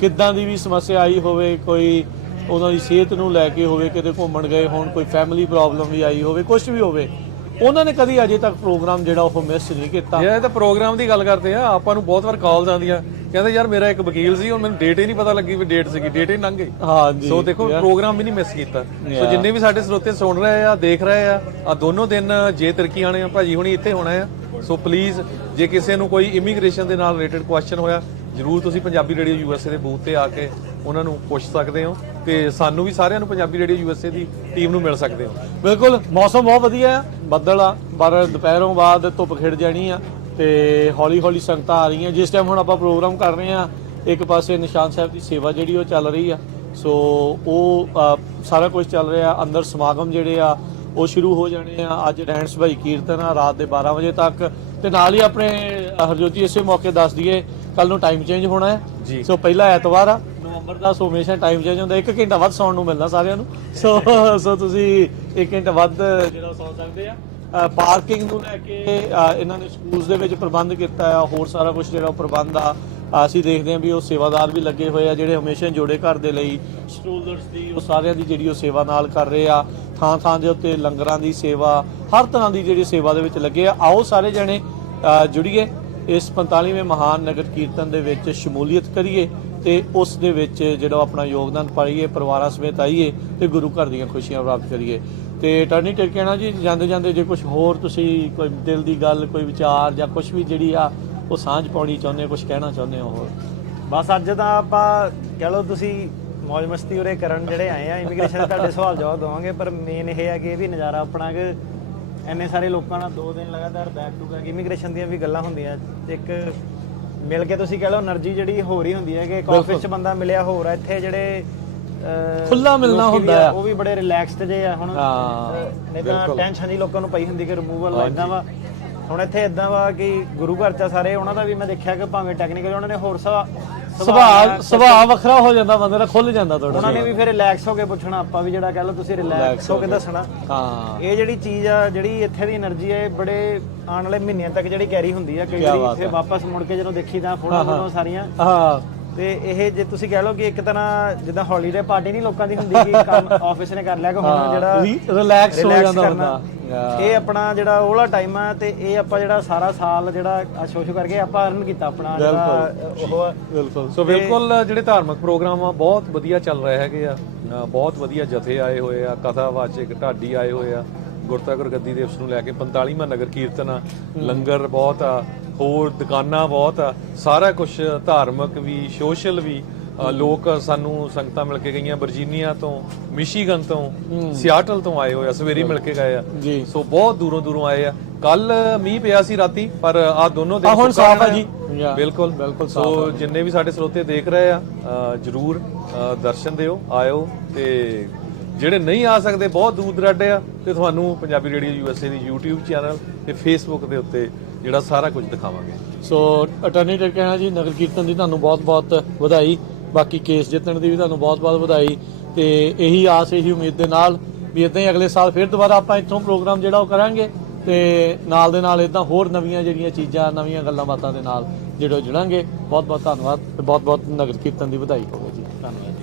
ਕਿੱਦਾਂ ਦੀ ਵੀ ਸਮੱਸਿਆ ਆਈ ਹੋਵੇ, ਕੋਈ ਉਹਨਾਂ ਦੀ ਸਿਹਤ ਨੂੰ ਲੈ ਕੇ ਹੋਵੇ, ਕਿਤੇ ਘੁੰਮਣ ਗਏ ਹੋਣ, ਕੋਈ ਫੈਮਿਲੀ ਪ੍ਰੋਬਲਮ ਵੀ ਆਈ ਹੋਵੇ, ਕੁਝ ਵੀ ਹੋਵੇ, ਉਹਨਾਂ ਨੇ ਕਦੀ ਅਜੇ ਤੱਕ ਪ੍ਰੋਗਰਾਮ ਜਿਹੜਾ ਉਹ ਮਿਸ ਨਹੀਂ ਕੀਤਾ। ਇਹ ਤਾਂ ਪ੍ਰੋਗਰਾਮ ਦੀ ਗੱਲ ਕਰਦੇ ਆ, ਆਪਾਂ ਨੂੰ ਬਹੁਤ ਵਾਰ ਕਾਲਸ ਆਉਂਦੀਆਂ, ਕਹਿੰਦੇ ਯਾਰ ਮੇਰਾ ਇੱਕ ਵਕੀਲ ਸੀ, ਹੁਣ ਮੈਨੂੰ ਡੇਟ ਹੀ ਨਹੀਂ ਪਤਾ ਲੱਗੀ ਵੀ ਡੇਟ ਸੀਗੀ, ਡੇਟ ਹੀ ਲੰਘ ਗਈ। ਹਾਂਜੀ ਸੋ ਦੇਖੋ ਪ੍ਰੋਗਰਾਮ ਵੀ ਨਹੀਂ ਮਿਸ ਕੀਤਾ। ਸੋ ਜਿੰਨੇ ਵੀ ਸਾਡੇ ਸਰੋਤੇ ਸੁਣ ਰਹੇ ਆ, ਦੇਖ ਰਹੇ ਆ ਦੋਨੋਂ ਦਿਨ ਜੇ ਤੁਰਕੀ ਆਣੇ ਆ, ਭਾਜੀ ਹੁਣੀ ਇੱਥੇ ਹੋਣਾ ਆ। ਸੋ ਪਲੀਜ਼ ਜੇ ਕਿਸੇ ਨੂੰ ਕੋਈ ਇਮੀਗ੍ਰੇਸ਼ਨ ਦੇ ਨਾਲ ਰਿਲੇਟਡ ਕੁਐਸਚਨ ਹੋਇਆ, ਜਰੂਰ ਤੁਸੀਂ ਪੰਜਾਬੀ ਰੇਡੀਓ USA ਦੇ ਬੂਥ ਤੇ ਆ ਕੇ ਉਹਨਾਂ ਨੂੰ ਪੁੱਛ ਸਕਦੇ ਹੋ, ਤੇ ਸਾਨੂੰ ਵੀ ਸਾਰਿਆਂ ਨੂੰ ਪੰਜਾਬੀ ਰੇਡੀਓ USA ਦੀ ਟੀਮ ਨੂੰ ਮਿਲ ਸਕਦੇ ਹੋ। ਬਿਲਕੁਲ ਮੌਸਮ ਬਹੁਤ ਵਧੀਆ ਆ, ਬੱਦਲ ਆ, ਪਰ ਦੁਪਹਿਰੋਂ ਬਾਅਦ ਧੁੱਪ ਖਿੜ ਜਾਣੀ ਆ ਤੇ ਹੌਲੀ ਹੌਲੀ ਸੰਗਤਾਂ ਆ ਰਹੀਆਂ। ਜਿਸ ਟਾਈਮ ਹੁਣ ਆਪਾਂ ਪ੍ਰੋਗਰਾਮ ਕਰ ਰਹੇ ਆ, ਇੱਕ ਪਾਸੇ ਨਿਸ਼ਾਨ ਸਾਹਿਬ ਦੀ ਸੇਵਾ ਜਿਹੜੀ ਉਹ ਚੱਲ ਰਹੀ ਆ, ਸੋ ਉਹ ਸਾਰਾ ਕੁਝ ਚੱਲ ਰਿਹਾ। ਅੰਦਰ ਸਮਾਗਮ ਜਿਹੜੇ ਆ ਉਹ ਸ਼ੁਰੂ ਹੋ ਜਾਣੇ ਆ। ਅੱਜ ਰਹਿਣ ਸਭਾਈ ਕੀਰਤਨ ਆ ਰਾਤ ਦੇ 12 ਵਜੇ ਤੱਕ, ਤੇ ਨਾਲ ਹੀ ਆਪਣੇ ਹਰਜੋਤੀ ਇਸੇ ਮੌਕੇ ਦੱਸ ਦਈਏ ਕੱਲ ਨੂੰ ਟਾਈਮ ਚੇਂਜ ਹੋਣਾ ਹੈ ਜੀ। ਸੋ ਪਹਿਲਾ ਐਤਵਾਰ ਆ ਨਵੰਬਰ ਦਾ, ਸੋ ਹਮੇਸ਼ਾ ਟਾਈਮ ਚੇਂਜ ਹੁੰਦਾ, 1 ਘੰਟਾ ਵੱਧ ਸੌਣ ਨੂੰ ਮਿਲਦਾ ਸਾਰਿਆਂ ਨੂੰ। ਸੋ ਤੁਸੀਂ 1 ਘੰਟਾ ਵੱਧ ਜਿਹੜਾ ਸੌ ਸਕਦੇ ਆ। ਪਾਰਕਿੰਗ ਨੂੰ ਲੈ ਕੇ ਇਹਨਾਂ ਨੇ ਸਕੂਲਸ ਦੇ ਵਿੱਚ ਪ੍ਰਬੰਧ ਕੀਤਾ ਆ, ਹੋਰ ਸਾਰਾ ਕੁਝ ਜਿਹੜਾ ਉਹ ਪ੍ਰਬੰਧ ਆ। ਅਸੀਂ ਦੇਖਦੇ ਹਾਂ ਵੀ ਉਹ ਸੇਵਾਦਾਰ ਵੀ ਲੱਗੇ ਹੋਏ ਆ ਜਿਹੜੇ ਹਮੇਸ਼ਾ ਜੋੜੇ ਘਰ ਦੇ ਲਈ ਸਟੂਡੈਂਟਸ ਦੀ ਉਹ ਸਾਰਿਆਂ ਦੀ ਜਿਹੜੀ ਉਹ ਸੇਵਾ ਨਾਲ ਕਰ ਰਹੇ ਆ। ਥਾਂ ਥਾਂ ਦੇ ਉੱਤੇ ਲੰਗਰਾਂ ਦੀ ਸੇਵਾ, ਹਰ ਤਰ੍ਹਾਂ ਦੀ ਜਿਹੜੀ ਸੇਵਾ ਦੇ ਵਿੱਚ ਲੱਗੇ ਆ। ਆਓ ਸਾਰੇ ਜਣੇ ਜੁੜੀਏ, ਇਸ 45ਵੇਂ ਮਹਾਨ ਨਗਰ ਕੀਰਤਨ ਦੇ ਵਿੱਚ ਸ਼ਮੂਲੀਅਤ ਕਰੀਏ ਤੇ ਉਸ ਦੇ ਵਿੱਚ ਜਿਹੜਾ ਆਪਣਾ ਯੋਗਦਾਨ ਪਾਈਏ, ਪਰਿਵਾਰਾਂ ਸਮੇਤ ਆਈਏ ਤੇ ਗੁਰੂ ਘਰ ਦੀਆਂ ਖੁਸ਼ੀਆਂ ਪ੍ਰਾਪਤ ਕਰੀਏ। ਤੇ ਟਰਨੀ ਟਿਰਕੇਣਾ ਜੀ, ਜਾਂਦੇ ਜਾਂਦੇ ਜੇ ਕੁਝ ਹੋਰ ਤੁਸੀਂ ਕੋਈ ਦਿਲ ਦੀ ਗੱਲ, ਕੋਈ ਵਿਚਾਰ ਜਾਂ ਕੁਝ ਵੀ ਜਿਹੜੀ ਆ ਉਹ ਸਾਂਝ ਪਾਉਣੀ ਚਾਹੁੰਦੇ ਹੋ, ਕੁਝ ਕਹਿਣਾ ਚਾਹੁੰਦੇ ਹੋ ਹੋਰ? ਬਸ ਅੱਜ ਤਾਂ ਆਪਾਂ ਕਹਿ ਲਓ ਤੁਸੀਂ ਮौज ਮਸਤੀ ਉਰੇ ਕਰਨ ਜਿਹੜੇ ਆਏ ਆ, ਇਮੀਗ੍ਰੇਸ਼ਨ ਦੇ ਤੁਹਾਡੇ ਸਵਾਲ ਜਵਾਬ ਦਵਾਂਗੇ, ਪਰ ਮੇਨ ਇਹ ਹੈ ਕਿ ਇਹ ਵੀ ਨਜ਼ਾਰਾ ਆਪਣਾ ਕਿ ਇੰਨੇ ਸਾਰੇ ਲੋਕਾਂ ਨਾਲ 2 ਦਿਨ ਲਗਾਤਾਰ ਬੈਕ ਟੂ ਬੈਕ ਇਮੀਗ੍ਰੇਸ਼ਨ ਦੀਆਂ ਵੀ ਗੱਲਾਂ ਹੁੰਦੀਆਂ। ਇੱਕ ਮਿਲ ਕੇ ਤੁਸੀਂ ਕਹਿ ਲਓ એનર્ਜੀ ਜਿਹੜੀ ਹੋਰ ਹੀ ਹੁੰਦੀ ਹੈ ਕਿ ਇੱਕ ਆਫਿਸ 'ਚ ਬੰਦਾ ਮਿਲਿਆ ਹੋਰ ਆ, ਇੱਥੇ ਜਿਹੜੇ ਖੁੱਲਾ ਮਿਲਣਾ ਹੁੰਦਾ ਆ, ਉਹ ਵੀ ਬੜੇ ਰਿਲੈਕਸਡ ਜੇ ਆ। ਹੁਣ ਨਹੀਂ ਤਾਂ ਟੈਨਸ਼ਨ ਜੀ ਲੋਕਾਂ ਨੂੰ ਪਈ ਹੁੰਦੀ ਕਿ ਰਿਮੂਵਲ ਇਦਾਂ ਵਾ, ਹੁਣ ਇੱਥੇ ਇਦਾਂ ਵਾ ਕਿ ਗੁਰੂ ਘਰ 'ਚ ਸਾਰੇ ਉਹਨਾਂ ਦਾ ਵੀ ਮੈਂ ਦੇਖਿਆ ਕਿ ਭਾਵੇਂ ਟੈਕਨੀਕਲ ਉਹਨਾਂ ਨੇ ਹੋਰ ਸੁਭਾਅ ਵੱਖਰਾ ਹੋ ਜਾਂਦਾ, ਬੰਦੇ ਦਾ ਖੁੱਲ ਜਾਂਦਾ ਥੋੜਾ। ਉਹਨਾਂ ਨੇ ਵੀ ਫਿਰ ਰਿਲੈਕਸ ਹੋ ਕੇ ਪੁੱਛਣਾ, ਆਪਾਂ ਵੀ ਜਿਹੜਾ ਕਹਿ ਲਓ ਤੁਸੀਂ ਰਿਲੈਕਸ ਹੋ ਕੇ ਦੱਸਣਾ। ਹਾਂ, ਇਹ ਜਿਹੜੀ ਚੀਜ਼ ਆ, ਜਿਹੜੀ ਇੱਥੇ ਦੀ એનર્ਜੀ ਹੈ, ਬੜੇ ਆਉਣ ਵਾਲੇ ਮਹੀਨਿਆਂ ਤੱਕ ਜਿਹੜੀ ਕੈਰੀ ਹੁੰਦੀ ਆ। ਕਈ ਵਾਰੀ ਫਿਰ ਵਾਪਸ ਮੁੜ ਕੇ ਜਦੋਂ ਦੇਖੀ ਤਾਂ ਫੋਟੋ ਸਾਰੀਆਂ। ਹਾਂ, ਤੇ ਇਹ ਜੇ ਤੁਸੀਂ ਕਹਿ ਲਓ ਕਿ ਇੱਕ ਤਰ੍ਹਾਂ ਜਿੱਦਾਂ ਹੌਲੀਡੇ ਪਾਰਟੀ ਨਹੀਂ ਲੋਕਾਂ ਦੀ ਹੁੰਦੀ ਕਿ ਕੰਮ ਆਫਿਸ ਨੇ ਕਰ ਲਿਆ, ਕਿ ਹੁਣ ਜਿਹੜਾ ਰਿਲੈਕਸ ਹੋ ਜਾਂਦਾ ਬੰਦਾ, ਇਹ ਆਪਣਾ ਜਿਹੜਾ ਉਹਲਾ ਟਾਈਮ ਆ। ਤੇ ਇਹ ਆਪਾਂ ਜਿਹੜਾ ਸਾਰਾ ਸਾਲ ਜਿਹੜਾ ਸ਼ੋਸ਼ੋ ਕਰਕੇ ਆਪਾਂ ਅਰਨ ਕੀਤਾ ਆਪਣਾ ਜਿਹੜਾ ਉਹ। ਬਿਲਕੁਲ। ਸੋ ਬਿਲਕੁਲ ਜਿਹੜੇ ਧਾਰਮਿਕ ਪ੍ਰੋਗਰਾਮ ਆ ਬਹੁਤ ਵਧੀਆ ਚੱਲ ਰਹੇ ਹੈਗੇ ਆ, ਬਹੁਤ ਵਧੀਆ ਜਥੇ ਆਏ ਹੋਏ ਆ, ਕਥਾਵਾਚਕ ਢਾਡੀ ਆਏ ਹੋਏ ਆ, ਗੁਰਤਾ ਗੁਰਗੱਦੀ ਦਿਵਸ ਨੂੰ ਲੈ ਕੇ 45ਵਾਂ ਨਗਰ ਕੀਰਤਨ ਆ, ਲੰਗਰ ਬਹੁਤ ਆ, ਹੋਰ ਦੁਕਾਨਾਂ ਬਹੁਤ ਆ, ਸਾਰਾ ਕੁਝ ਧਾਰਮਿਕ ਵੀ ਸੋਸ਼ਲ ਵੀ। ਲੋਕ ਸਾਨੂੰ ਸੰਗਤਾਂ ਮਿਲ ਕੇ ਗਈਆਂ, ਵਰਜੀਨੀਆ ਤੋਂ, ਮਿਸ਼ੀਗਨ ਤੋਂ, ਸਿਆਟਲ ਤੋਂ ਆਏ ਹੋਏ ਆ, ਸਵੇਰੇ ਮਿਲ ਕੇ ਗਏ ਆ। ਸੋ ਬਹੁਤ ਦੂਰੋਂ ਦੂਰੋਂ ਆਏ ਆ। ਕੱਲ ਮੀਂਹ ਪਿਆ ਸੀ ਰਾਤੀ, ਪਰ ਆ ਦੋਨੋਂ ਦਿਨ ਹੁਣ ਸਾਫ਼ ਆ ਜੀ। ਬਿਲਕੁਲ ਬਿਲਕੁਲ। ਸੋ ਜਿੰਨੇ ਵੀ ਸਾਡੇ ਸਰੋਤੇ ਦੇਖ ਰਹੇ ਆ, ਜਰੂਰ ਦਰਸ਼ਨ ਦਿਓ, ਆਇਓ। ਤੇ ਜਿਹੜੇ ਨਹੀਂ ਆ ਸਕਦੇ, ਬਹੁਤ ਦੂਰ ਦਰਾਡੇ ਆ, ਤੇ ਤੁਹਾਨੂੰ ਪੰਜਾਬੀ ਰੇਡੀਓ USA ਦੀ YouTube ਚੈਨਲ ਤੇ Facebook ਦੇ ਉੱਤੇ ਜਿਹੜਾ ਸਾਰਾ ਕੁਝ ਦਿਖਾਵਾਂਗੇ। ਸੋ ਅਟਾਰਨੀ ਟਿਰਕੇਣਾ ਜੀ, ਨਗਰ ਕੀਰਤਨ ਦੀ ਤੁਹਾਨੂੰ ਬਹੁਤ ਬਹੁਤ ਵਧਾਈ, ਬਾਕੀ ਕੇਸ ਜਿੱਤਣ ਦੀ ਵੀ ਤੁਹਾਨੂੰ ਬਹੁਤ ਬਹੁਤ ਵਧਾਈ। ਤੇ ਇਹੀ ਆਸ, ਇਹੀ ਉਮੀਦ ਦੇ ਨਾਲ ਵੀ ਇਦਾਂ ਹੀ ਅਗਲੇ ਸਾਲ ਫਿਰ ਦੁਬਾਰਾ ਆਪਾਂ ਇੱਥੋਂ ਪ੍ਰੋਗਰਾਮ ਜਿਹੜਾ ਉਹ ਕਰਾਂਗੇ, ਤੇ ਨਾਲ ਦੇ ਨਾਲ ਇਦਾਂ ਹੋਰ ਨਵੀਆਂ ਜਿਹੜੀਆਂ ਚੀਜ਼ਾਂ, ਨਵੀਆਂ ਗੱਲਾਂ ਬਾਤਾਂ ਦੇ ਨਾਲ ਜਿਹੜੇ ਜੁੜਾਂਗੇ। ਬਹੁਤ ਬਹੁਤ ਧੰਨਵਾਦ ਤੇ ਬਹੁਤ ਬਹੁਤ ਨਗਰ ਕੀਰਤਨ ਦੀ ਵਧਾਈ ਹੋਵੇ ਜੀ। ਧੰਨਵਾਦ।